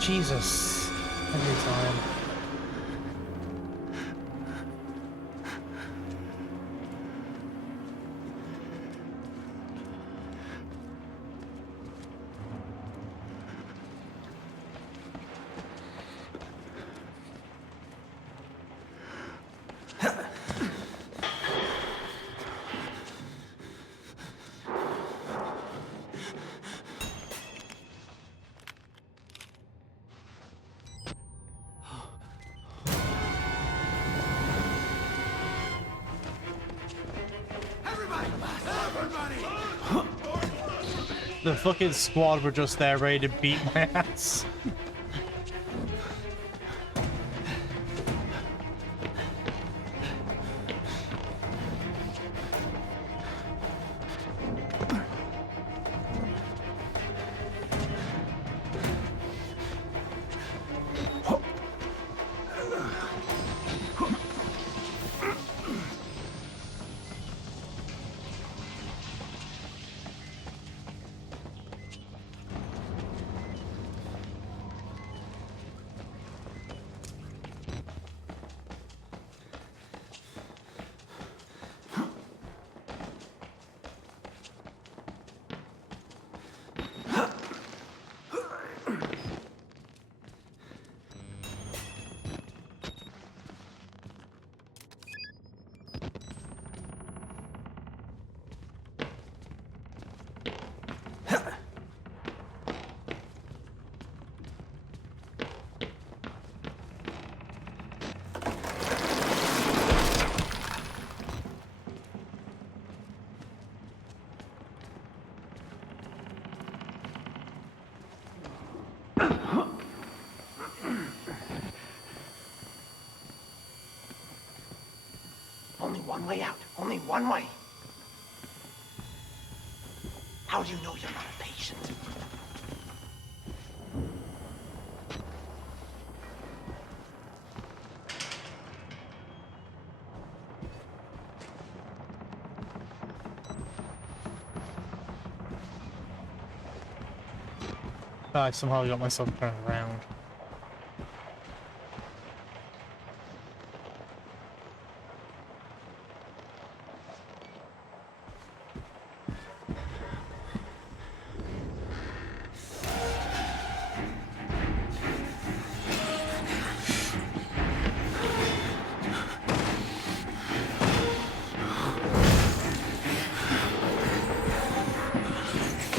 Jesus. Every time. The fucking squad were just there ready to beat my ass. Only one way out. Only one way. How do you know you're not a patient? I somehow got myself turned around.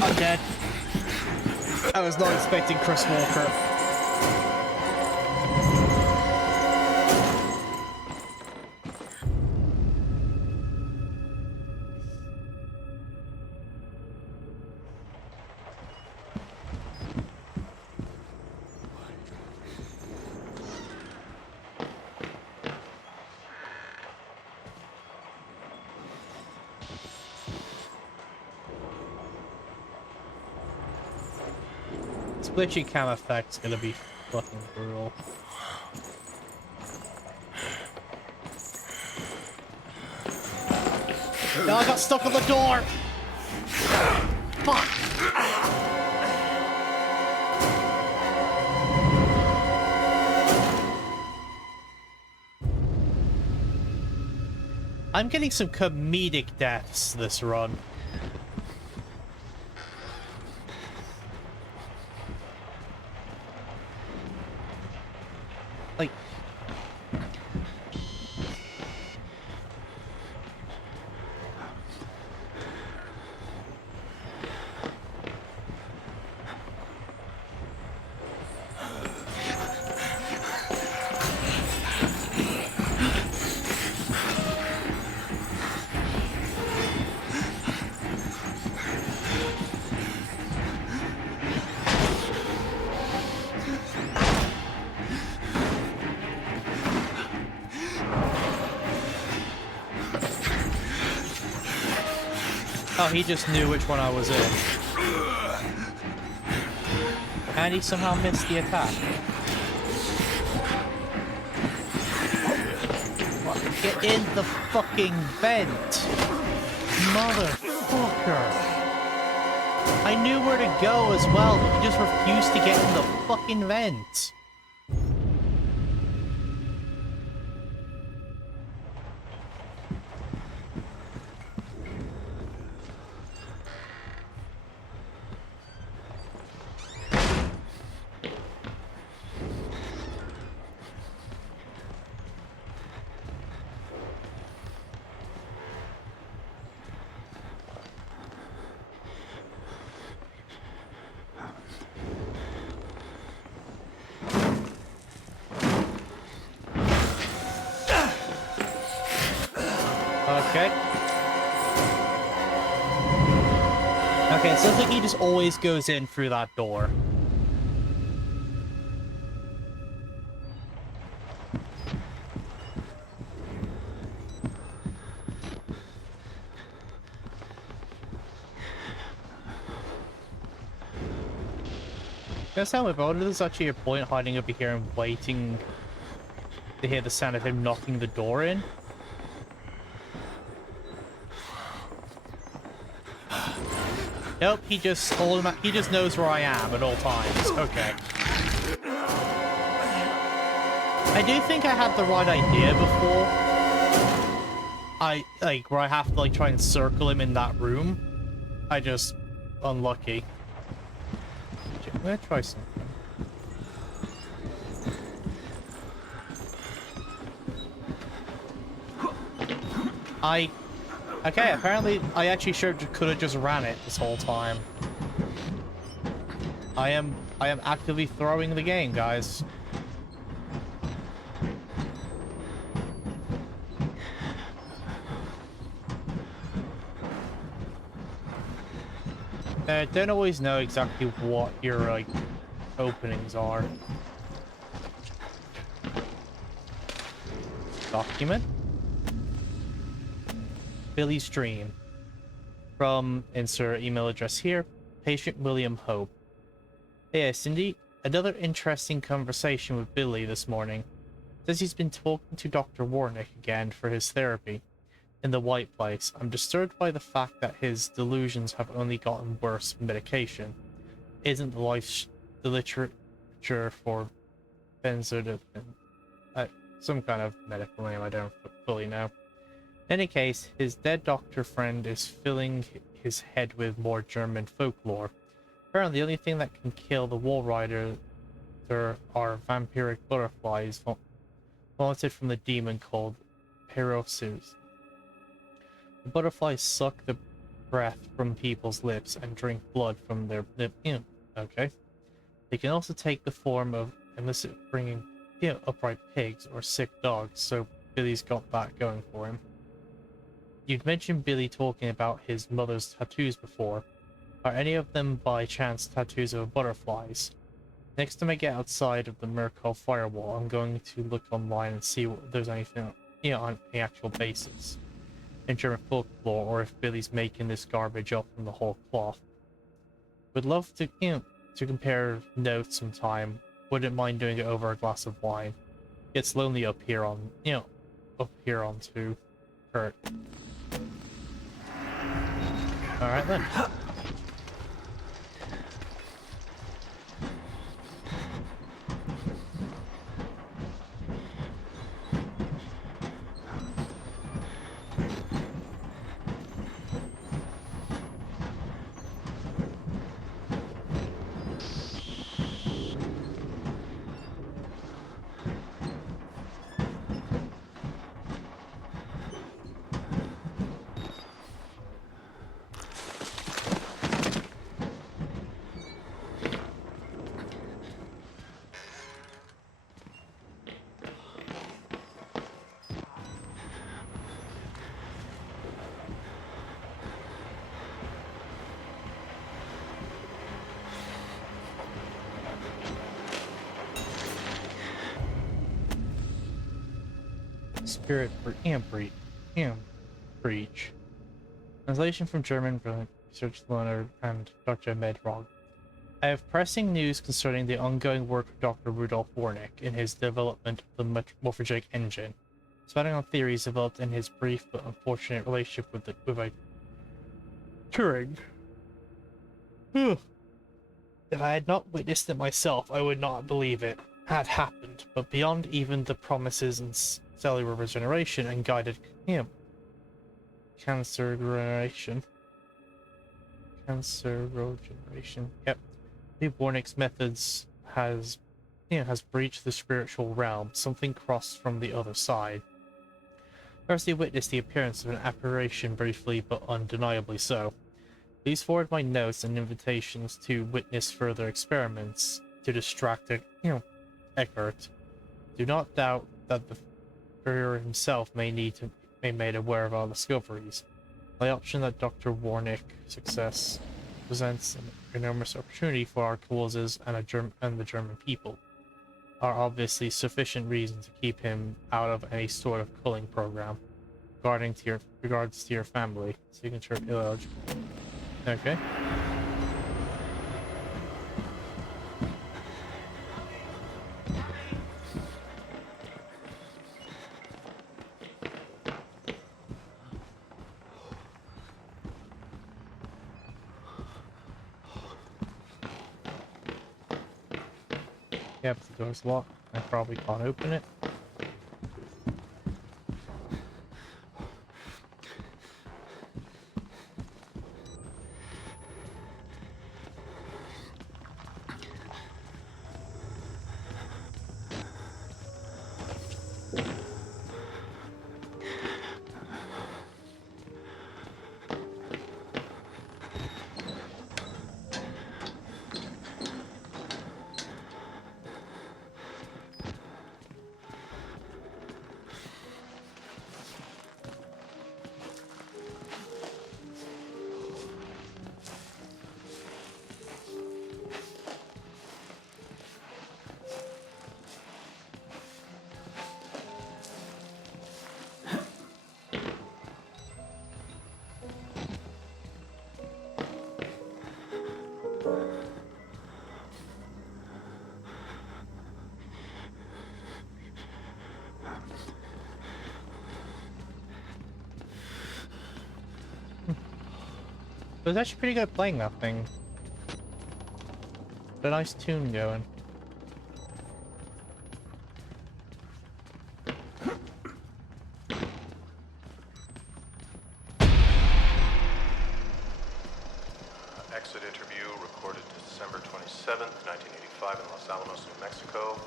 I'm dead. I was not expecting Chris Walker. This glitchy cam effect's gonna be fucking brutal. No, I got stuck on the door! Fuck! I'm getting some comedic deaths this run. Like... Oh, he just knew which one I was in. And he somehow missed the attack. What? Get in the fucking vent! Motherfucker! I knew where to go as well, but he just refused to get in the fucking vent. Okay. Okay, so it's like he just always goes in through that door. Guess how about it? There's actually a point hiding over here and waiting to hear the sound of him knocking the door in. Nope, he just knows where I am at all times. Okay. I do think I had the right idea before. Where I have to try and circle him in that room. I just unlucky. I'm gonna try something. Okay, apparently I actually could have just ran it this whole time. I am actively throwing the game, guys. I don't always know exactly what your openings are. Document. Billy's dream. From insert email address here. Patient William Hope. Hey, Cindy. Another interesting conversation with Billy this morning. Says he's been talking to Dr. Warnick again for his therapy. In the White Place, I'm disturbed by the fact that his delusions have only gotten worse with medication. Isn't the literature for benzodiazepine some kind of medical name I don't fully know. In any case, his dead doctor friend is filling his head with more German folklore. Apparently, the only thing that can kill the Wall Rider are vampiric butterflies vomited from the demon called Perosus. The butterflies suck the breath from people's lips and drink blood from their lip. Okay. They can also take the form of illicit bringing upright pigs or sick dogs, so Billy's got that going for him. You'd mentioned Billy talking about his mother's tattoos before. Are any of them by chance tattoos of butterflies? Next time I get outside of the Murkoff firewall, I'm going to look online and see if there's anything on the actual basis in German folklore, or if Billy's making this garbage up from the whole cloth. Would love to to compare notes sometime. Wouldn't mind doing it over a glass of wine. It's lonely up here on, up here onto Kurt. Alright then. Spirit breach. Translation from German by Research Learner and Dr. Medrog. I have pressing news concerning the ongoing work of Dr. Rudolf Warnick in his development of the morphogenic engine, spouting on theories developed in his brief but unfortunate relationship with a Turing. If I had not witnessed it myself, I would not believe it had happened, but beyond even the promises and cellular regeneration and guided cancer regeneration. Yep. The Warnick's methods has breached the spiritual realm, something crossed from the other side. First, he witnessed the appearance of an apparition briefly but undeniably so. Please forward my notes and invitations to witness further experiments to distract Eckert. Do not doubt that the Führer himself may be made aware of our discoveries. The option that Dr. Warnick's success presents an enormous opportunity for our causes and the German people are obviously sufficient reason to keep him out of any sort of culling program. Regards to your family. Signature illegible. Okay. Yep, the door's locked. I probably can't open it. It was actually pretty good at playing that thing. Got a nice tune going. Exit interview recorded December 27th, 1985 in Los Alamos, New Mexico.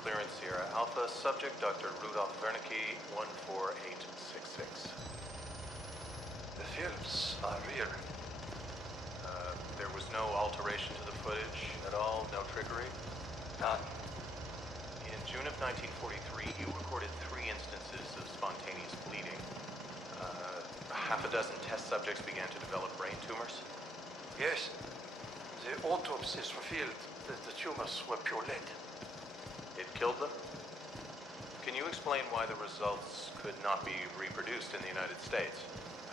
Clearance Sierra Alpha. Subject Dr. Rudolf Wernicke, 14866. The films are real. There was no alteration to the footage at all? No trickery? None. In June of 1943, you recorded 3 instances of spontaneous bleeding. Half a dozen test subjects began to develop brain tumors? Yes. The autopsies revealed that the tumors were pure lead. It killed them? Can you explain why the results could not be reproduced in the United States?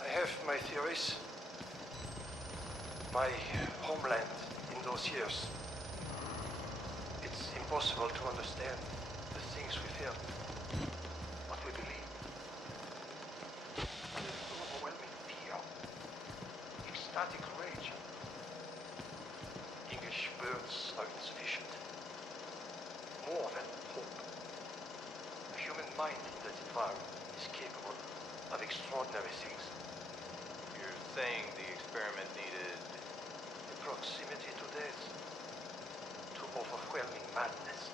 I have my theories. My homeland in in those years, it's impossible to understand the things we felt, what we believed. The overwhelming fear, ecstatic rage. English words are insufficient. More than hope. The human mind in that environment is capable of extraordinary things. You're saying the experiment needed... A proximity to death, to overwhelming madness.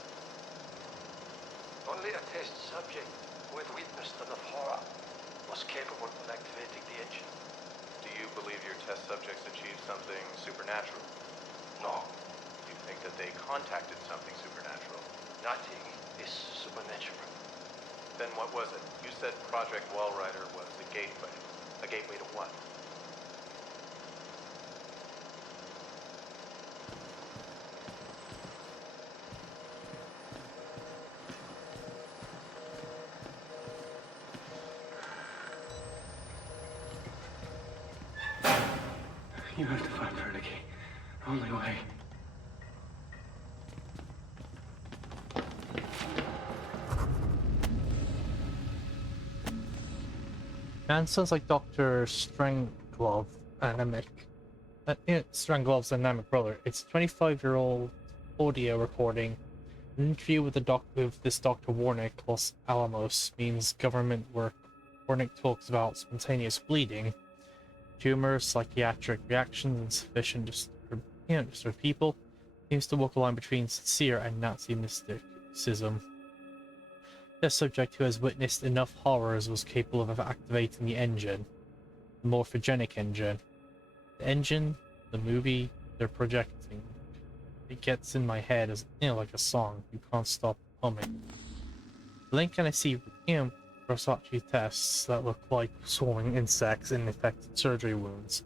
Only a test subject who had witnessed enough horror was capable of activating the engine. Do you believe your test subjects achieved something supernatural? No. Do you think that they contacted something supernatural? Nothing is supernatural. Then what was it? You said Project Wallrider was a gateway. A gateway to what? You have to find Vernicky. Only way. Man sounds like Dr. Stranglove, anemic. Stranglove's anemic brother. It's a 25-year-old audio recording. An interview with this Dr. Warnick, Los Alamos, means government work. Warnick talks about spontaneous bleeding, tumors, psychiatric reactions, insufficient disturb people. Seems to walk a line between sincere and Nazi mysticism. The subject who has witnessed enough horrors was capable of activating the engine, the morphogenic engine. The engine, the movie, they're projecting. It gets in my head as like a song. You can't stop humming. Blink and I see Versace tests that look like swarming insects in infected surgery wounds.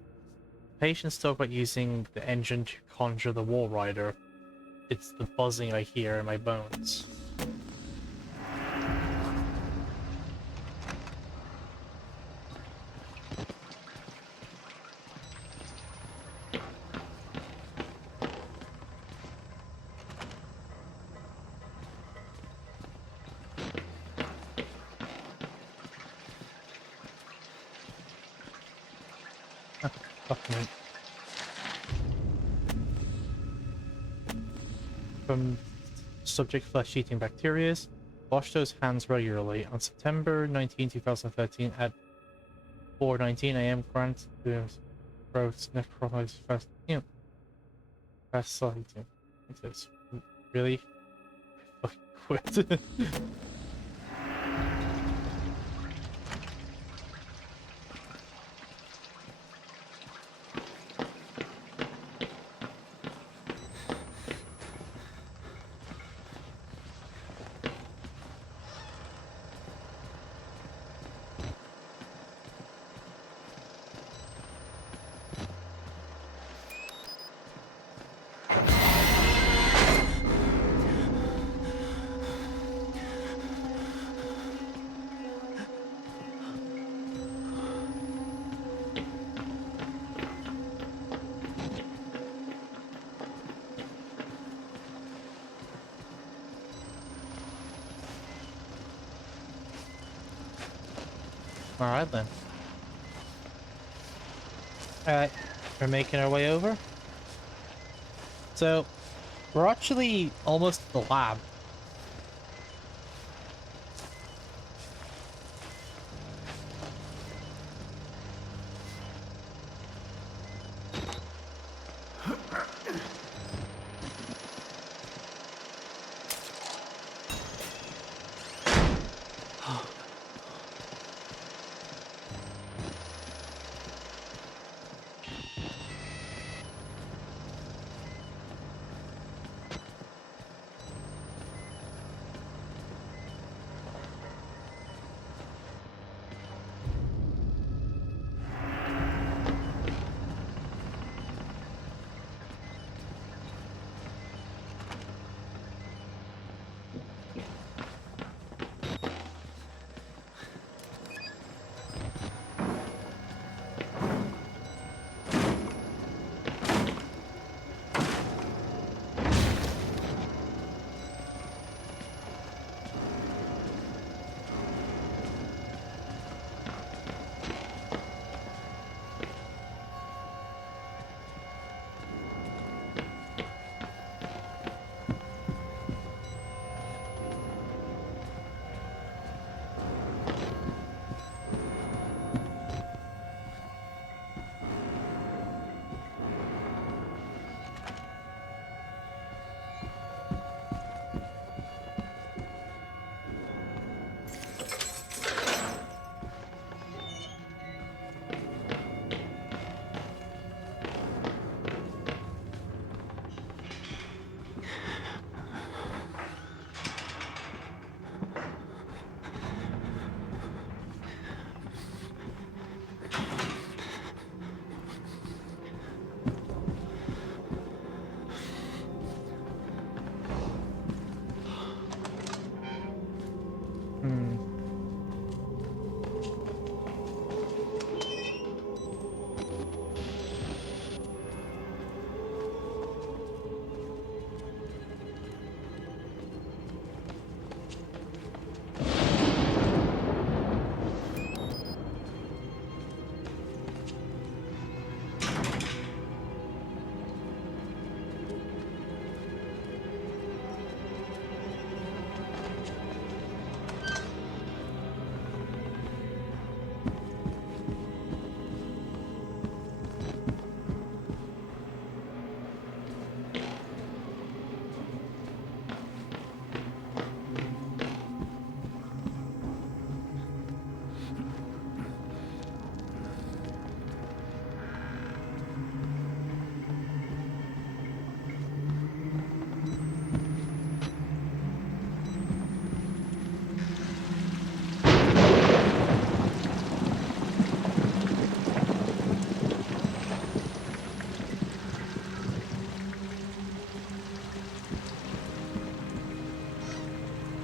Patients talk about using the engine to conjure the Wall Rider. It's the buzzing I hear in my bones. Document. From subject flesh-eating bacteria. Wash those hands regularly. On September 19, 2013 at 4:19 a.m. Grant wrote necrosis fast fascinating. Really? I fucking quit. Alright then. Alright, we're making our way over. So, we're actually almost at the lab.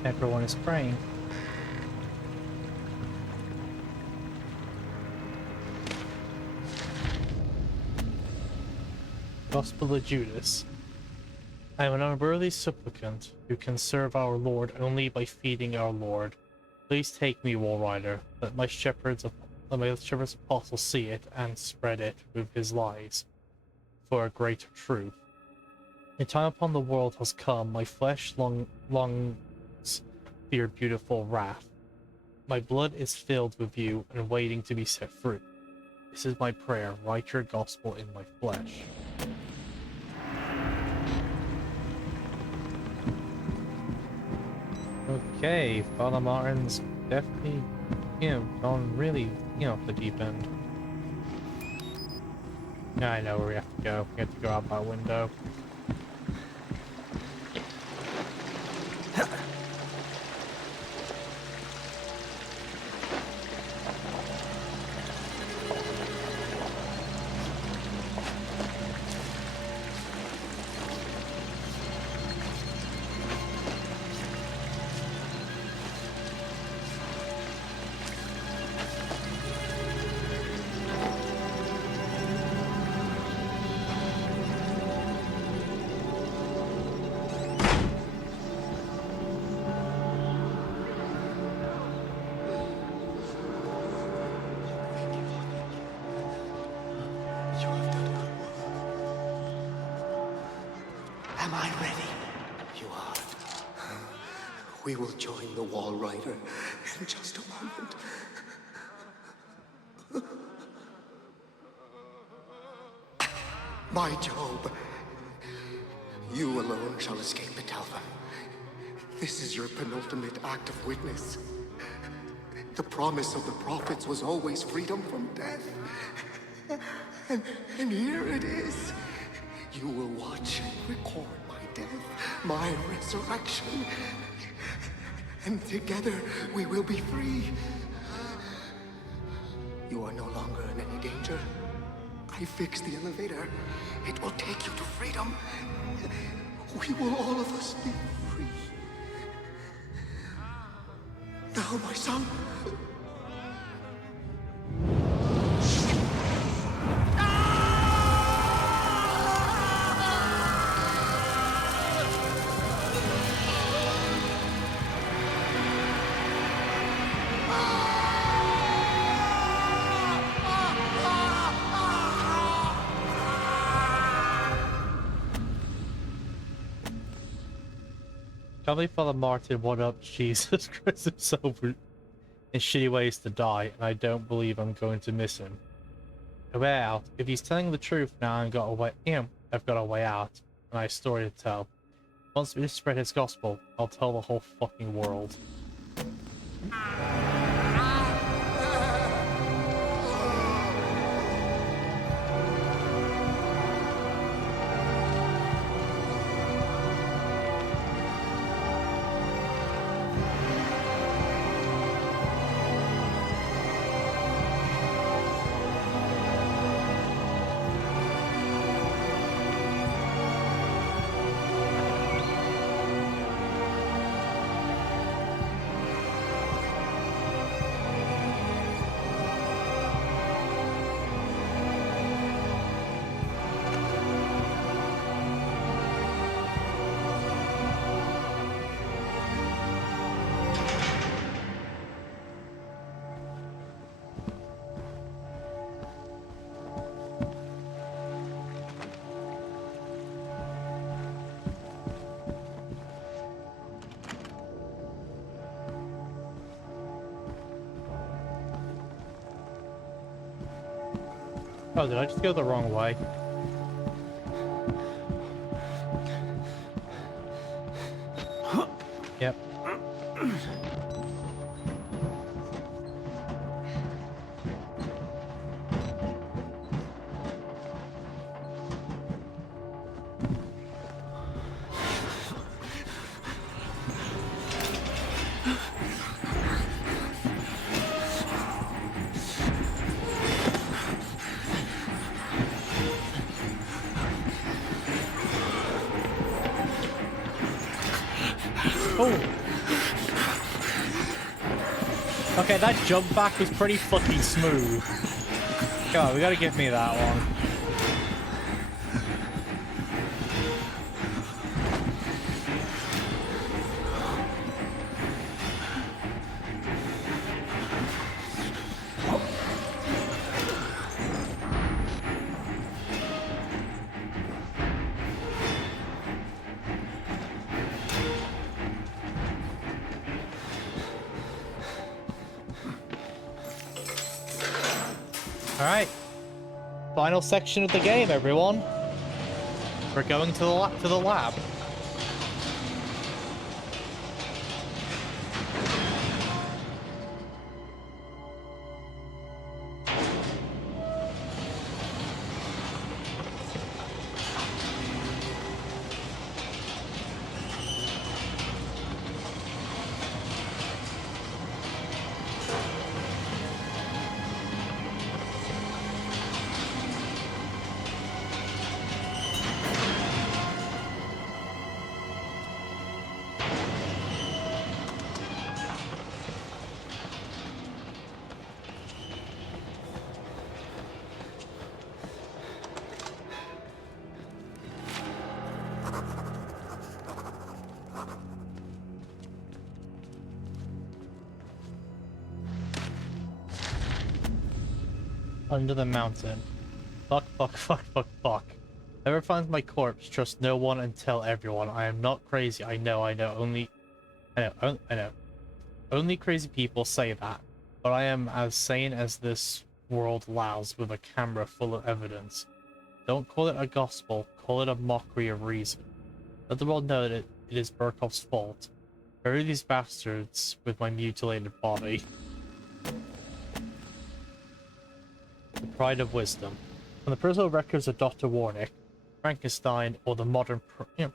Everyone is praying. Gospel of Judas. I am an unworthy supplicant who can serve our Lord only by feeding our Lord. Please take me, Wall Rider. Let my shepherd's apostle see it and spread it with his lies for a greater truth. The time upon the world has come. My flesh longs for your beautiful wrath. My blood is filled with you and waiting to be set free. This is my prayer. Write your gospel in my flesh. Okay, Father Martin's definitely, gone really, off the deep end. Now I know where we have to go. We have to go out that window. Am I ready? You are. We will join the Wall Rider in just a moment. My Job, you alone shall escape the Talva. This is your penultimate act of witness. The promise of the prophets was always freedom from death. And here it is. You will watch and record my death, my resurrection. And together we will be free. You are no longer in any danger. I fixed the elevator. It will take you to freedom. We will all of us be free. Now, my son. Can't believe Father Martin one up Jesus Christ himself in shitty ways to die, and I don't believe I'm going to miss him. A way out. If he's telling the truth now, I've got a way out, and I have a story to tell. Once we spread his gospel, I'll tell the whole fucking world. Oh, did I just go the wrong way? Yep. Oh! Okay, that jump back was pretty fucking smooth. Come on, we gotta give me that one. Alright. Final section of the game, everyone. We're going to the lab. Under the mountain. Fuck, fuck, fuck, fuck, fuck. Whoever finds my corpse, trust no one and tell everyone. I am not crazy. I know. I know. Only crazy people say that. But I am as sane as this world allows with a camera full of evidence. Don't call it a gospel. Call it a mockery of reason. Let the world know that it is Burkoff's fault. Bury these bastards with my mutilated body. The Pride of Wisdom. From the personal records of Dr. Warnick, Frankenstein, or the modern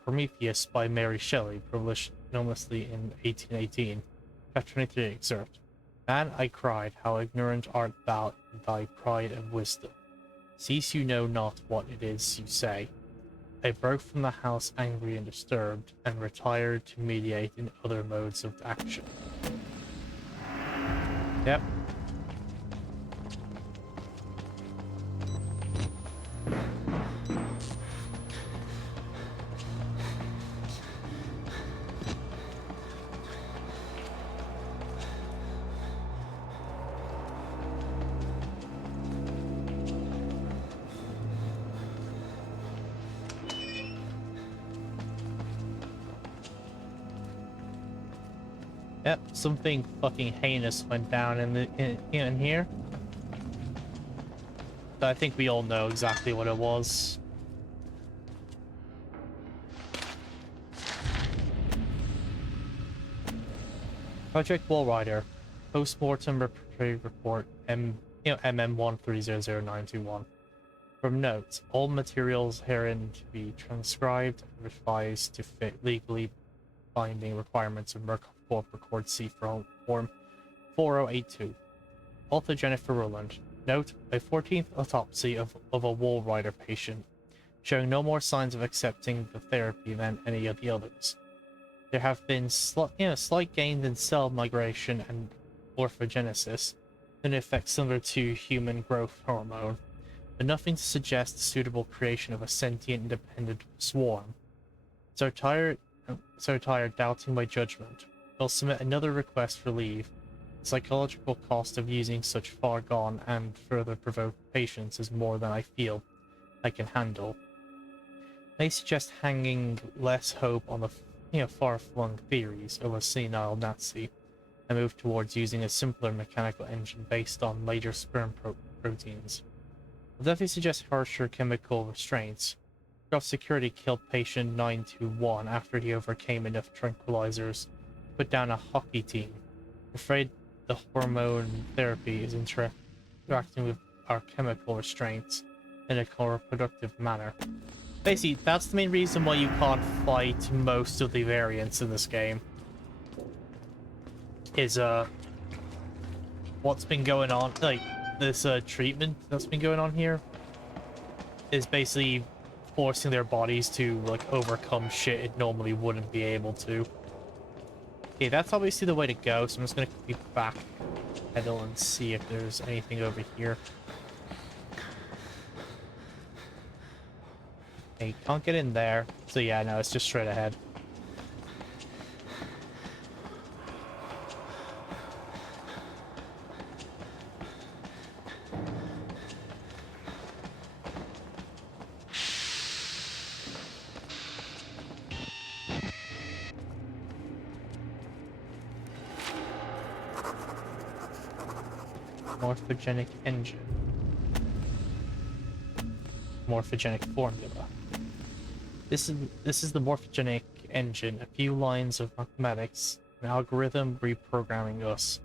Prometheus by Mary Shelley, published anonymously in 1818. Chapter 23 excerpt. Man, I cried, how ignorant art thou in thy pride of wisdom. Cease, you know not what it is you say. I broke from the house angry and disturbed, and retired to mediate in other modes of action. Yep. Yep, something fucking heinous went down in here. But I think we all know exactly what it was. Project Wallrider, post-mortem report, MM13000921. From notes, all materials herein to be transcribed and revised to fit legally binding requirements of Murkoff Corp. Record C Form 4082. Author Jennifer Rowland. Note, a 14th autopsy of a Wallrider patient, showing no more signs of accepting the therapy than any of the others. There have been slight gains in cell migration and orthogenesis, an effect similar to human growth hormone, but nothing to suggest the suitable creation of a sentient independent swarm. So tired doubting my judgment. I'll submit another request for leave. The psychological cost of using such far gone and further provoked patients is more than I feel I can handle. They suggest hanging less hope on the far-flung theories of a senile Nazi and move towards using a simpler mechanical engine based on later sperm proteins. I'll definitely suggest harsher chemical restraints. Burkoff Security killed patient 921 after he overcame enough tranquilizers to put down a hockey team. I'm afraid the hormone therapy is interacting with our chemical restraints in a counterproductive manner. Basically, that's the main reason why you can't fight most of the variants in this game. Is what's been going on, like this treatment that's been going on here is basically forcing their bodies to like overcome shit it normally wouldn't be able to. Okay, that's obviously the way to go, so I'm just gonna click back head on and see if there's anything over here. Okay, can't get in there. So yeah, no, it's just straight ahead. Morphogenic engine. Morphogenic formula. This is the morphogenic engine, a few lines of mathematics, an algorithm reprogramming us.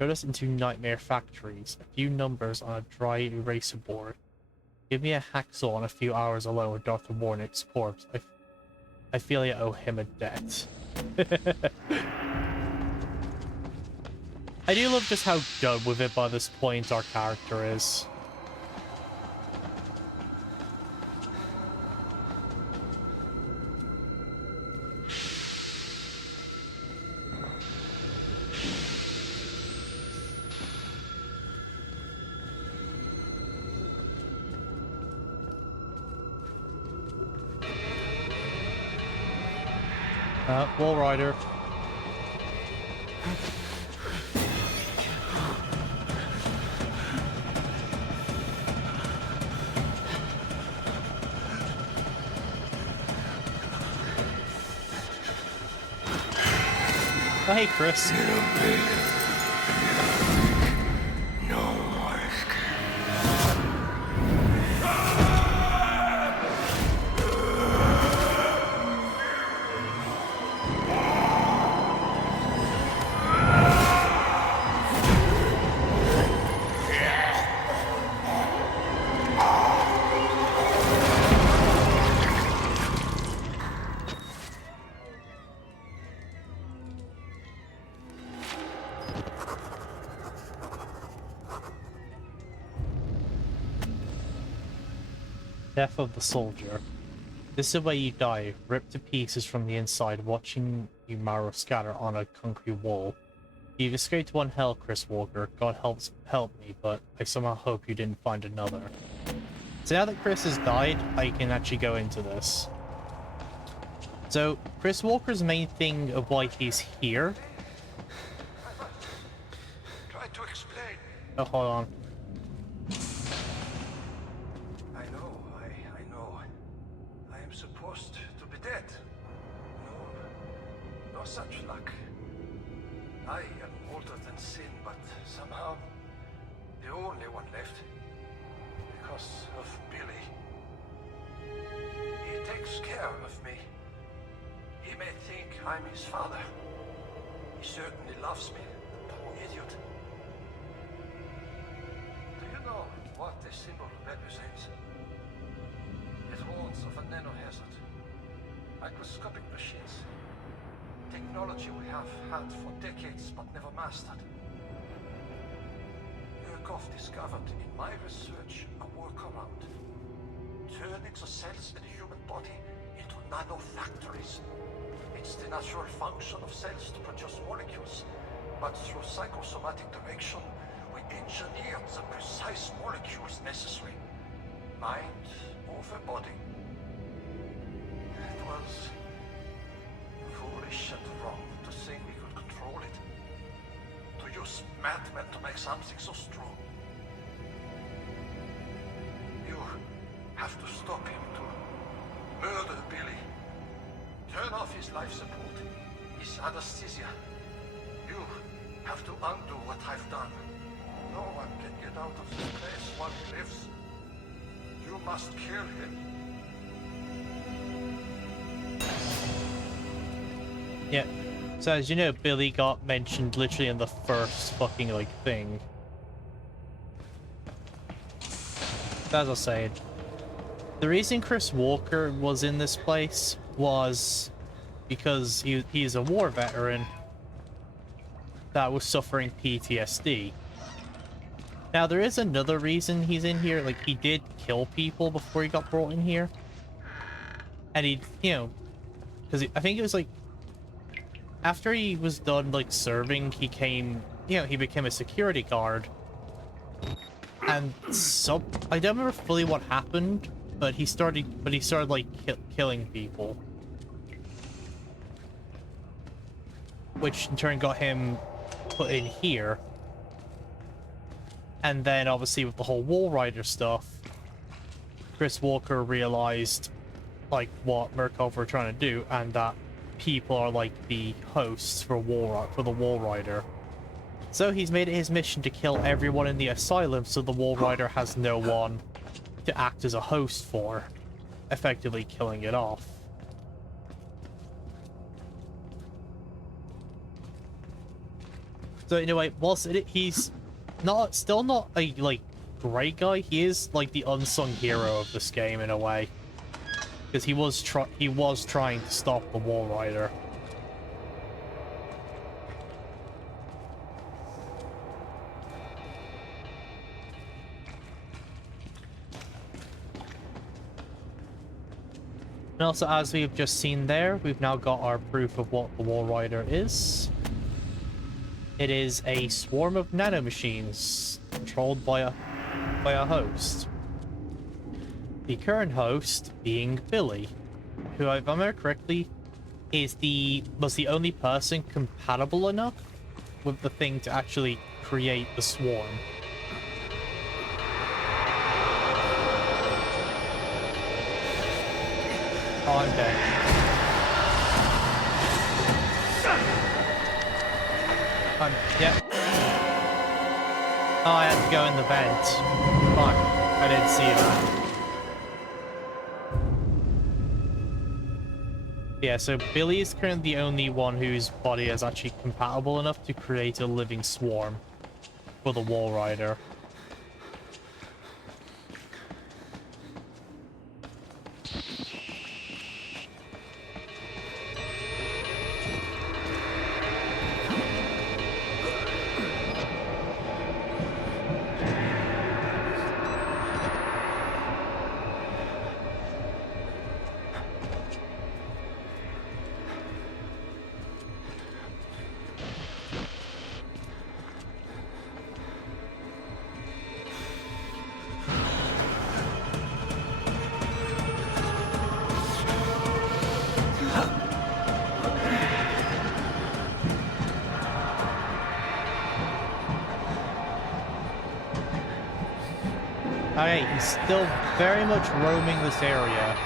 Turn us into nightmare factories, a few numbers on a dry eraser board. Give me a hacksaw and a few hours alone with Dr. Warnick's corpse. I feel I owe him a debt. I do love just how done with it by this point our character is. Wall Rider. Oh, hey, Chris. No more Death of the soldier. This is the way you die, ripped to pieces from the inside, watching you marrow scatter on a concrete wall. You've escaped one hell, Chris Walker. God help me, but I somehow hope you didn't find another. So now that Chris has died, I can actually go into this. So, Chris Walker's main thing of why he's here... Try to explain. Oh, hold on. I know. I am supposed to be dead. No such luck. I am older than sin, but somehow the only one left. Because of Billy. He takes care of me. He may think I'm his father. He certainly loves me, poor idiot. Do you know what the symbol represents? It warns of a nanohazard. Microscopic machines. Technology we have had for decades but never mastered. Murkoff discovered in my research a workaround. Turning the cells in the human body into nanofactories. It's the natural function of cells to produce molecules, but through psychosomatic direction, we engineered the precise molecules necessary. Mind over body. It was foolish and wrong to think we could control it. To use madmen to make something so strong. You have to stop him, to murder Billy. Turn off his life support, his anesthesia. You have to undo what I've done. No one can get out of this place while he lives. You must kill him. Yeah. So as you know, Billy got mentioned literally in the first fucking, like, thing. As I was saying, the reason Chris Walker was in this place was because he's a war veteran that was suffering PTSD. Now, there is another reason he's in here. Like, he did kill people before he got brought in here. And he, you know, because I think it was like, after he was done, like, serving, he came he became a security guard. And so I don't remember fully what happened, but he started like killing people, which in turn got him put in here. And then obviously with the whole Wall Rider stuff, Chris Walker realized like what Murkoff were trying to do, and that people are like the hosts for the Wall Rider. So he's made it his mission to kill everyone in the asylum, so the Wall Rider has no one to act as a host for, effectively killing it off. So anyway, whilst he's still not a like great guy, he is like the unsung hero of this game in a way, because he was trying to stop the Wall Rider. And also, as we've just seen there, we've now got our proof of what the Wall Rider is. It is a swarm of nanomachines controlled by a host. The current host being Billy, who, if I remember correctly, was the only person compatible enough with the thing to actually create the swarm. Oh, I'm dead. Yeah. Oh, I had to go in the vent. Fuck. I didn't see that. Yeah, so Billy is currently the only one whose body is actually compatible enough to create a living swarm for the Wall Rider. Okay, he's still very much roaming this area.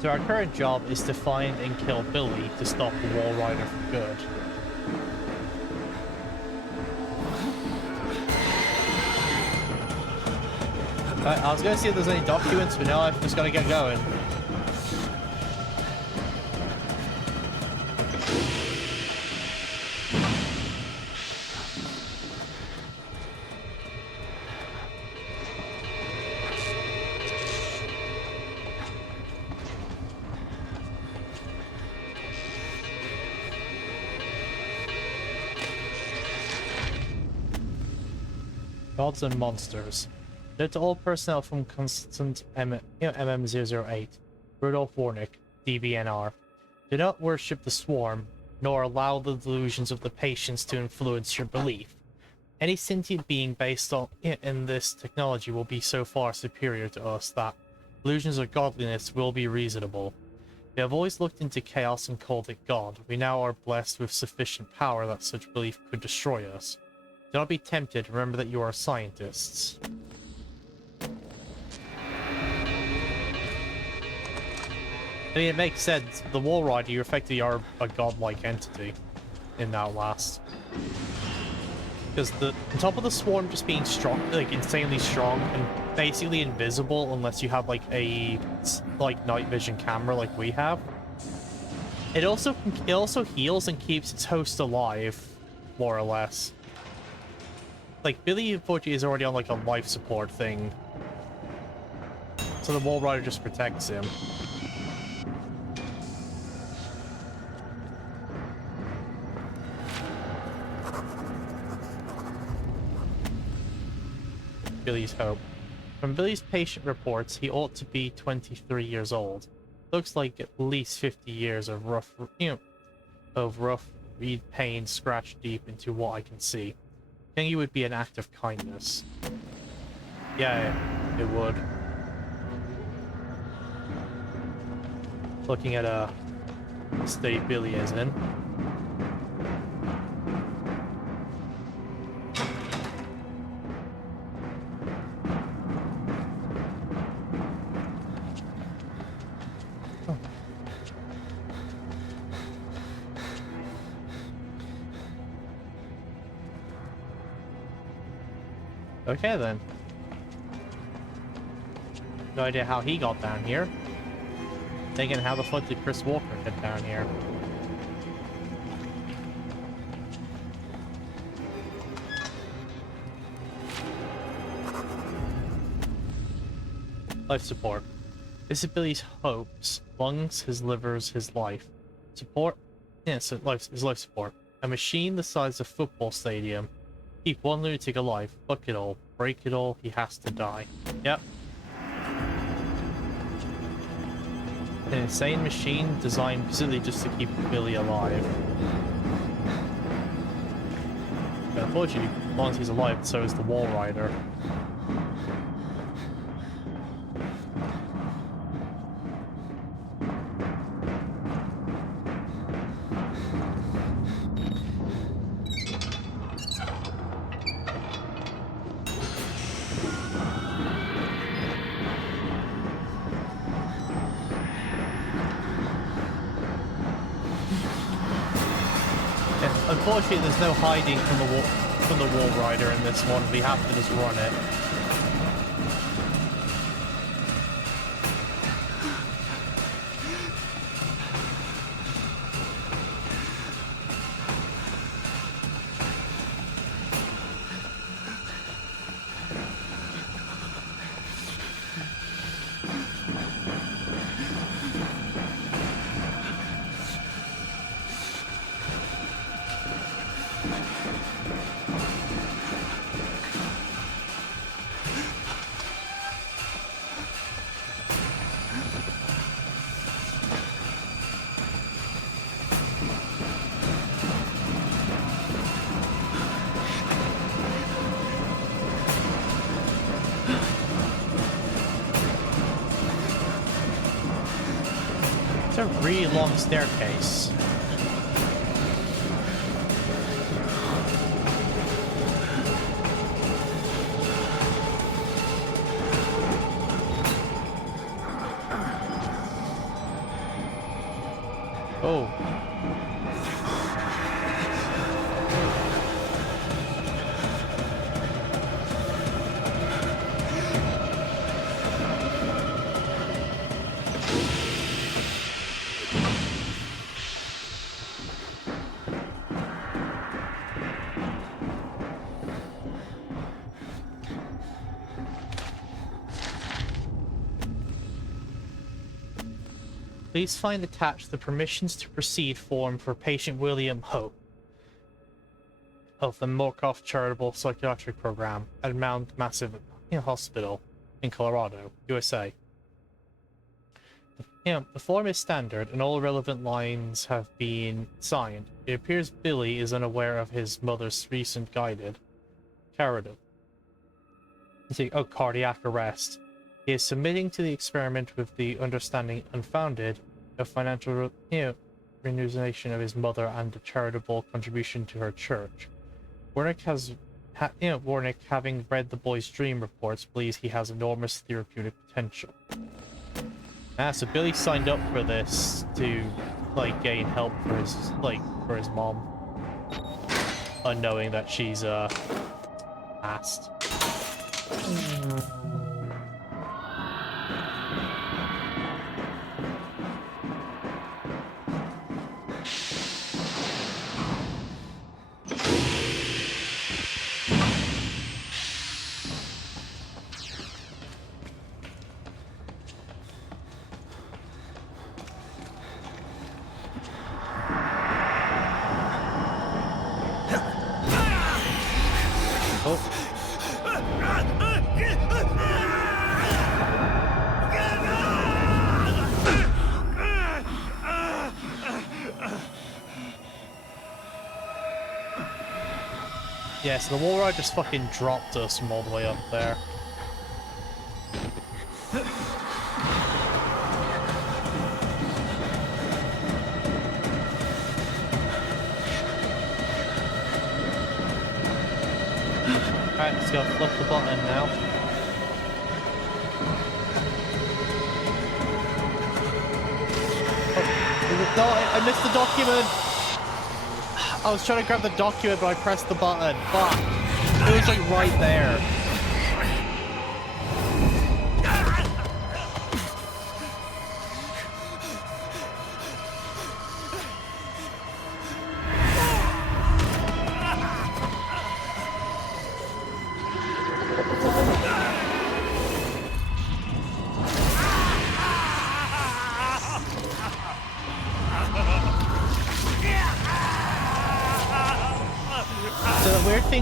So our current job is to find and kill Billy to stop the Wall Rider for good. I was going to see if there's any documents, but now I've just got to get going. Gods and monsters. To all personnel from Constant MM008, Rudolph Warnick, DBNR. Do not worship the swarm, nor allow the delusions of the patients to influence your belief. Any sentient being based in this technology will be so far superior to us that illusions of godliness will be reasonable. We have always looked into chaos and called it God. We now are blessed with sufficient power that such belief could destroy us. Do not be tempted. Remember that you are scientists. I mean, it makes sense. The Wall Rider, you effectively are a godlike entity in Outlast. Because on top of the swarm just being strong, like insanely strong and basically invisible unless you have like a night vision camera like we have. It also heals and keeps its host alive, more or less. Like Billy unfortunately is already on like a life support thing, so the Wall Rider just protects him. Billy's hope. From Billy's patient reports, he ought to be 23 years old. Looks like at least 50 years of rough read pain scratched deep into what I can see. Killing you would be an act of kindness. Yeah, it would. Looking at a state Billy is in. Okay then. No idea how he got down here. Thinking how the fuck did Chris Walker get down here? Life support. This is Billy's hopes, lungs, his livers, his life. Support? Yes, his life support. A machine the size of a football stadium. Keep one lunatic alive. Fuck it all. Break it all. He has to die. Yep. An insane machine designed specifically just to keep Billy alive. But unfortunately, as long as he's alive, so is the Wall Rider. Unfortunately, there's no hiding from the Wall Rider in this one. We have to just run it. It's a really long staircase. Oh. Please find attached the permissions to proceed form for patient William Hope of the Morkoff Charitable Psychiatric Program at Mount Massive Hospital in Colorado, USA. The form is standard and all relevant lines have been signed. It appears Billy is unaware of his mother's recent cardiac arrest. He is submitting to the experiment with the understanding unfounded of financial remuneration of his mother and a charitable contribution to her church. Warnick having read the boy's dream reports, believes he has enormous therapeutic potential. So Billy signed up for this to gain help for his mom, unknowing that she's asked. Yeah, so the wall ride just fucking dropped us from all the way up there. Alright, let's go flip the button now. Oh, no, I missed the document! I was trying to grab the document, but I pressed the button. Fuck. It was like right there.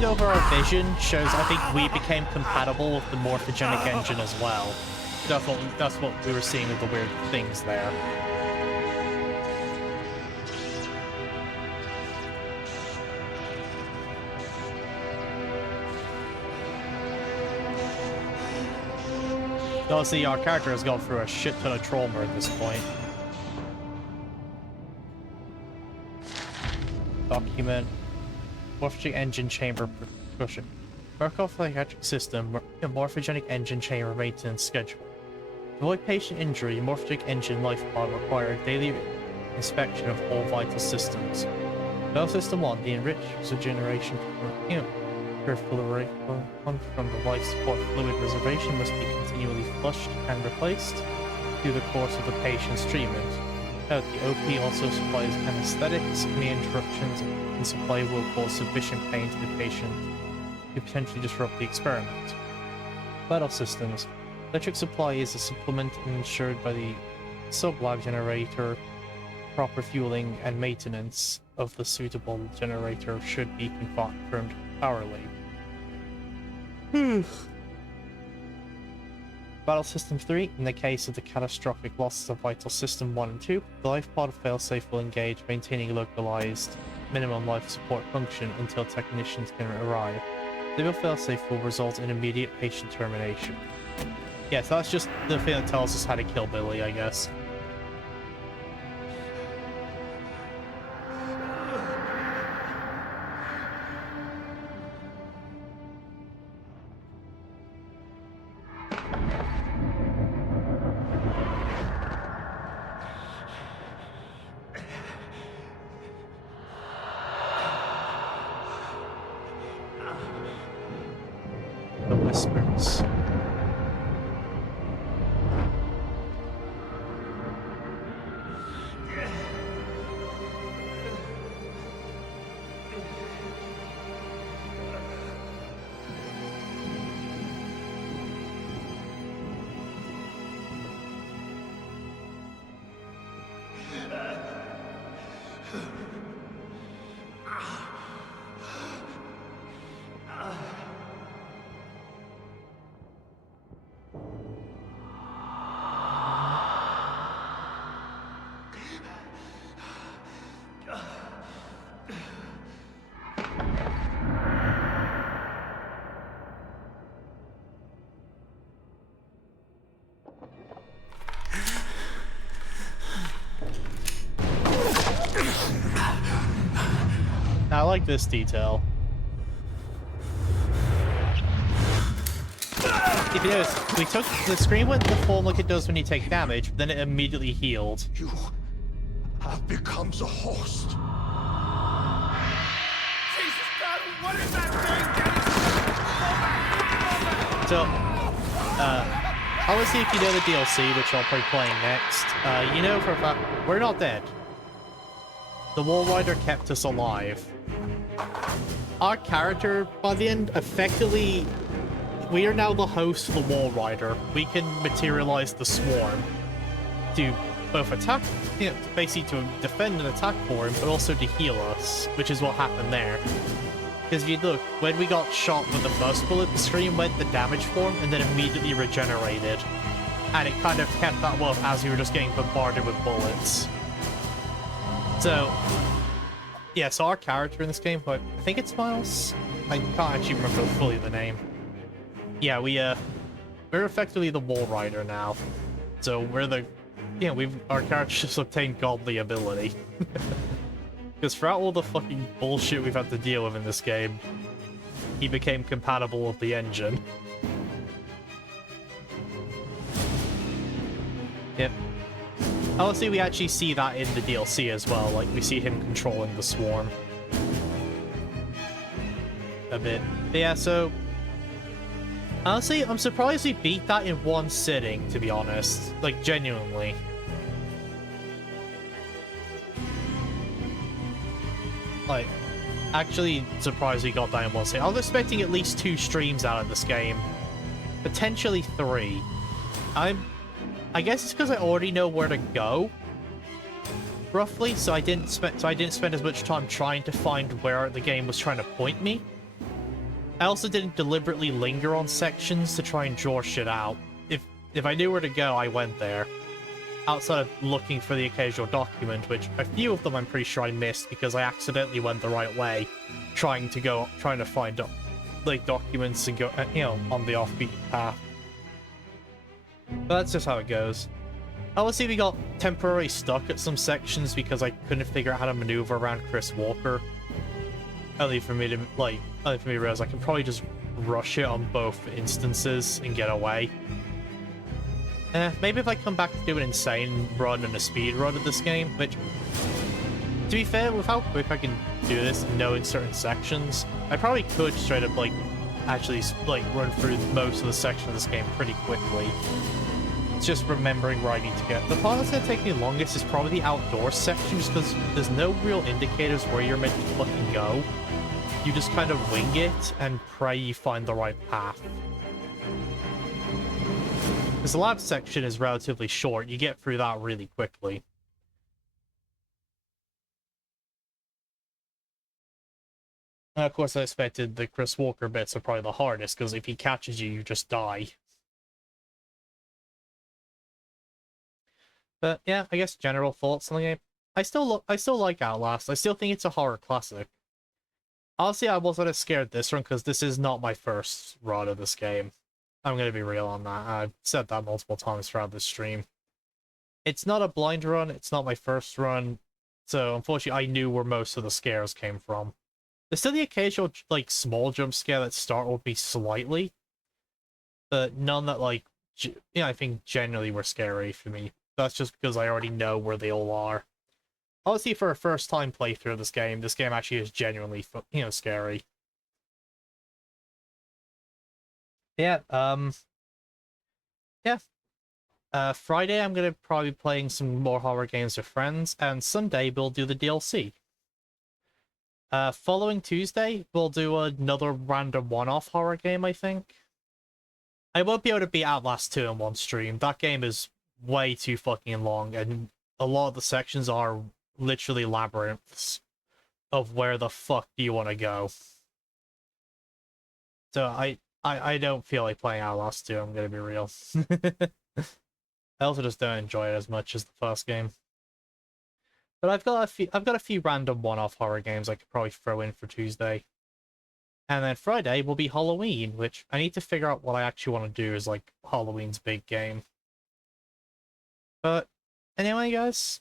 Over our vision shows I think we became compatible with the morphogenic engine as well. That's what we were seeing with the weird things there. Obviously, our character has gone through a shit ton of trauma at this point. Document. Morphogenic engine chamber percussion. Murkoff psychiatric system, morphogenic engine chamber maintenance schedule. To avoid patient injury, morphogenic engine life pod require daily inspection of all vital systems. Bell System 1, the enriched regeneration from the life support fluid reservation must be continually flushed and replaced through the course of the patient's treatment. Note, the OP also supplies anesthetics. Any interruptions in supply will cause sufficient pain to the patient to potentially disrupt the experiment. Vital systems. Electric supply is a supplement ensured by the sub-lab generator. Proper fueling and maintenance of the suitable generator should be confirmed hourly. Battle System 3, in the case of the catastrophic losses of Vital System 1 and 2, the life pod failsafe will engage, maintaining localized minimum life support function until technicians can arrive. Stable failsafe will result in immediate patient termination. Yeah, so that's just the thing that tells us how to kill Billy, I guess. The whispers. I like this detail. If you notice, we took the screen went in the form like it does when you take damage, but then it immediately healed. You have become the host. Jesus God, what is that thing? So, obviously, if you know the DLC, which I'll probably playing next, you know for a fact we're not dead. The Wall Rider kept us alive. Our character, by the end, effectively, we are now the host of the Wall Rider. We can materialize the swarm to both attack, you know, basically to defend and attack for him, but also to heal us, which is what happened there. Because if you look, when we got shot with the first bullet, the screen went the damage form and then immediately regenerated. And it kind of kept that up as we were just getting bombarded with bullets. So, yeah, so our character in this game, but I think it's Miles. I can't actually remember fully the name. Yeah, we're effectively the Wall Rider now. So we're the, our character just obtained godly ability. Because throughout all the fucking bullshit we've had to deal with in this game, he became compatible with the engine. Yep. Honestly, we actually see that in the DLC as well. Like, we see him controlling the swarm. A bit. But yeah, so... honestly, I'm surprised we beat that in one sitting, to be honest. Like, genuinely. Like, actually surprised we got that in one sitting. I was expecting at least 2 streams out of this game. Potentially 3. I guess it's because I already know where to go, roughly, so I didn't spend as much time trying to find where the game was trying to point me. I also didn't deliberately linger on sections to try and draw shit out. If I knew where to go, I went there. Outside of looking for the occasional document, which a few of them I'm pretty sure I missed because I accidentally went the right way, trying to find like documents and go, on the offbeat path. But that's just how it goes. Obviously, we got temporarily stuck at some sections because I couldn't figure out how to maneuver around Chris Walker. Only for me to realize I can probably just rush it on both instances and get away. Maybe if I come back to do an insane run and a speed run of this game, which, to be fair, with how quick I can do this and know in certain sections, I probably could straight up, actually, run through most of the section of this game pretty quickly. It's just remembering where I need to get. The part that's going to take me longest is probably the outdoors section, just because there's no real indicators where you're meant to fucking go. You just kind of wing it and pray you find the right path. Because the lab section is relatively short, you get through that really quickly. And of course, I expected the Chris Walker bits are probably the hardest, because if he catches you, you just die. But yeah, I guess general thoughts on the game. I still like Outlast. I still think it's a horror classic. Honestly, I wasn't as scared this run because this is not my first run of this game. I'm gonna be real on that. I've said that multiple times throughout this stream. It's not a blind run. It's not my first run. So unfortunately, I knew where most of the scares came from. There's still the occasional small jump scare that startled me slightly, but none that I think generally were scary for me. That's just because I already know where they all are. Obviously, for a first-time playthrough of this game actually is genuinely, scary. Yeah, yeah. Friday, I'm gonna probably be playing some more horror games with friends, and Sunday, we'll do the DLC. Following Tuesday, we'll do another random one-off horror game, I think. I won't be able to beat Outlast 2 in one stream. That game is way too fucking long, and a lot of the sections are literally labyrinths of where the fuck do you want to go. So I don't feel like playing Outlast 2, I'm gonna be real. I also just don't enjoy it as much as the first game. But I've got a few random one-off horror games I could probably throw in for Tuesday. And then Friday will be Halloween, which I need to figure out what I actually want to do as Halloween's big game. But anyway, guys,